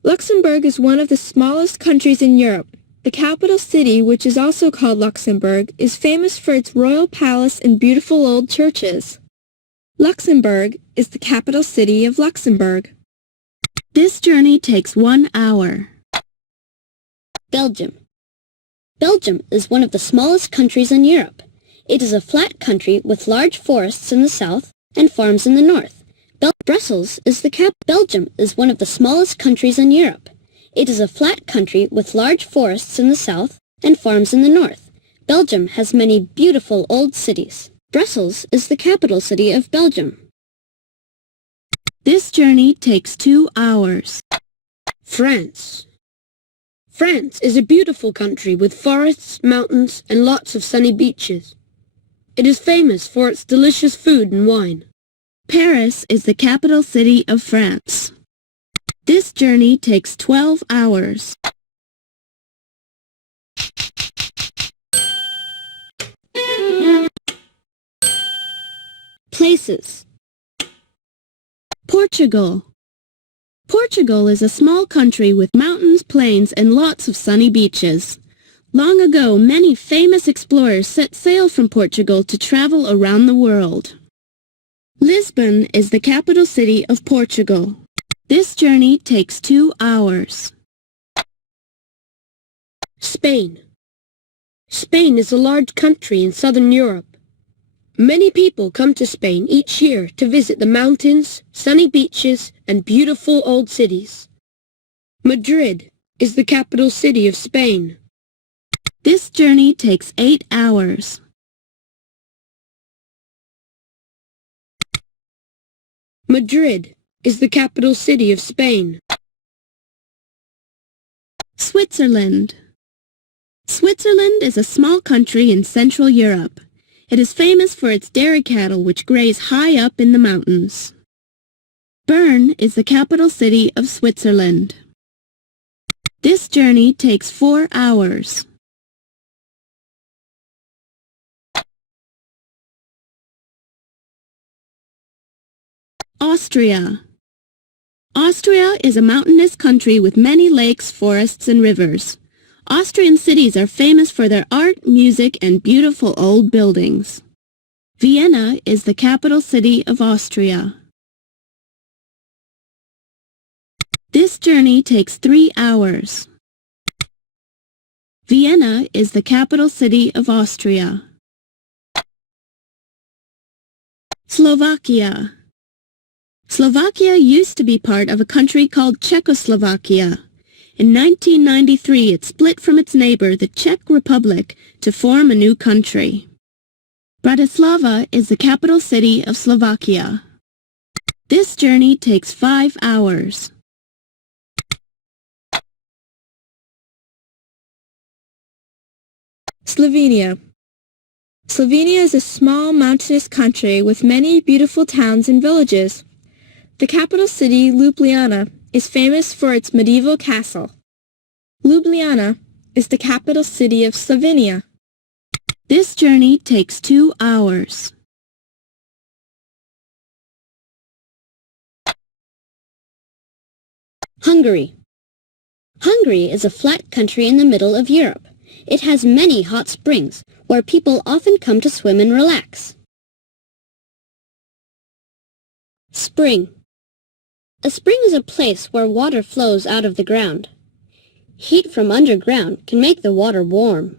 Luxembourg is one of the smallest countries in Europe. The capital city, which is also called Luxembourg, is famous for its royal palace and beautiful old churches. Luxembourg is the capital city of Luxembourg. This journey takes 1 hour. Belgium. Belgium is one of the smallest countries in Europe. It is a flat country with large forests in the south and farms in the north. Brussels is the capital. Belgium is one of the smallest countries in Europe. It is a flat country with large forests in the south and farms in the north. Belgium has many beautiful old cities. Brussels is the capital city of Belgium. This journey takes 2 hours. France. France is a beautiful country with forests, mountains, and lots of sunny beaches. It is famous for its delicious food and wine. Paris is the capital city of France. This journey takes 12 hours. Places. Portugal. Portugal is a small country with mountains, plains, and lots of sunny beaches. Long ago, many famous explorers set sail from Portugal to travel around the world. Lisbon is the capital city of Portugal. This journey takes 2 hours. Spain. Spain is a large country in southern Europe. Many people come to Spain each year to visit the mountains, sunny beaches, and beautiful old cities. Madrid is the capital city of Spain. This journey takes 8 hours. Madrid is the capital city of Spain. Switzerland. Switzerland is a small country in Central Europe. It is famous for its dairy cattle which graze high up in the mountains. Bern is the capital city of Switzerland. This journey takes 4 hours. Austria. Austria is a mountainous country with many lakes, forests, and rivers. Austrian cities are famous for their art, music, and beautiful old buildings. Vienna is the capital city of Austria. This journey takes 3 hours. Vienna is the capital city of Austria. Slovakia. Slovakia used to be part of a country called Czechoslovakia. In 1993, it split from its neighbor, the Czech Republic, to form a new country. Bratislava is the capital city of Slovakia. This journey takes 5 hours. Slovenia. Slovenia is a small mountainous country with many beautiful towns and villages. The capital city, Ljubljana, is famous for its medieval castle. Ljubljana is the capital city of Slovenia. This journey takes 2 hours. Hungary. Hungary is a flat country in the middle of Europe. It has many hot springs, where people often come to swim and relax. Spring. A spring is a place where water flows out of the ground. Heat from underground can make the water warm.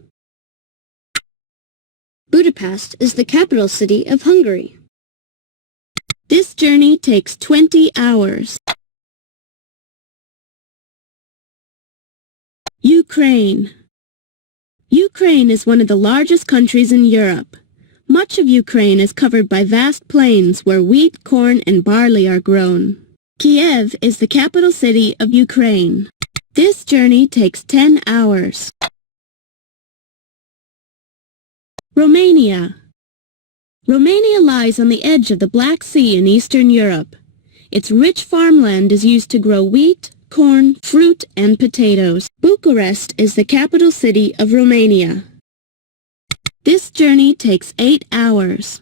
Budapest is the capital city of Hungary. This journey takes 20 hours. Ukraine. Ukraine is one of the largest countries in Europe. Much of Ukraine is covered by vast plains where wheat, corn, and barley are grown. Kiev is the capital city of Ukraine. This journey takes 10 hours. Romania. Romania lies on the edge of the Black Sea in Eastern Europe. Its rich farmland is used to grow wheat, corn, fruit, and potatoes. Bucharest is the capital city of Romania. This journey takes 8 hours.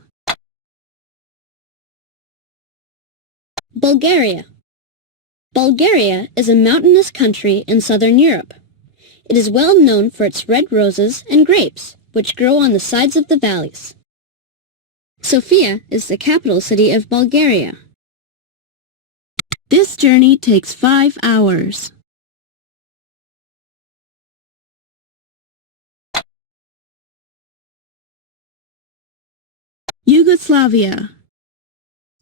Bulgaria. Bulgaria is a mountainous country in southern Europe. It is well known for its red roses and grapes, which grow on the sides of the valleys. Sofia is the capital city of Bulgaria. This journey takes 5 hours. Yugoslavia.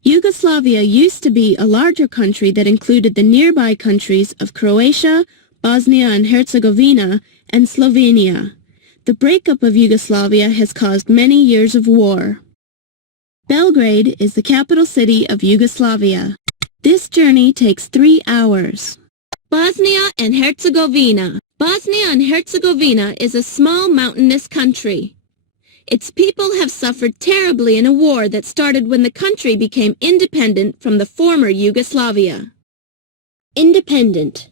Yugoslavia used to be a larger country that included the nearby countries of Croatia, Bosnia and Herzegovina, and Slovenia. The breakup of Yugoslavia has caused many years of war. Belgrade is the capital city of Yugoslavia. This journey takes 3 hours. Bosnia and Herzegovina. Bosnia and Herzegovina is a small mountainous country. Its people have suffered terribly in a war that started when the country became independent from the former Yugoslavia. Independent.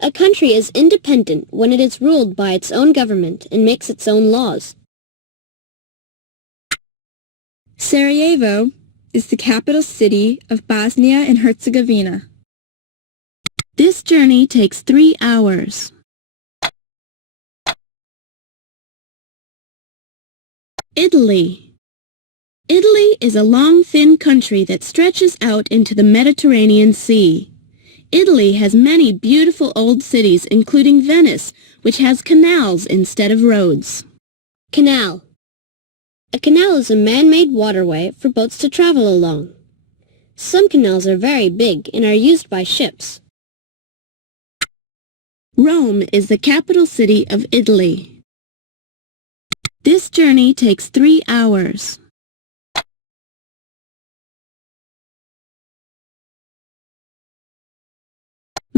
A country is independent when it is ruled by its own government and makes its own laws. Sarajevo is the capital city of Bosnia and Herzegovina. This journey takes 3 hours. Italy. Italy is a long, thin country that stretches out into the Mediterranean Sea. Italy has many beautiful old cities, including Venice, which has canals instead of roads. Canal. A canal is a man-made waterway for boats to travel along. Some canals are very big and are used by ships. Rome is the capital city of Italy. This journey takes 3 hours.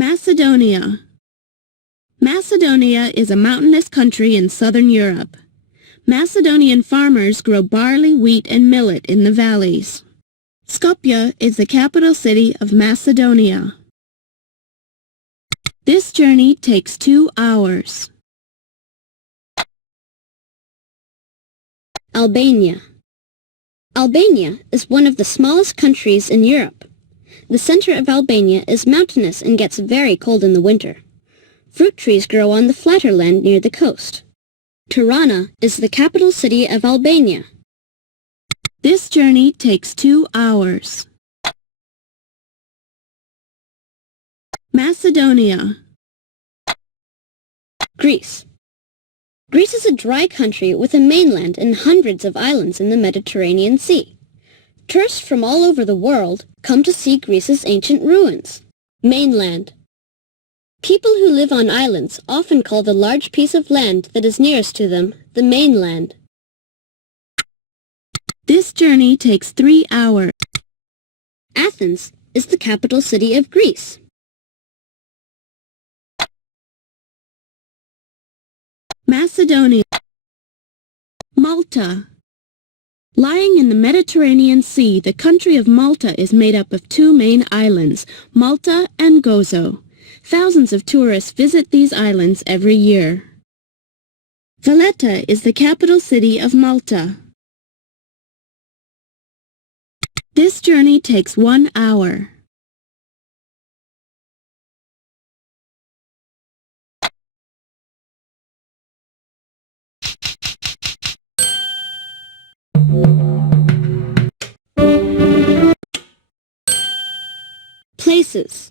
Macedonia. Macedonia is a mountainous country in southern Europe. Macedonian farmers grow barley, wheat, and millet in the valleys. Skopje is the capital city of Macedonia. This journey takes 2 hours. Albania. Albania is one of the smallest countries in Europe. The center of Albania is mountainous and gets very cold in the winter. Fruit trees grow on the flatter land near the coast. Tirana is the capital city of Albania. This journey takes 2 hours. Macedonia. Greece. Greece is a dry country with a mainland and hundreds of islands in the Mediterranean Sea. Tourists from all over the world come to see Greece's ancient ruins. Mainland. People who live on islands often call the large piece of land that is nearest to them the mainland. This journey takes 3 hours. Athens is the capital city of Greece. Macedonia. Malta. Lying in the Mediterranean Sea, the country of Malta is made up of 2 main islands, Malta and Gozo. Thousands of tourists visit these islands every year. Valletta is the capital city of Malta. This journey takes 1 hour. Places.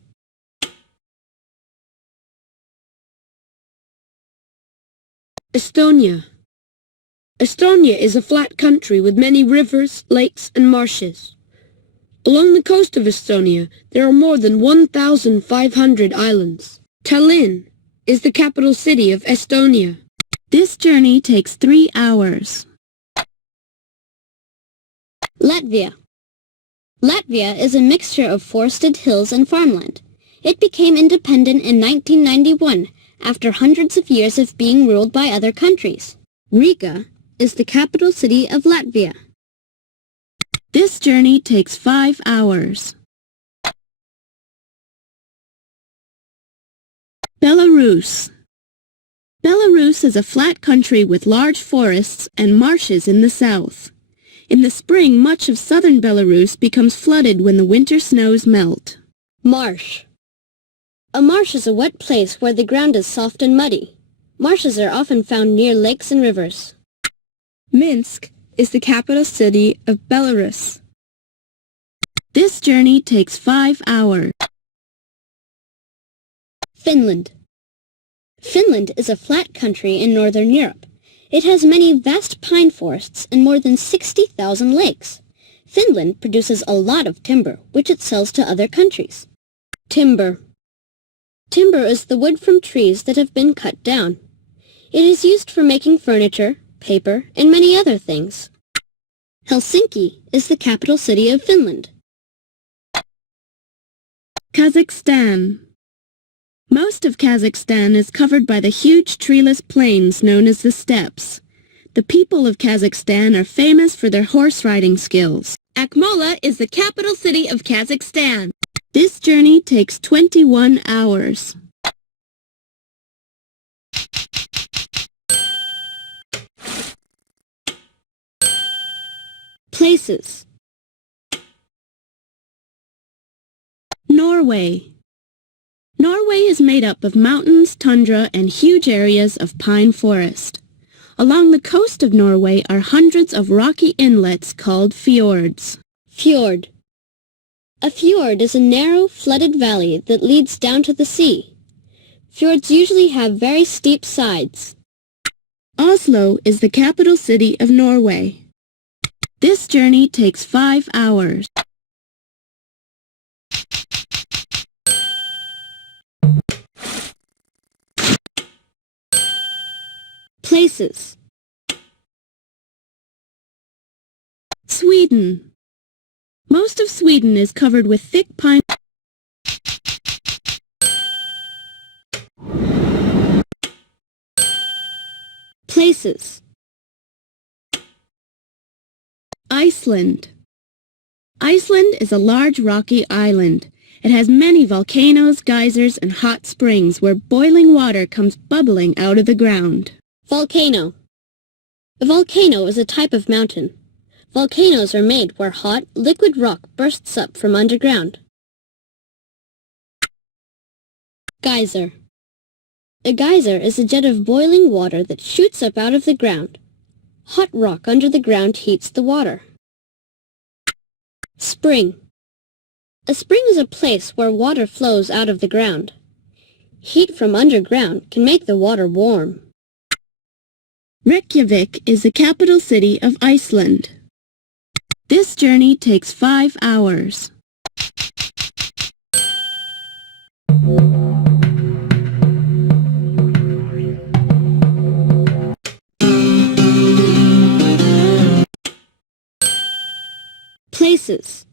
Estonia. Estonia is a flat country with many rivers, lakes, and marshes. Along the coast of Estonia, there are more than 1,500 islands. Tallinn is the capital city of Estonia. This journey takes 3 hours. Latvia. Latvia is a mixture of forested hills and farmland. It became independent in 1991 after hundreds of years of being ruled by other countries. Riga is the capital city of Latvia. This journey takes 5 hours. Belarus. Belarus is a flat country with large forests and marshes in the south. In the spring, much of southern Belarus becomes flooded when the winter snows melt. Marsh. A marsh is a wet place where the ground is soft and muddy. Marshes are often found near lakes and rivers. Minsk is the capital city of Belarus. This journey takes 5 hours. Finland. Finland is a flat country in northern Europe. It has many vast pine forests and more than 60,000 lakes. Finland produces a lot of timber, which it sells to other countries. Timber. Timber is the wood from trees that have been cut down. It is used for making furniture, paper, and many other things. Helsinki is the capital city of Finland. Kazakhstan. Most of Kazakhstan is covered by the huge treeless plains known as the steppes. The people of Kazakhstan are famous for their horse riding skills. Akmola is the capital city of Kazakhstan. This journey takes 21 hours. Places. Norway. Norway is made up of mountains, tundra, and huge areas of pine forest. Along the coast of Norway are hundreds of rocky inlets called fjords. Fjord. A fjord is a narrow, flooded valley that leads down to the sea. Fjords usually have very steep sides. Oslo is the capital city of Norway. This journey takes 5 hours. Places. Sweden. Most of Sweden is covered with thick pine. Places. Iceland. Iceland is a large rocky island. It has many volcanoes, geysers, and hot springs where boiling water comes bubbling out of the ground. Volcano. A volcano is a type of mountain. Volcanoes are made where hot, liquid rock bursts up from underground. Geyser. A geyser is a jet of boiling water that shoots up out of the ground. Hot rock under the ground heats the water. Spring. A spring is a place where water flows out of the ground. Heat from underground can make the water warm. Reykjavik is the capital city of Iceland. This journey takes 5 hours. Places.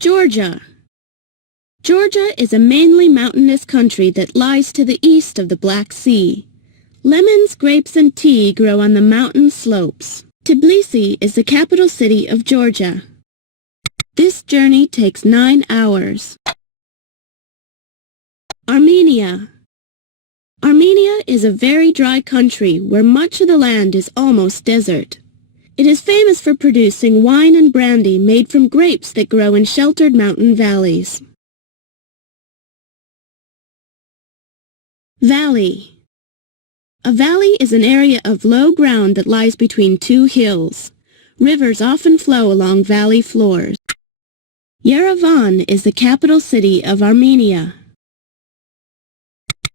Georgia. Georgia is a mainly mountainous country that lies to the east of the Black Sea. Lemons, grapes, and tea grow on the mountain slopes. Tbilisi is the capital city of Georgia. This journey takes 9 hours. Armenia. Armenia is a very dry country where much of the land is almost desert. It is famous for producing wine and brandy made from grapes that grow in sheltered mountain valleys. Valley. A valley is an area of low ground that lies between two hills. Rivers often flow along valley floors. Yerevan is the capital city of Armenia.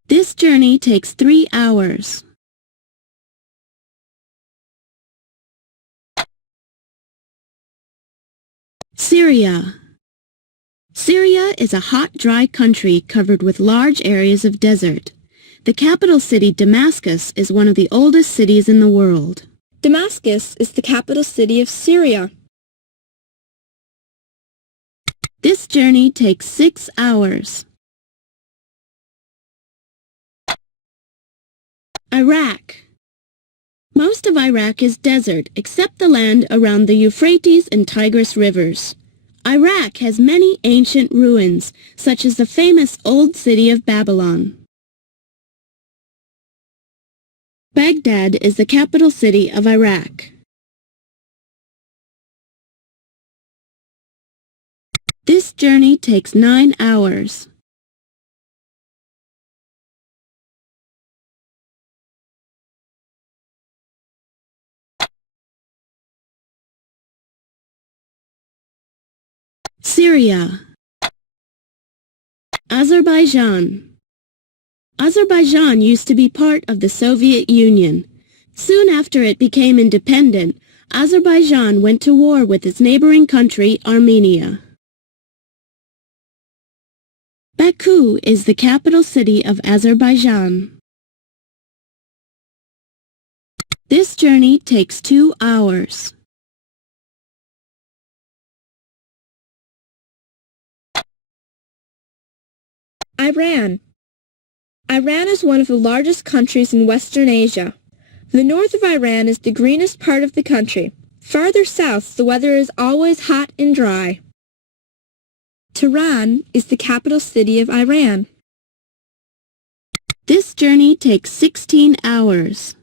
This journey takes 3 hours. Syria. Syria is a hot, dry country covered with large areas of desert. The capital city, Damascus, is one of the oldest cities in the world. Damascus is the capital city of Syria. This journey takes 6 hours. Iraq. Most of Iraq is desert except the land around the Euphrates and Tigris rivers. Iraq has many ancient ruins, such as the famous Old City of Babylon. Baghdad is the capital city of Iraq. This journey takes 9 hours. Syria. Azerbaijan. Azerbaijan used to be part of the Soviet Union. Soon after it became independent, Azerbaijan went to war with its neighboring country, Armenia. Baku is the capital city of Azerbaijan. This journey takes 2 hours. Iran. Iran is one of the largest countries in Western Asia. The north of Iran is the greenest part of the country. Farther south, the weather is always hot and dry. Tehran is the capital city of Iran. This journey takes 16 hours.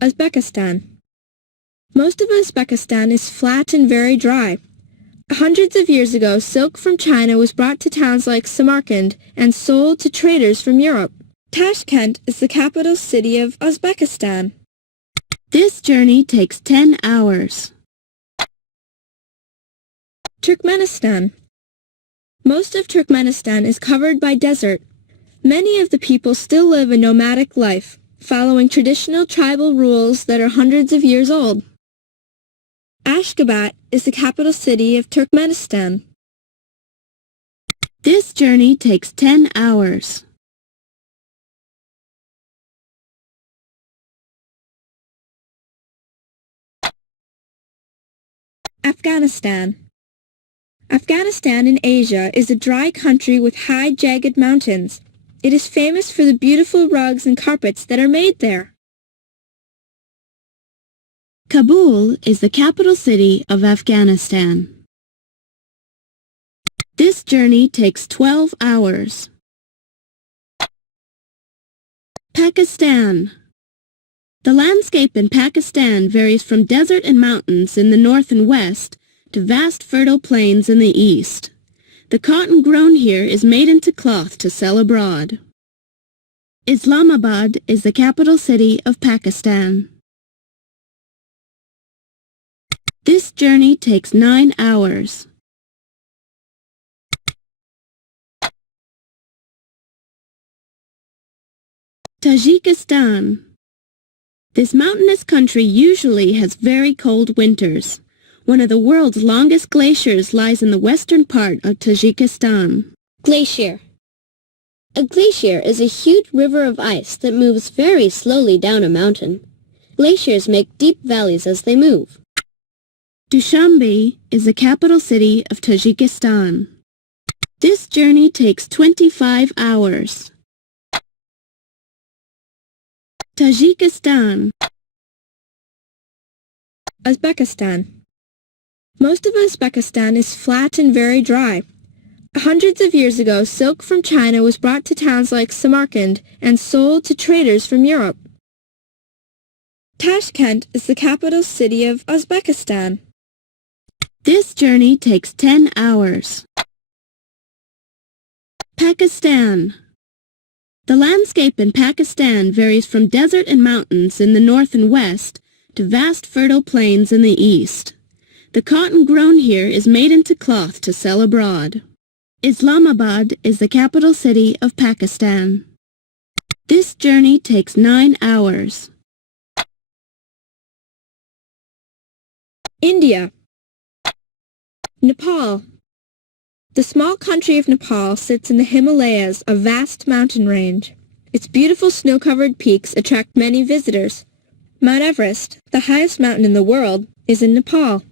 Uzbekistan. Most of Uzbekistan is flat and very dry. Hundreds of years ago, silk from China was brought to towns like Samarkand and sold to traders from Europe. Tashkent is the capital city of Uzbekistan. This journey takes 10 hours. Turkmenistan. Most of Turkmenistan is covered by desert. Many of the people still live a nomadic life, following traditional tribal rules that are hundreds of years old. Ashgabat is the capital city of Turkmenistan. This journey takes 10 hours. Afghanistan. Afghanistan in Asia is a dry country with high, jagged mountains. It is famous for the beautiful rugs and carpets that are made there. Kabul is the capital city of Afghanistan. This journey takes 12 hours. Pakistan. The landscape in Pakistan varies from desert and mountains in the north and west to vast fertile plains in the east. The cotton grown here is made into cloth to sell abroad. Islamabad is the capital city of Pakistan. This journey takes 9 hours. Tajikistan. This mountainous country usually has very cold winters. One of the world's longest glaciers lies in the western part of Tajikistan. Glacier. A glacier is a huge river of ice that moves very slowly down a mountain. Glaciers make deep valleys as they move. Dushanbe is the capital city of Tajikistan. This journey takes 25 hours. Tajikistan. Uzbekistan. Most of Uzbekistan is flat and very dry. Hundreds of years ago, silk from China was brought to towns like Samarkand and sold to traders from Europe. Tashkent is the capital city of Uzbekistan. This journey takes 10 hours. Pakistan. The landscape in Pakistan varies from desert and mountains in the north and west to vast fertile plains in the east. The cotton grown here is made into cloth to sell abroad. Islamabad is the capital city of Pakistan. This journey takes 9 hours. India. Nepal. The small country of Nepal sits in the Himalayas, a vast mountain range. Its beautiful snow-covered peaks attract many visitors. Mount Everest, the highest mountain in the world, is in Nepal.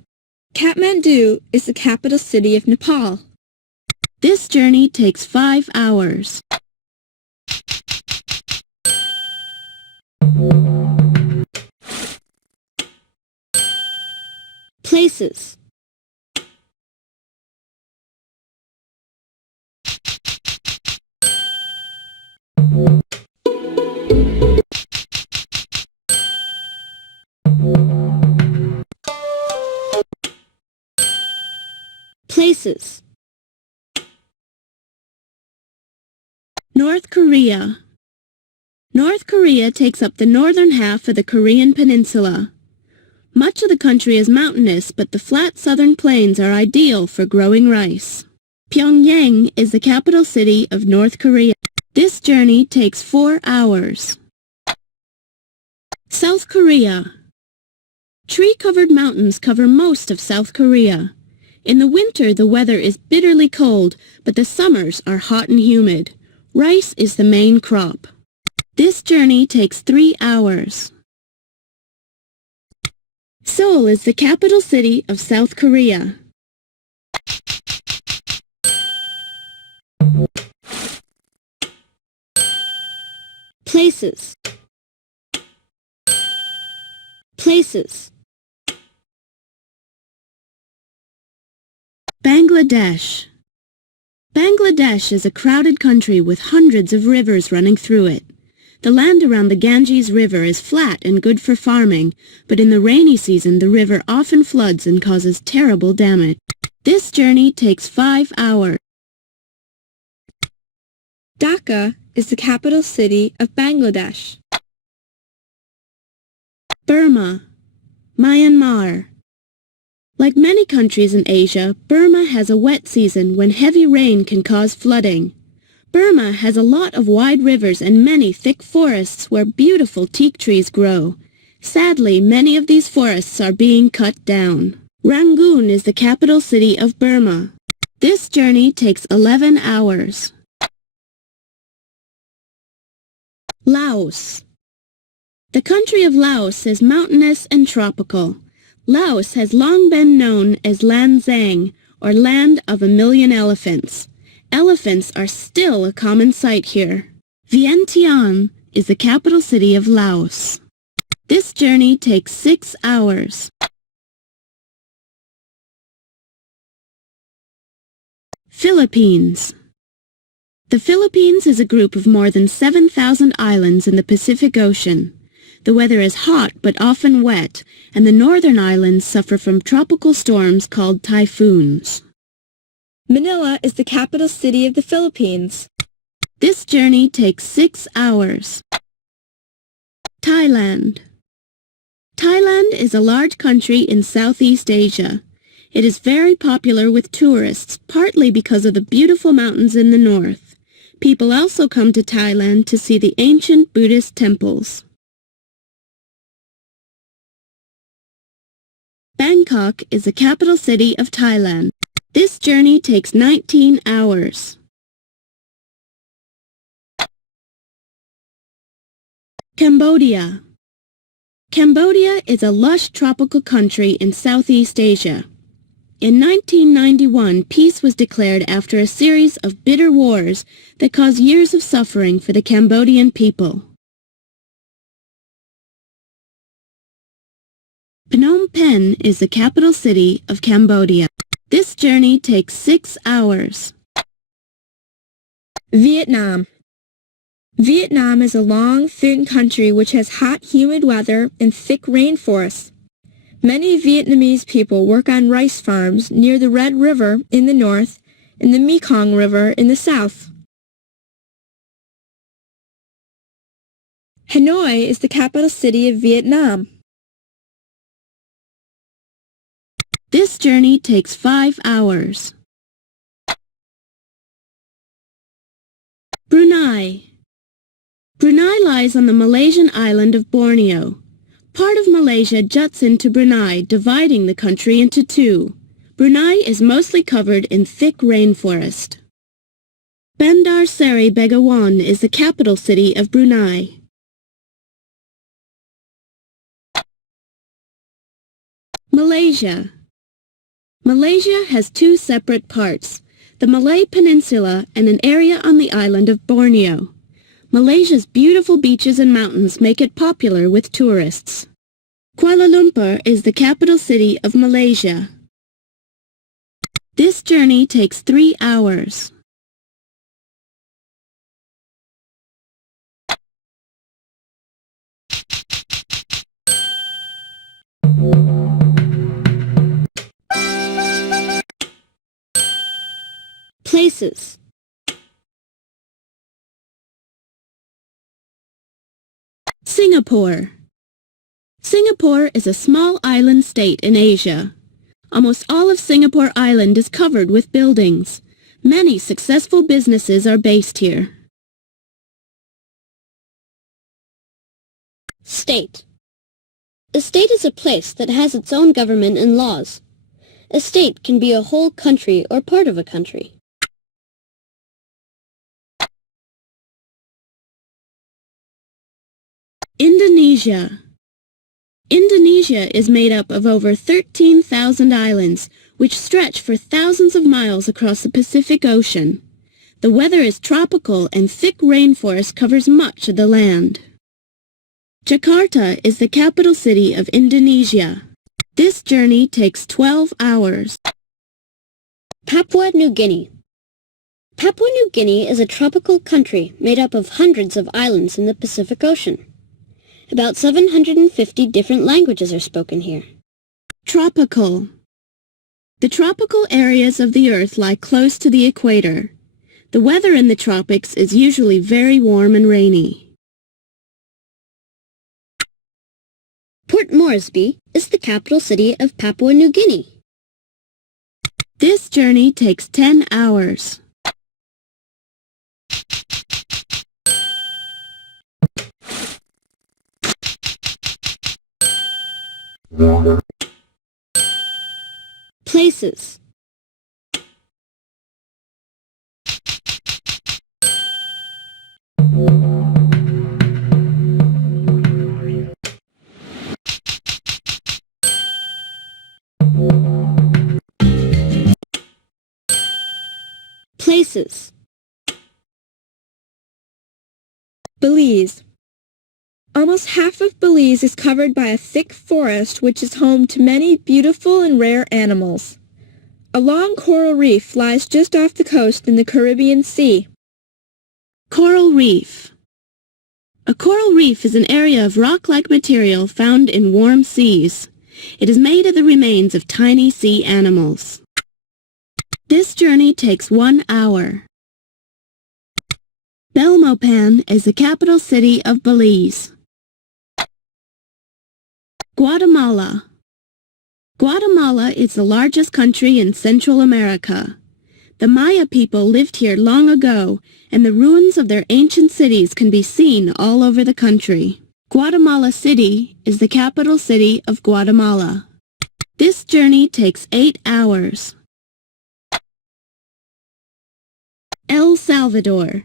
Kathmandu is the capital city of Nepal. This journey takes 5 hours. Places. Places. North Korea. North Korea takes up the northern half of the Korean peninsula. Much of the country is mountainous, but the flat southern plains are ideal for growing rice. Pyongyang is the capital city of North Korea. This journey takes 4 hours. South Korea. Tree-covered mountains cover most of South Korea. In the winter, the weather is bitterly cold, but the summers are hot and humid. Rice is the main crop. This journey takes 3 hours. Seoul is the capital city of South Korea. Places. Places. Bangladesh. Bangladesh is a crowded country with hundreds of rivers running through it. The land around the Ganges River is flat and good for farming, but in the rainy season the river often floods and causes terrible damage. This journey takes 5 hours. Dhaka is the capital city of Bangladesh. Burma. Myanmar. Like many countries in Asia, Burma has a wet season when heavy rain can cause flooding. Burma has a lot of wide rivers and many thick forests where beautiful teak trees grow. Sadly, many of these forests are being cut down. Rangoon is the capital city of Burma. This journey takes 11 hours. Laos. The country of Laos is mountainous and tropical. Laos has long been known as Lan Xang, or Land of a Million Elephants. Elephants are still a common sight here. Vientiane is the capital city of Laos. This journey takes 6 hours. Philippines. The Philippines is a group of more than 7,000 islands in the Pacific Ocean. The weather is hot but often wet, and the northern islands suffer from tropical storms called typhoons. Manila is the capital city of the Philippines. This journey takes 6 hours. Thailand. Thailand is a large country in Southeast Asia. It is very popular with tourists, partly because of the beautiful mountains in the north. People also come to Thailand to see the ancient Buddhist temples. Bangkok is the capital city of Thailand. This journey takes 19 hours. Cambodia. Cambodia is a lush tropical country in Southeast Asia. In 1991, peace was declared after a series of bitter wars that caused years of suffering for the Cambodian people. Phnom Penh is the capital city of Cambodia. This journey takes 6 hours. Vietnam. Vietnam is a long, thin country which has hot, humid weather and thick rainforests. Many Vietnamese people work on rice farms near the Red River in the north and the Mekong River in the south. Hanoi is the capital city of Vietnam. This journey takes 5 hours. Brunei. Brunei lies on the Malaysian island of Borneo. Part of Malaysia juts into Brunei, dividing the country into two. Brunei is mostly covered in thick rainforest. Bandar Seri Begawan is the capital city of Brunei. Malaysia. Malaysia has two separate parts, the Malay Peninsula and an area on the island of Borneo. Malaysia's beautiful beaches and mountains make it popular with tourists. Kuala Lumpur is the capital city of Malaysia. This journey takes 3 hours. Places. Singapore. Singapore is a small island state in Asia. Almost all of Singapore Island is covered with buildings. Many successful businesses are based here. State. A state is a place that has its own government and laws. A state can be a whole country or part of a country. Indonesia. Indonesia is made up of over 13,000 islands, which stretch for thousands of miles across the Pacific Ocean. The weather is tropical and thick rainforest covers much of the land. Jakarta is the capital city of Indonesia. This journey takes 12 hours. Papua New Guinea. Papua New Guinea is a tropical country made up of hundreds of islands in the Pacific Ocean. About 750 different languages are spoken here. Tropical. The tropical areas of the Earth lie close to the equator. The weather in the tropics is usually very warm and rainy. Port Moresby is the capital city of Papua New Guinea. This journey takes 10 hours. Places. Places. Belize. Almost half of Belize is covered by a thick forest which is home to many beautiful and rare animals. A long coral reef lies just off the coast in the Caribbean Sea. Coral reef. A coral reef is an area of rock-like material found in warm seas. It is made of the remains of tiny sea animals. This journey takes 1 hour. Belmopan is the capital city of Belize. Guatemala. Guatemala is the largest country in Central America. The Maya people lived here long ago, and the ruins of their ancient cities can be seen all over the country. Guatemala City is the capital city of Guatemala. This journey takes 8 hours. El Salvador.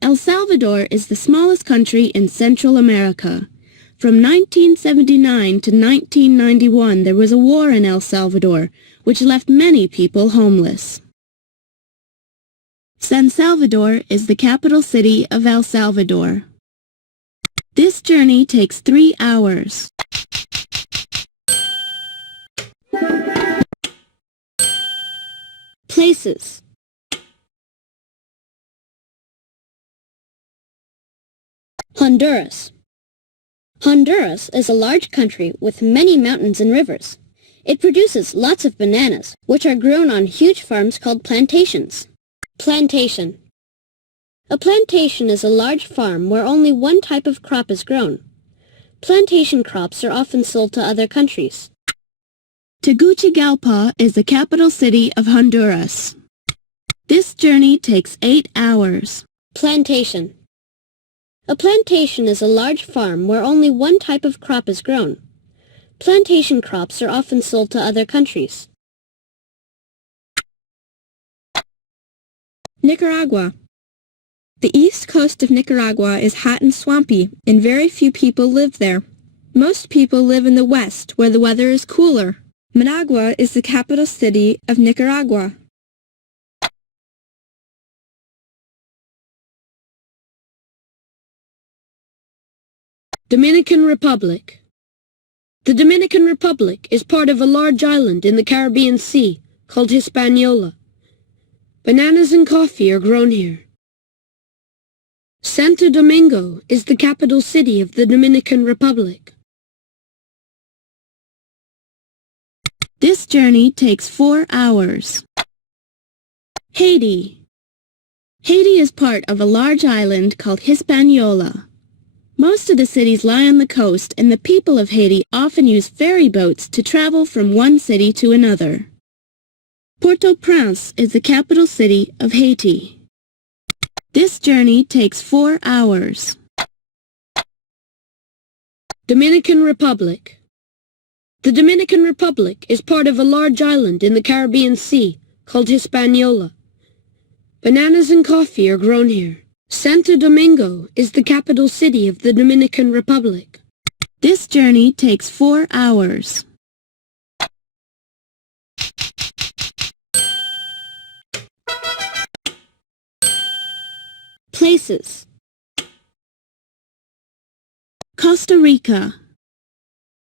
El Salvador is the smallest country in Central America. From 1979 to 1991, there was a war in El Salvador, which left many people homeless. San Salvador is the capital city of El Salvador. This journey takes 3 hours. Places. Honduras. Honduras is a large country with many mountains and rivers. It produces lots of bananas, which are grown on huge farms called plantations. Plantation. A plantation is a large farm where only one type of crop is grown. Plantation crops are often sold to other countries. Tegucigalpa is the capital city of Honduras. This journey takes 8 hours. Plantation. A plantation is a large farm where only one type of crop is grown. Plantation crops are often sold to other countries. Nicaragua. The east coast of Nicaragua is hot and swampy, and very few people live there. Most people live in the west, where the weather is cooler. Managua is the capital city of Nicaragua. Dominican Republic. The Dominican Republic is part of a large island in the Caribbean Sea called Hispaniola. Bananas and coffee are grown here. Santo Domingo is the capital city of the Dominican Republic. This journey takes 4 hours. Haiti. Haiti is part of a large island called Hispaniola. Most of the cities lie on the coast, and the people of Haiti often use ferry boats to travel from one city to another. Port-au-Prince is the capital city of Haiti. This journey takes 4 hours. Dominican Republic. The Dominican Republic is part of a large island in the Caribbean Sea called Hispaniola. Bananas and coffee are grown here. Santo Domingo is the capital city of the Dominican Republic. This journey takes 4 hours. Places. Costa Rica.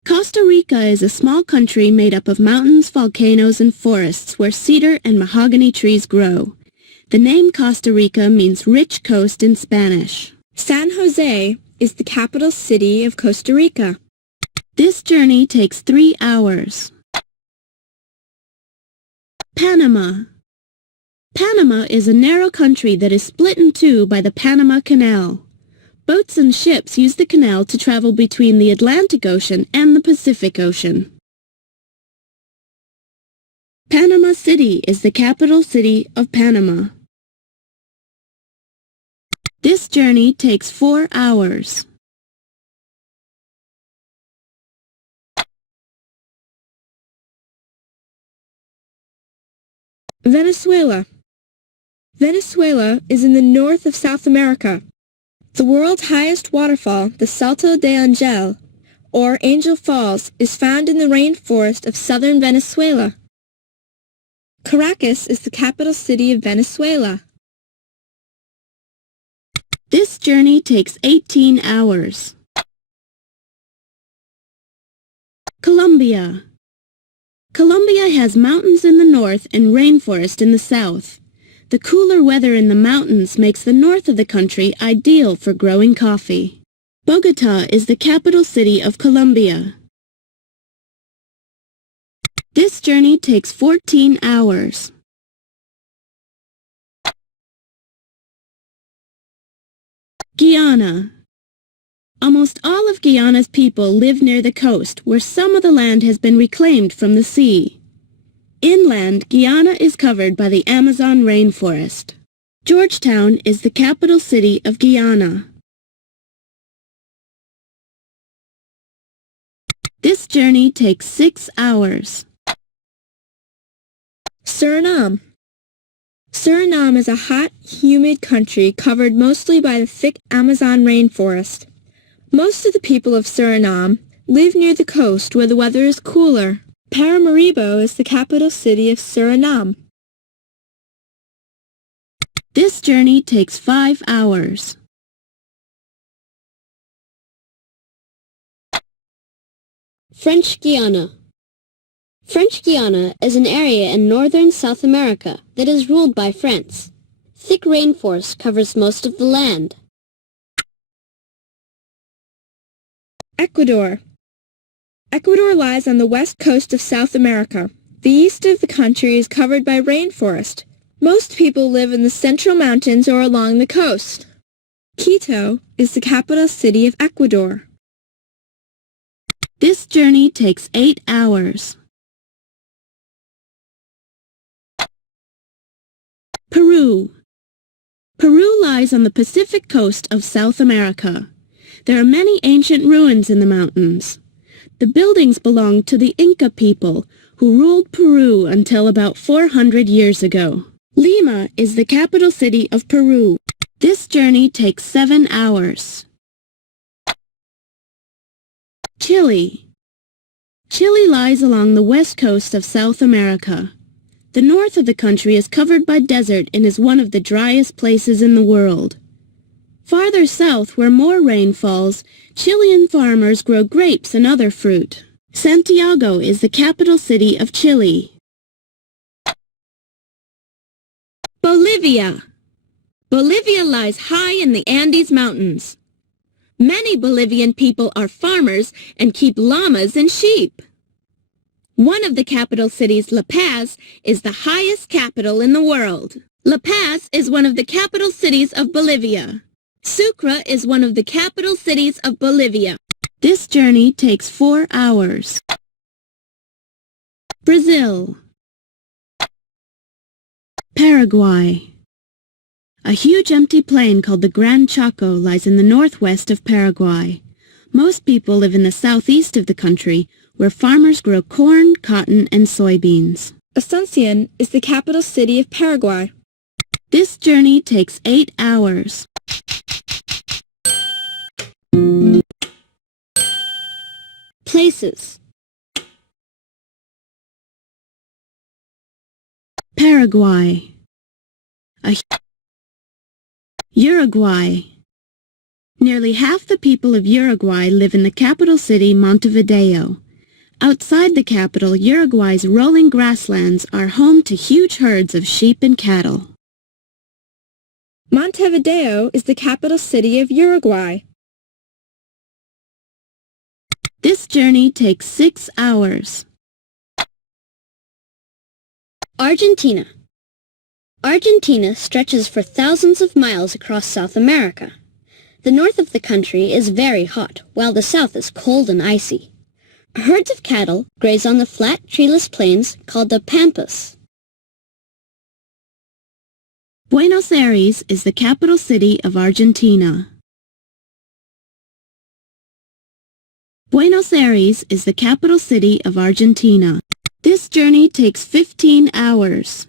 Costa Rica is a small country made up of mountains, volcanoes, and forests where cedar and mahogany trees grow. The name Costa Rica means rich coast in Spanish. San Jose is the capital city of Costa Rica. This journey takes 3 hours. Panama. Panama is a narrow country that is split in two by the Panama Canal. Boats and ships use the canal to travel between the Atlantic Ocean and the Pacific Ocean. Panama City is the capital city of Panama. This journey takes 4 hours. Venezuela. Venezuela is in the north of South America. The world's highest waterfall, the Salto de Angel, or Angel Falls, is found in the rainforest of southern Venezuela. Caracas is the capital city of Venezuela. This journey takes 18 hours. Colombia. Colombia has mountains in the north and rainforest in the south. The cooler weather in the mountains makes the north of the country ideal for growing coffee. Bogota is the capital city of Colombia. This journey takes 14 hours. Guyana. Almost all of Guyana's people live near the coast, where some of the land has been reclaimed from the sea. Inland, Guyana is covered by the Amazon rainforest. Georgetown is the capital city of Guyana. This journey takes 6 hours. Suriname. Suriname is a hot, humid country covered mostly by the thick Amazon rainforest. Most of the people of Suriname live near the coast where the weather is cooler. Paramaribo is the capital city of Suriname. This journey takes 5 hours. French Guiana. French Guiana is an area in northern South America that is ruled by France. Thick rainforest covers most of the land. Ecuador. Ecuador lies on the west coast of South America. The east of the country is covered by rainforest. Most people live in the central mountains or along the coast. Quito is the capital city of Ecuador. This journey takes 8 hours. Peru. Peru lies on the Pacific coast of South America. There are many ancient ruins in the mountains. The buildings belong to the Inca people, who ruled Peru until about 400 years ago. Lima is the capital city of Peru. This journey takes 7 hours. Chile. Chile lies along the west coast of South America. The north of the country is covered by desert and is one of the driest places in the world. Farther south, where more rain falls, Chilean farmers grow grapes and other fruit. Santiago is the capital city of Chile. Bolivia. Bolivia lies high in the Andes Mountains. Many Bolivian people are farmers and keep llamas and sheep. One of the capital cities, La Paz, is the highest capital in the world. La Paz is one of the capital cities of Bolivia. Sucre is one of the capital cities of Bolivia. This journey takes 4 hours. Brazil. Paraguay. A huge empty plain called the Gran Chaco lies in the northwest of Paraguay. Most people live in the southeast of the country, where farmers grow corn, cotton, and soybeans. Asuncion is the capital city of Paraguay. This journey takes 8 hours. Places. Paraguay. Uruguay. Nearly half the people of Uruguay live in the capital city, Montevideo. Outside the capital, Uruguay's rolling grasslands are home to huge herds of sheep and cattle. Montevideo is the capital city of Uruguay. This journey takes 6 hours. Argentina. Argentina stretches for thousands of miles across South America. The north of the country is very hot, while the south is cold and icy. Herds of cattle graze on the flat, treeless plains called the Pampas. Buenos Aires is the capital city of Argentina. Buenos Aires is the capital city of Argentina. This journey takes 15 hours.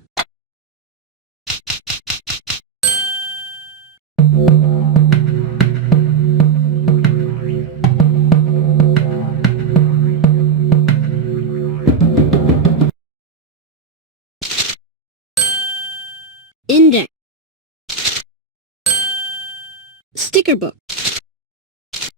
Index. Sticker book.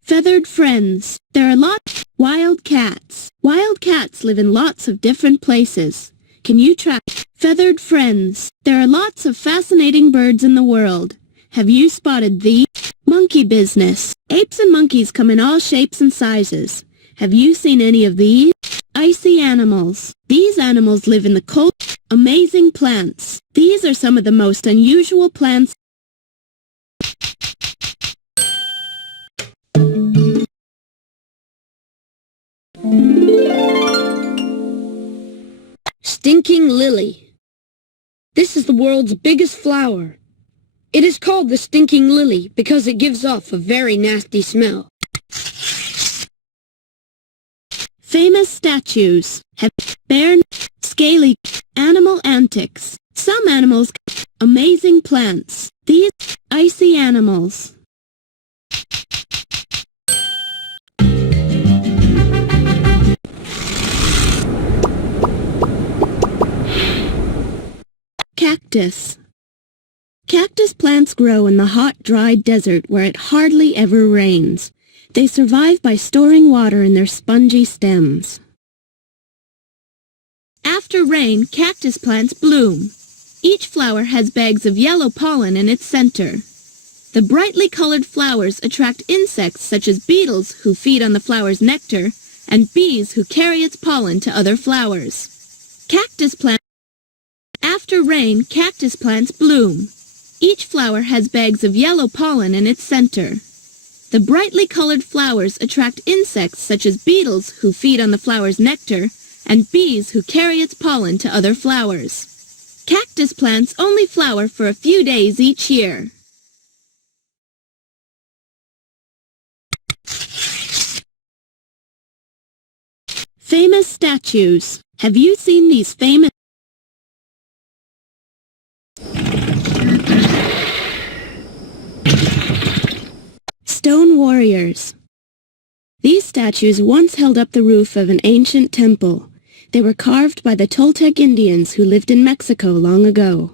Feathered friends. There are lots wild cats. Wild cats live in lots of different places. Can you track feathered friends? There are lots of fascinating birds in the world. Have you spotted the monkey business? Apes and monkeys come in all shapes and sizes. Have you seen any of these icy animals? These animals live in the cold, amazing plants. These are some of the most unusual plants. Stinking lily. This is the world's biggest flower. It is called the stinking lily because it gives off a very nasty smell. Famous statues have bare, scaly animal antics. Some animals, amazing plants. These icy animals. Cactus. Cactus plants grow in the hot, dry desert where it hardly ever rains. They survive by storing water in their spongy stems. After rain, cactus plants bloom. Each flower has bags of yellow pollen in its center. The brightly colored flowers attract insects such as beetles who feed on the flower's nectar and bees who carry its pollen to other flowers. Cactus plants. After rain, cactus plants bloom. Each flower has bags of yellow pollen in its center. The brightly colored flowers attract insects such as beetles who feed on the flower's nectar and bees who carry its pollen to other flowers. Cactus plants only flower for a few days each year. Famous statues. Have you seen these famous stone warriors? These statues once held up the roof of an ancient temple. They were carved by the Toltec Indians who lived in Mexico long ago.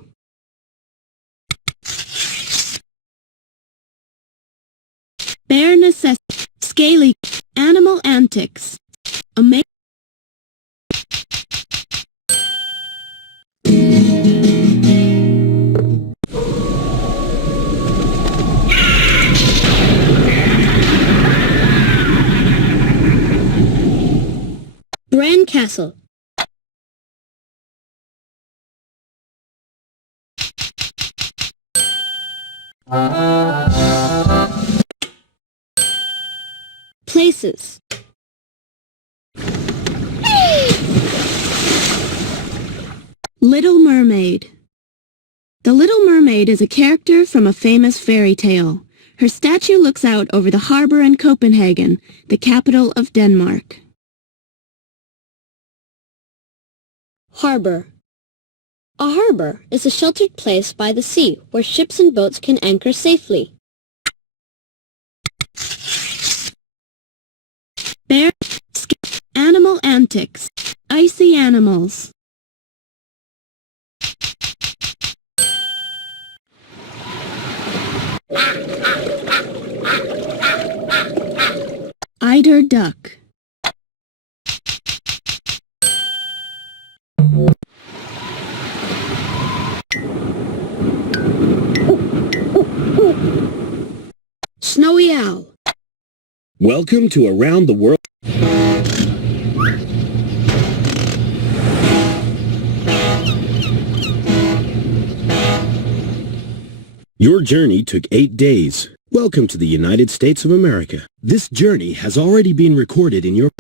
Bare necessities, scaly animal antics. Bran Castle. Places. Little Mermaid. The Little Mermaid is a character from a famous fairy tale. Her statue looks out over the harbor in Copenhagen, the capital of Denmark. Harbor. A harbor is a sheltered place by the sea where ships and boats can anchor safely. Bear, animal antics, icy animals. Eider duck. Snowy owl. Welcome to Around the World. Your journey took 8 days. Welcome to the United States of America. This journey has already been recorded in your...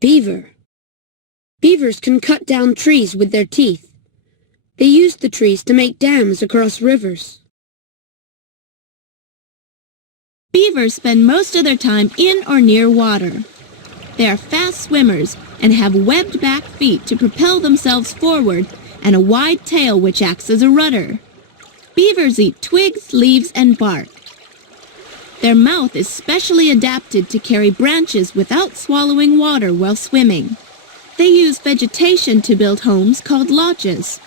Beaver. Beavers can cut down trees with their teeth. They use the trees to make dams across rivers. Beavers spend most of their time in or near water. They are fast swimmers and have webbed back feet to propel themselves forward and a wide tail which acts as a rudder. Beavers eat twigs, leaves, and bark. Their mouth is specially adapted to carry branches without swallowing water while swimming. They use vegetation to build homes called lodges.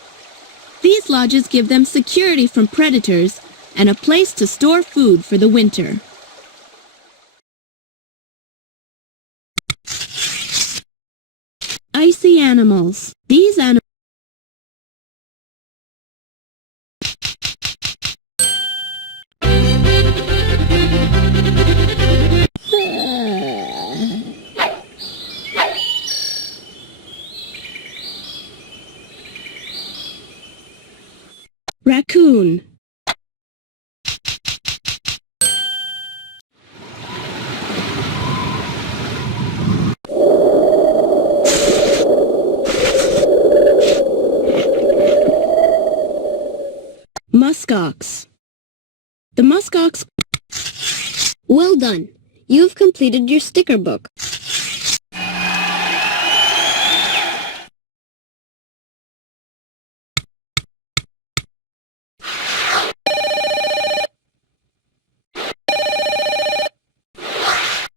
These lodges give them security from predators and a place to store food for the winter. Icy animals. These animals Raccoon. Muskox. The muskox. Well done. You have completed your sticker book.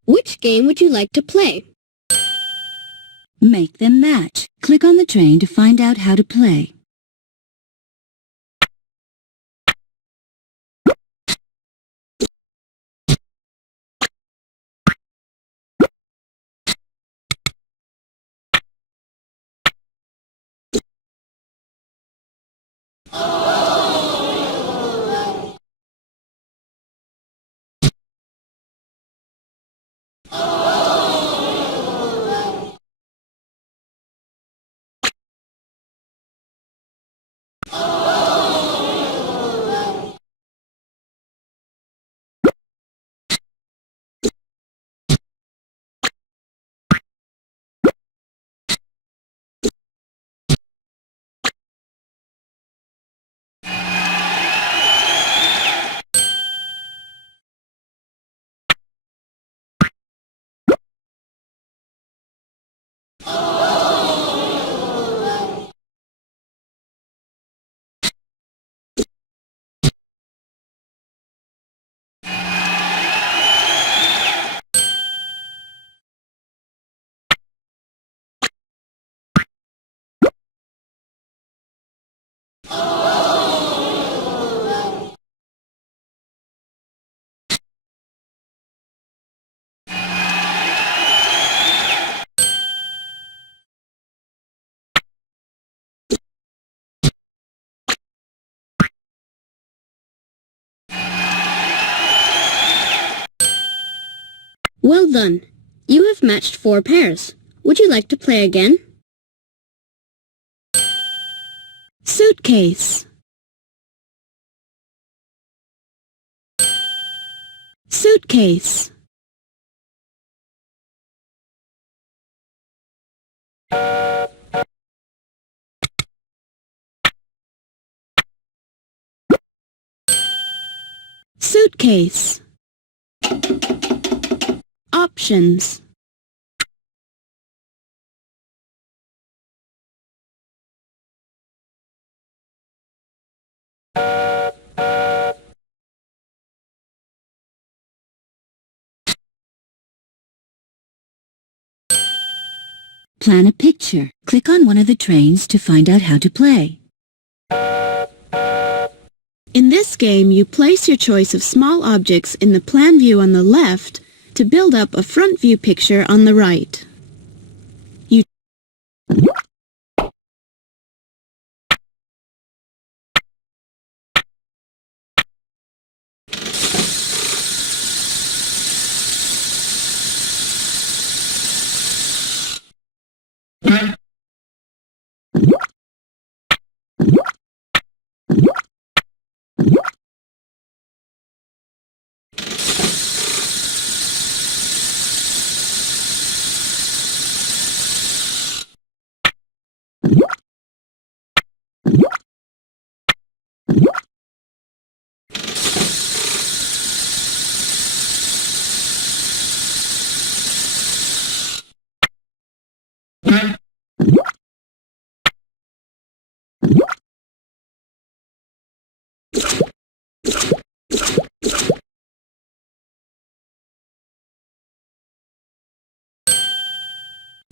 Which game would you like to play? Make them match. Click on the train to find out how to play. Well done. You have matched 4 pairs. Would you like to play again? Suitcase. Suitcase. Suitcase. Options. Plan a picture. Click on one of the trains to find out how to play. In this game, you place your choice of small objects in the plan view on the left to build up a front view picture on the right. You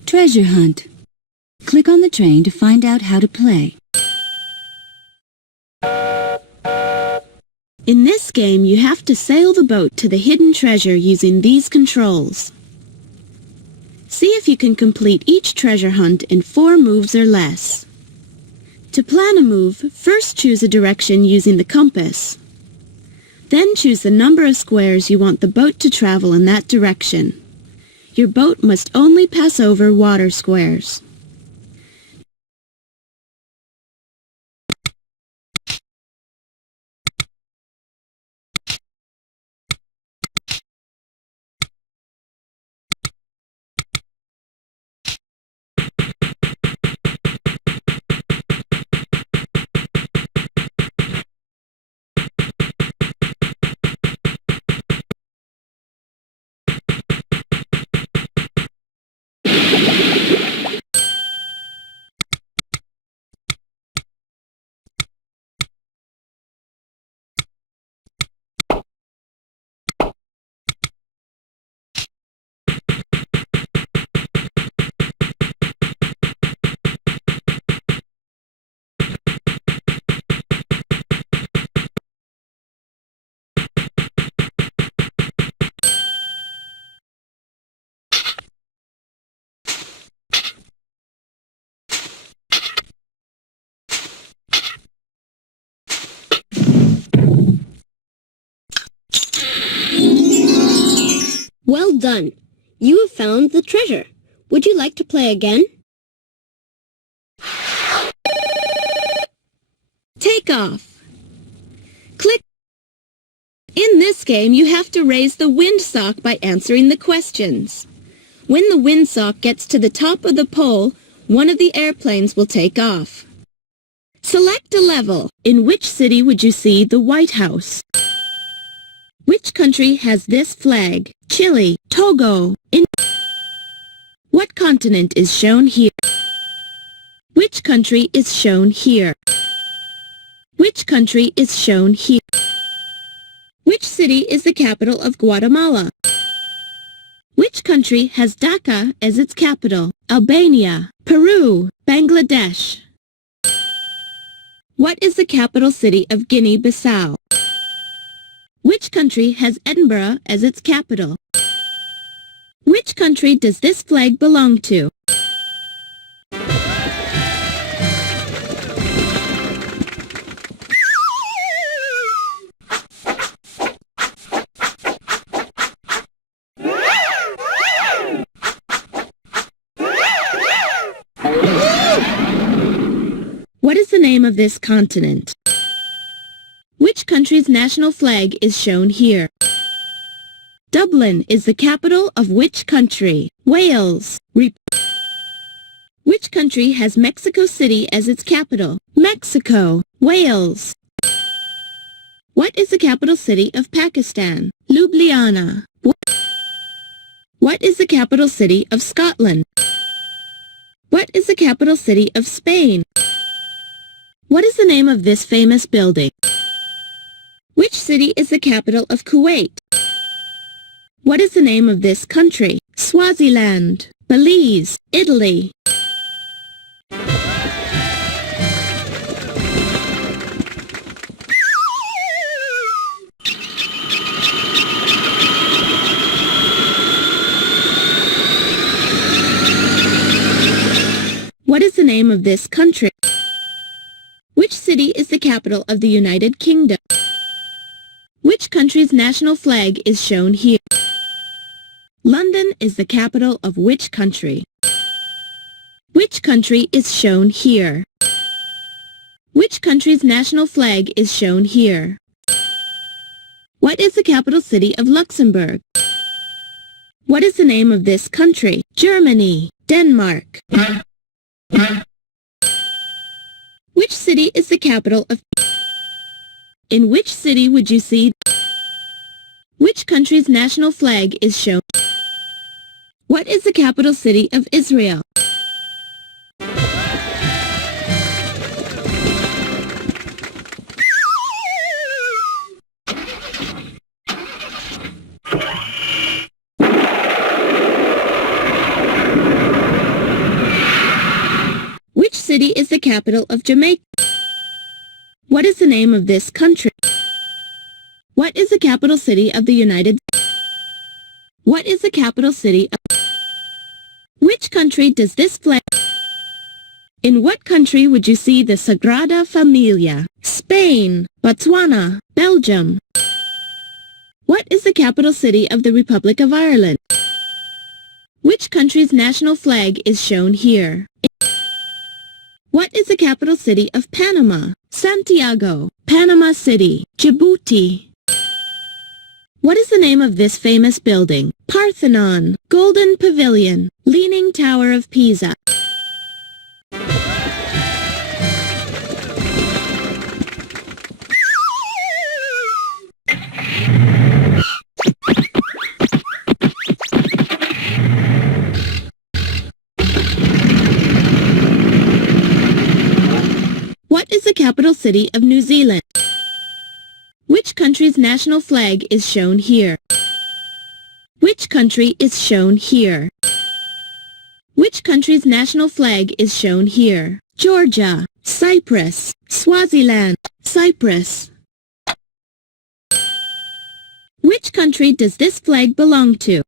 Treasure hunt. Click on the train to find out how to play. In this game, you have to sail the boat to the hidden treasure using these controls. See if you can complete each treasure hunt in 4 moves or less. To plan a move, first choose a direction using the compass. Then choose the number of squares you want the boat to travel in that direction. Your boat must only pass over water squares. Well done. You have found the treasure. Would you like to play again? Take off. Click. In this game, you have to raise the windsock by answering the questions. When the windsock gets to the top of the pole, one of the airplanes will take off. Select a level. In which city would you see the White House? Which country has this flag? Chile, Togo, What continent is shown here? Which country is shown here? Which country is shown here? Which city is the capital of Guatemala? Which country has Dhaka as its capital? Albania, Peru, Bangladesh. What is the capital city of Guinea-Bissau? Which country has Edinburgh as its capital? Which country does this flag belong to? What is the name of this continent? Which country's national flag is shown here? Dublin is the capital of which country? Wales. Which country has Mexico City as its capital? Mexico. Wales. What is the capital city of Pakistan? Ljubljana. What is the capital city of Scotland? What is the capital city of Spain? What is the name of this famous building? Which city is the capital of Kuwait? What is the name of this country? Swaziland, Belize, Italy. What is the name of this country? Which city is the capital of the United Kingdom? Which country's national flag is shown here? London is the capital of which country? Which country is shown here? Which country's national flag is shown here? What is the capital city of Luxembourg? What is the name of this country? Germany, Denmark. Which city is the capital of... In which city would you see... Which country's national flag is shown? What is the capital city of Israel? city is the capital of Jamaica? What is the name of this country? What is the capital city of the United States? What is the capital city of... Which country does this flag... In what country would you see the Sagrada Familia? Spain, Botswana, Belgium. What is the capital city of the Republic of Ireland? Which country's national flag is shown here? What is the capital city of Panama? Santiago, Panama City, Djibouti. What is the name of this famous building? Parthenon, Golden Pavilion, Leaning Tower of Pisa. What is the capital city of New Zealand? Which country's national flag is shown here? Which country is shown here? Which country's national flag is shown here? Georgia, Cyprus, Swaziland, Cyprus. Which country does this flag belong to?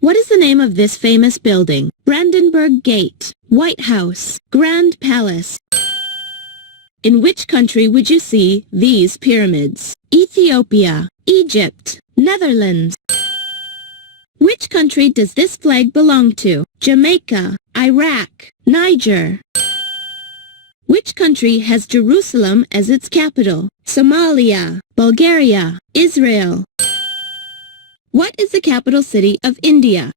What is the name of this famous building? Brandenburg Gate, White House, Grand Palace. In which country would you see these pyramids? Ethiopia, Egypt, Netherlands. Which country does this flag belong to? Jamaica, Iraq, Niger. Which country has Jerusalem as its capital? Somalia, Bulgaria, Israel. What is the capital city of India?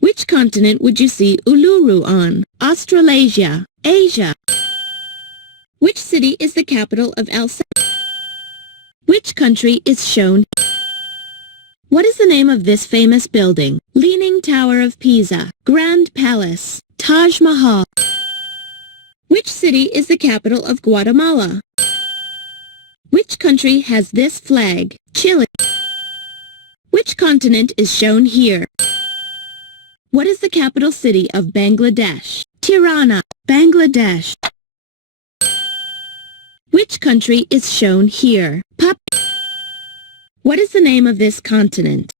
Which continent would you see Uluru on? Australasia, Asia. Which city is the capital of El Salvador? Which country is shown? What is the name of this famous building? Leaning Tower of Pisa, Grand Palace, Taj Mahal. Which city is the capital of Guatemala? Which country has this flag? Chile. Which continent is shown here? What is the capital city of Bangladesh? Tirana, Bangladesh. Which country is shown here? What is the name of this continent?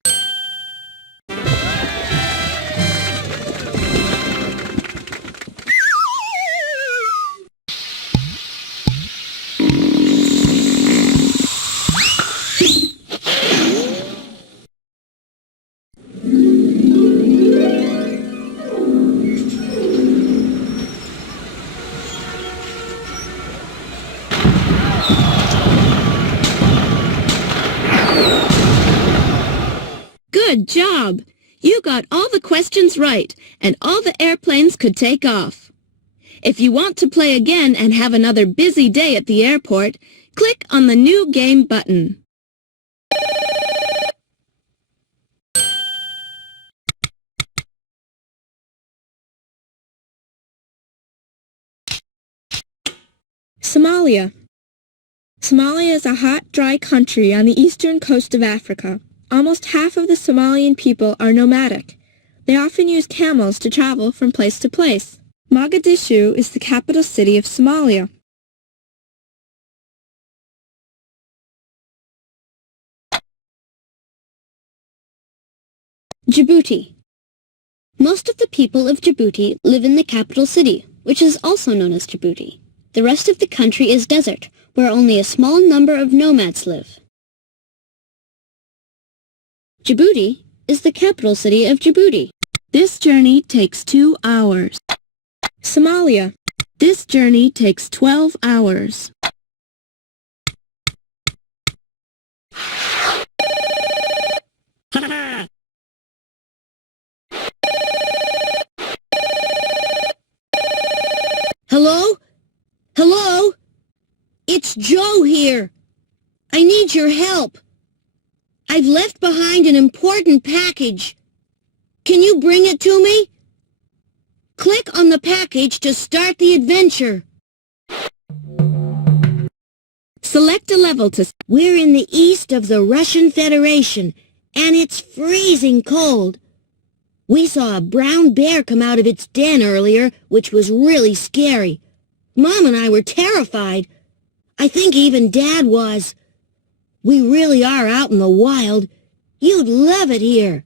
Good job! You got all the questions right, and all the airplanes could take off. If you want to play again and have another busy day at the airport, click on the New Game button. Somalia. Somalia is a hot, dry country on the eastern coast of Africa. Almost half of the Somalian people are nomadic. They often use camels to travel from place to place. Mogadishu is the capital city of Somalia. Djibouti. Most of the people of Djibouti live in the capital city, which is also known as Djibouti. The rest of the country is desert, where only a small number of nomads live. Djibouti is the capital city of Djibouti. This journey takes 2 hours. Somalia. This journey takes 12 hours. Hello? Hello? It's Joe here. I need your help. I've left behind an important package. Can you bring it to me? Click on the package to start the adventure. Select a level to... We're in the east of the Russian Federation, and it's freezing cold. We saw a brown bear come out of its den earlier, which was really scary. Mom and I were terrified. I think even Dad was. We really are out in the wild. You'd love it here.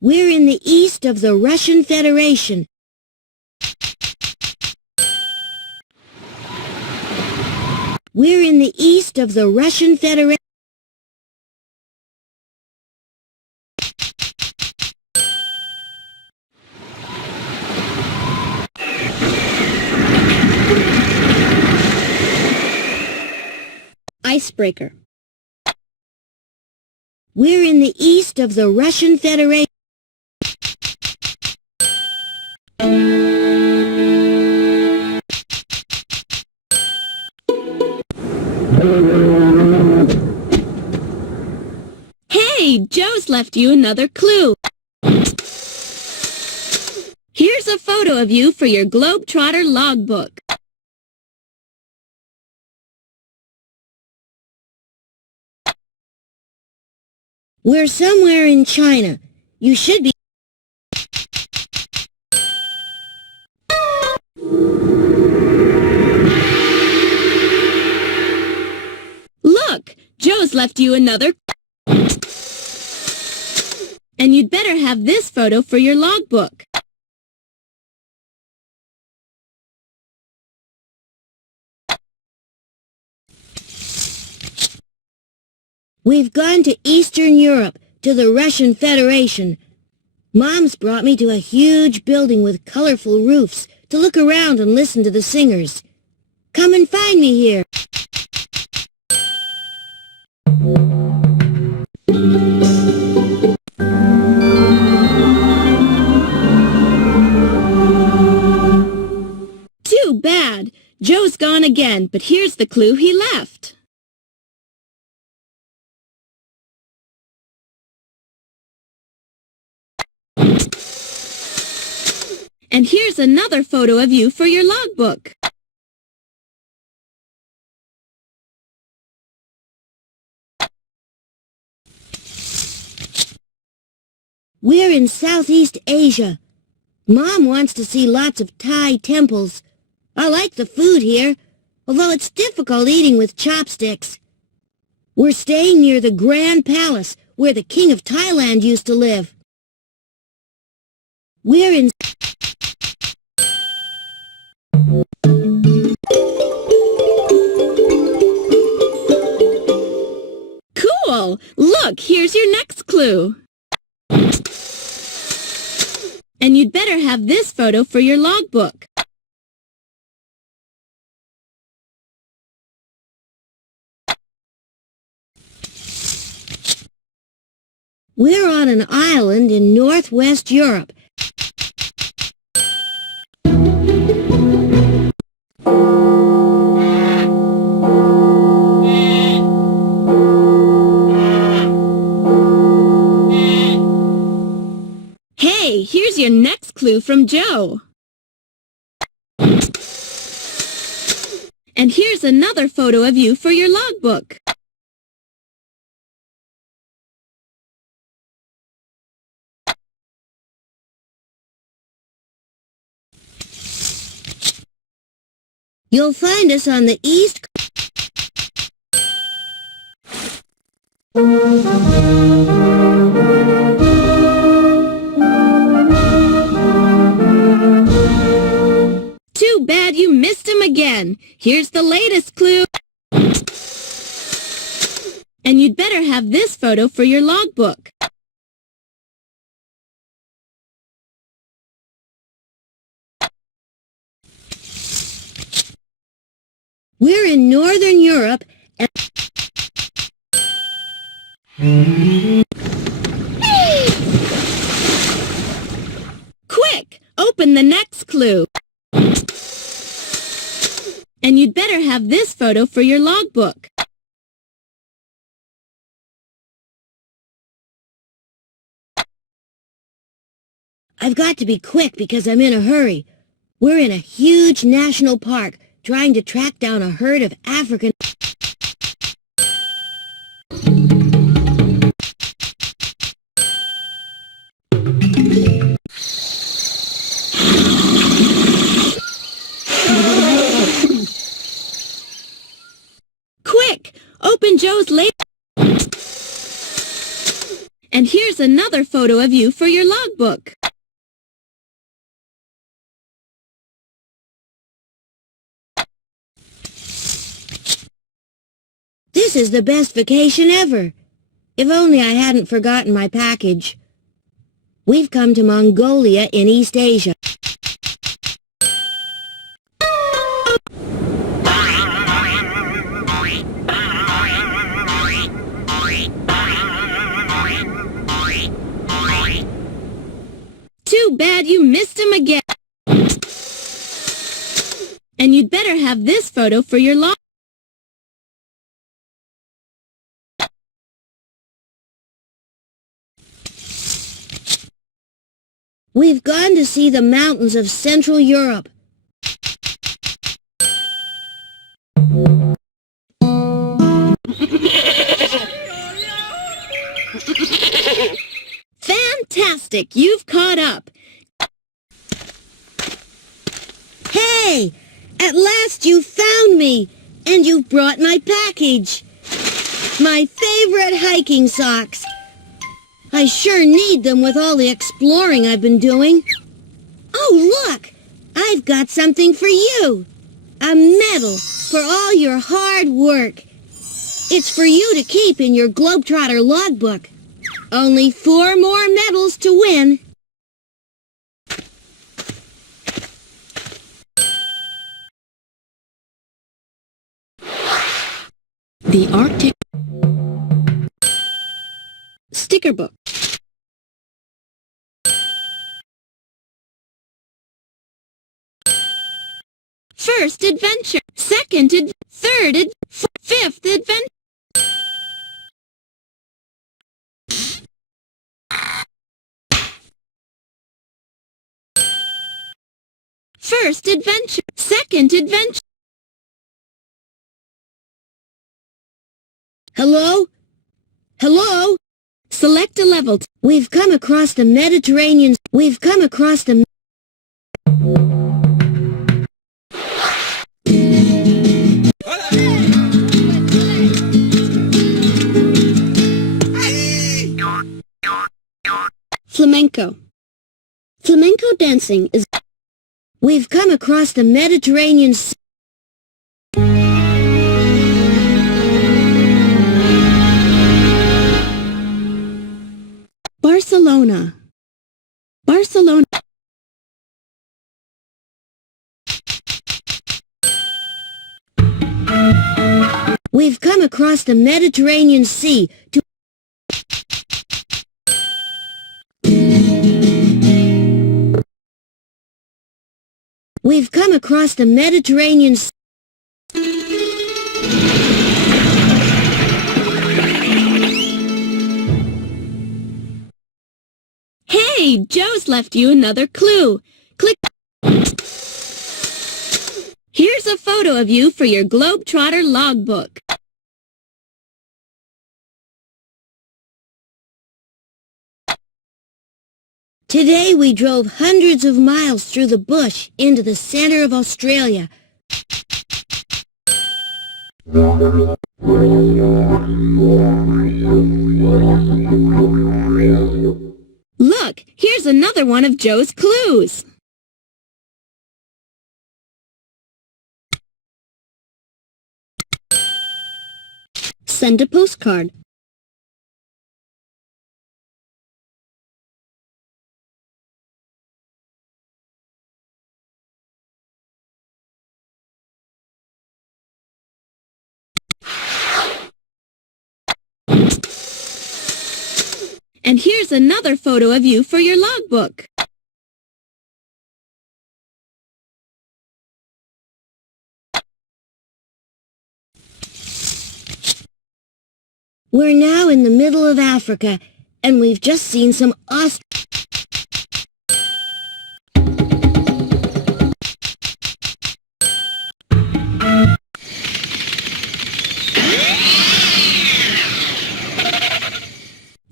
We're in the east of the Russian Federation. We're in the east of the Russian Federation. Icebreaker. We're in the east of the Russian Federation. Hey, Joe's left you another clue. Here's a photo of you for your Globetrotter logbook. We're somewhere in China. You should be... Look, Joe's left you another... And you'd better have this photo for your logbook. We've gone to Eastern Europe, to the Russian Federation. Mom's brought me to a huge building with colorful roofs to look around and listen to the singers. Come and find me here. Too bad. Joe's gone again, but here's the clue he left. And here's another photo of you for your logbook. We're in Southeast Asia. Mom wants to see lots of Thai temples. I like the food here, although it's difficult eating with chopsticks. We're staying near the Grand Palace, where the King of Thailand used to live. We're in... Cool! Look, here's your next clue. And you'd better have this photo for your logbook. We're on an island in northwest Europe. Hey, here's your next clue from Joe. And here's another photo of you for your logbook. You'll find us on the east... Too bad you missed him again. Here's the latest clue. And you'd better have this photo for your logbook. We're in northern Europe and... Quick! Open the next clue. And you'd better have this photo for your logbook. I've got to be quick because I'm in a hurry. We're in a huge national park trying to track down a herd of African... Quick! Open Joe's label. And here's another photo of you for your logbook. This is the best vacation ever. If only I hadn't forgotten my package. We've come to Mongolia in East Asia. Too bad you missed him again. And you'd better have this photo for your log. We've gone to see the mountains of Central Europe. Fantastic! You've caught up. Hey! At last you found me! And you've brought my package! My favorite hiking socks! I sure need them with all the exploring I've been doing. Oh, look! I've got something for you! A medal for all your hard work. It's for you to keep in your Globetrotter logbook. Only 4 more medals to win. The Arctic Sticker book. First adventure. Second third fifth adventure. First adventure. Second adventure. Hello? Hello? Select a level. We've come across the Mediterranean. We've come across the... Flamenco. Flamenco dancing is... We've come across the Mediterranean Sea. Barcelona. Barcelona. We've come across the Mediterranean Sea to... We've come across the Mediterranean Sea. Hey, Joe's left you another clue. Click. Here's a photo of you for your Globetrotter logbook. Today we drove hundreds of miles through the bush into the center of Australia. Look, here's another one of Joe's clues. Send a postcard. And here's another photo of you for your logbook. We're now in the middle of Africa, and we've just seen some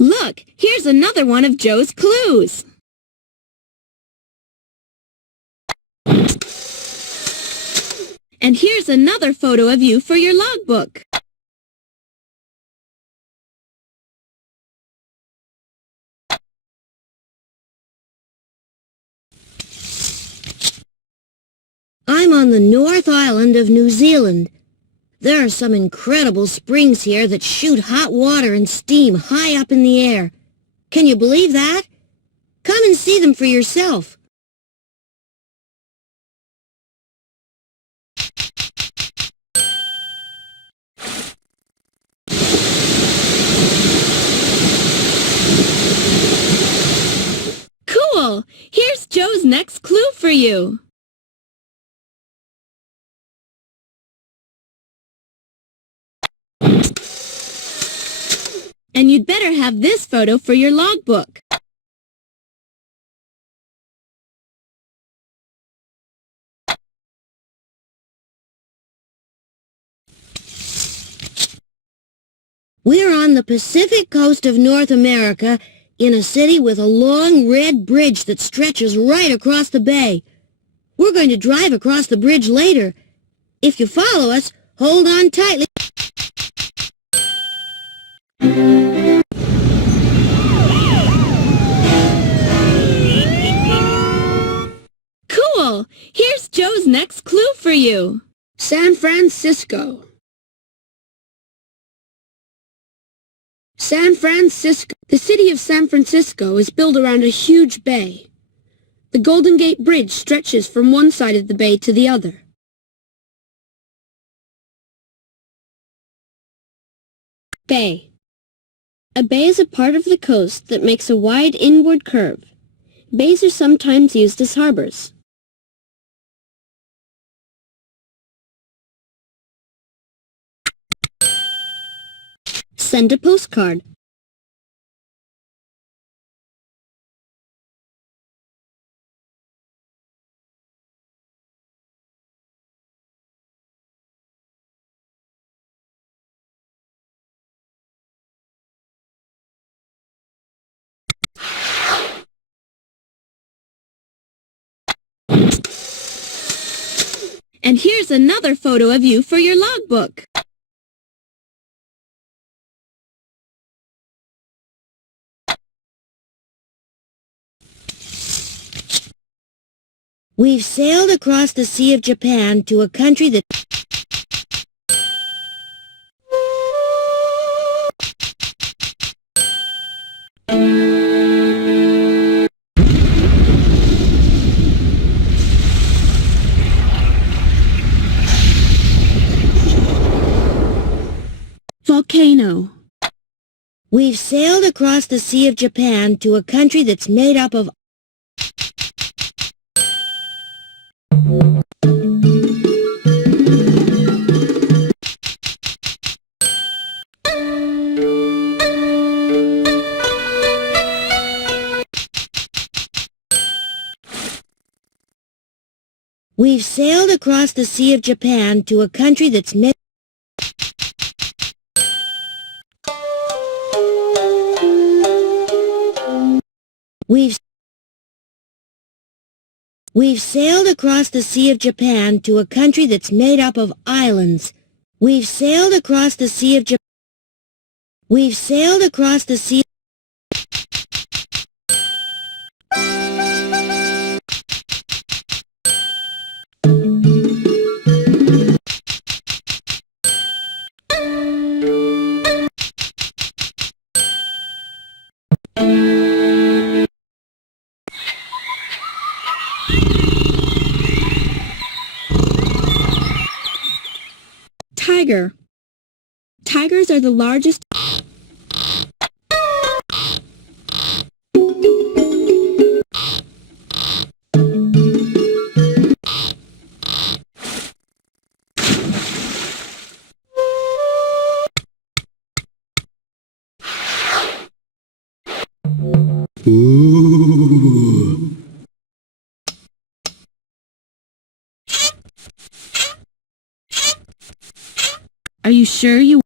Look, here's another one of Joe's clues. And here's another photo of you for your logbook. I'm on the North Island of New Zealand. There are some incredible springs here that shoot hot water and steam high up in the air. Can you believe that? Come and see them for yourself. Cool! Here's Joe's next clue for you. And you'd better have this photo for your logbook. We're on the Pacific coast of North America in a city with a long red bridge that stretches right across the bay. We're going to drive across the bridge later. If you follow us, hold on tightly. Cool! Here's Joe's next clue for you. San Francisco. San Francisco. The city of San Francisco is built around a huge bay. The Golden Gate Bridge stretches from one side of the bay to the other. Bay. A bay is a part of the coast that makes a wide inward curve. Bays are sometimes used as harbors. Send a postcard. And here's another photo of you for your logbook. We've sailed across the Sea of Japan to a country that... Volcano. We've sailed across the Sea of Japan to a country that's made up of... We've sailed across the Sea of Japan to a country that's made... We've sailed across the Sea of Japan to a country that's made up of islands. We've sailed across the Sea of Japan. We've sailed across the Sea. Tiger. Tigers are the largest... Are you sure you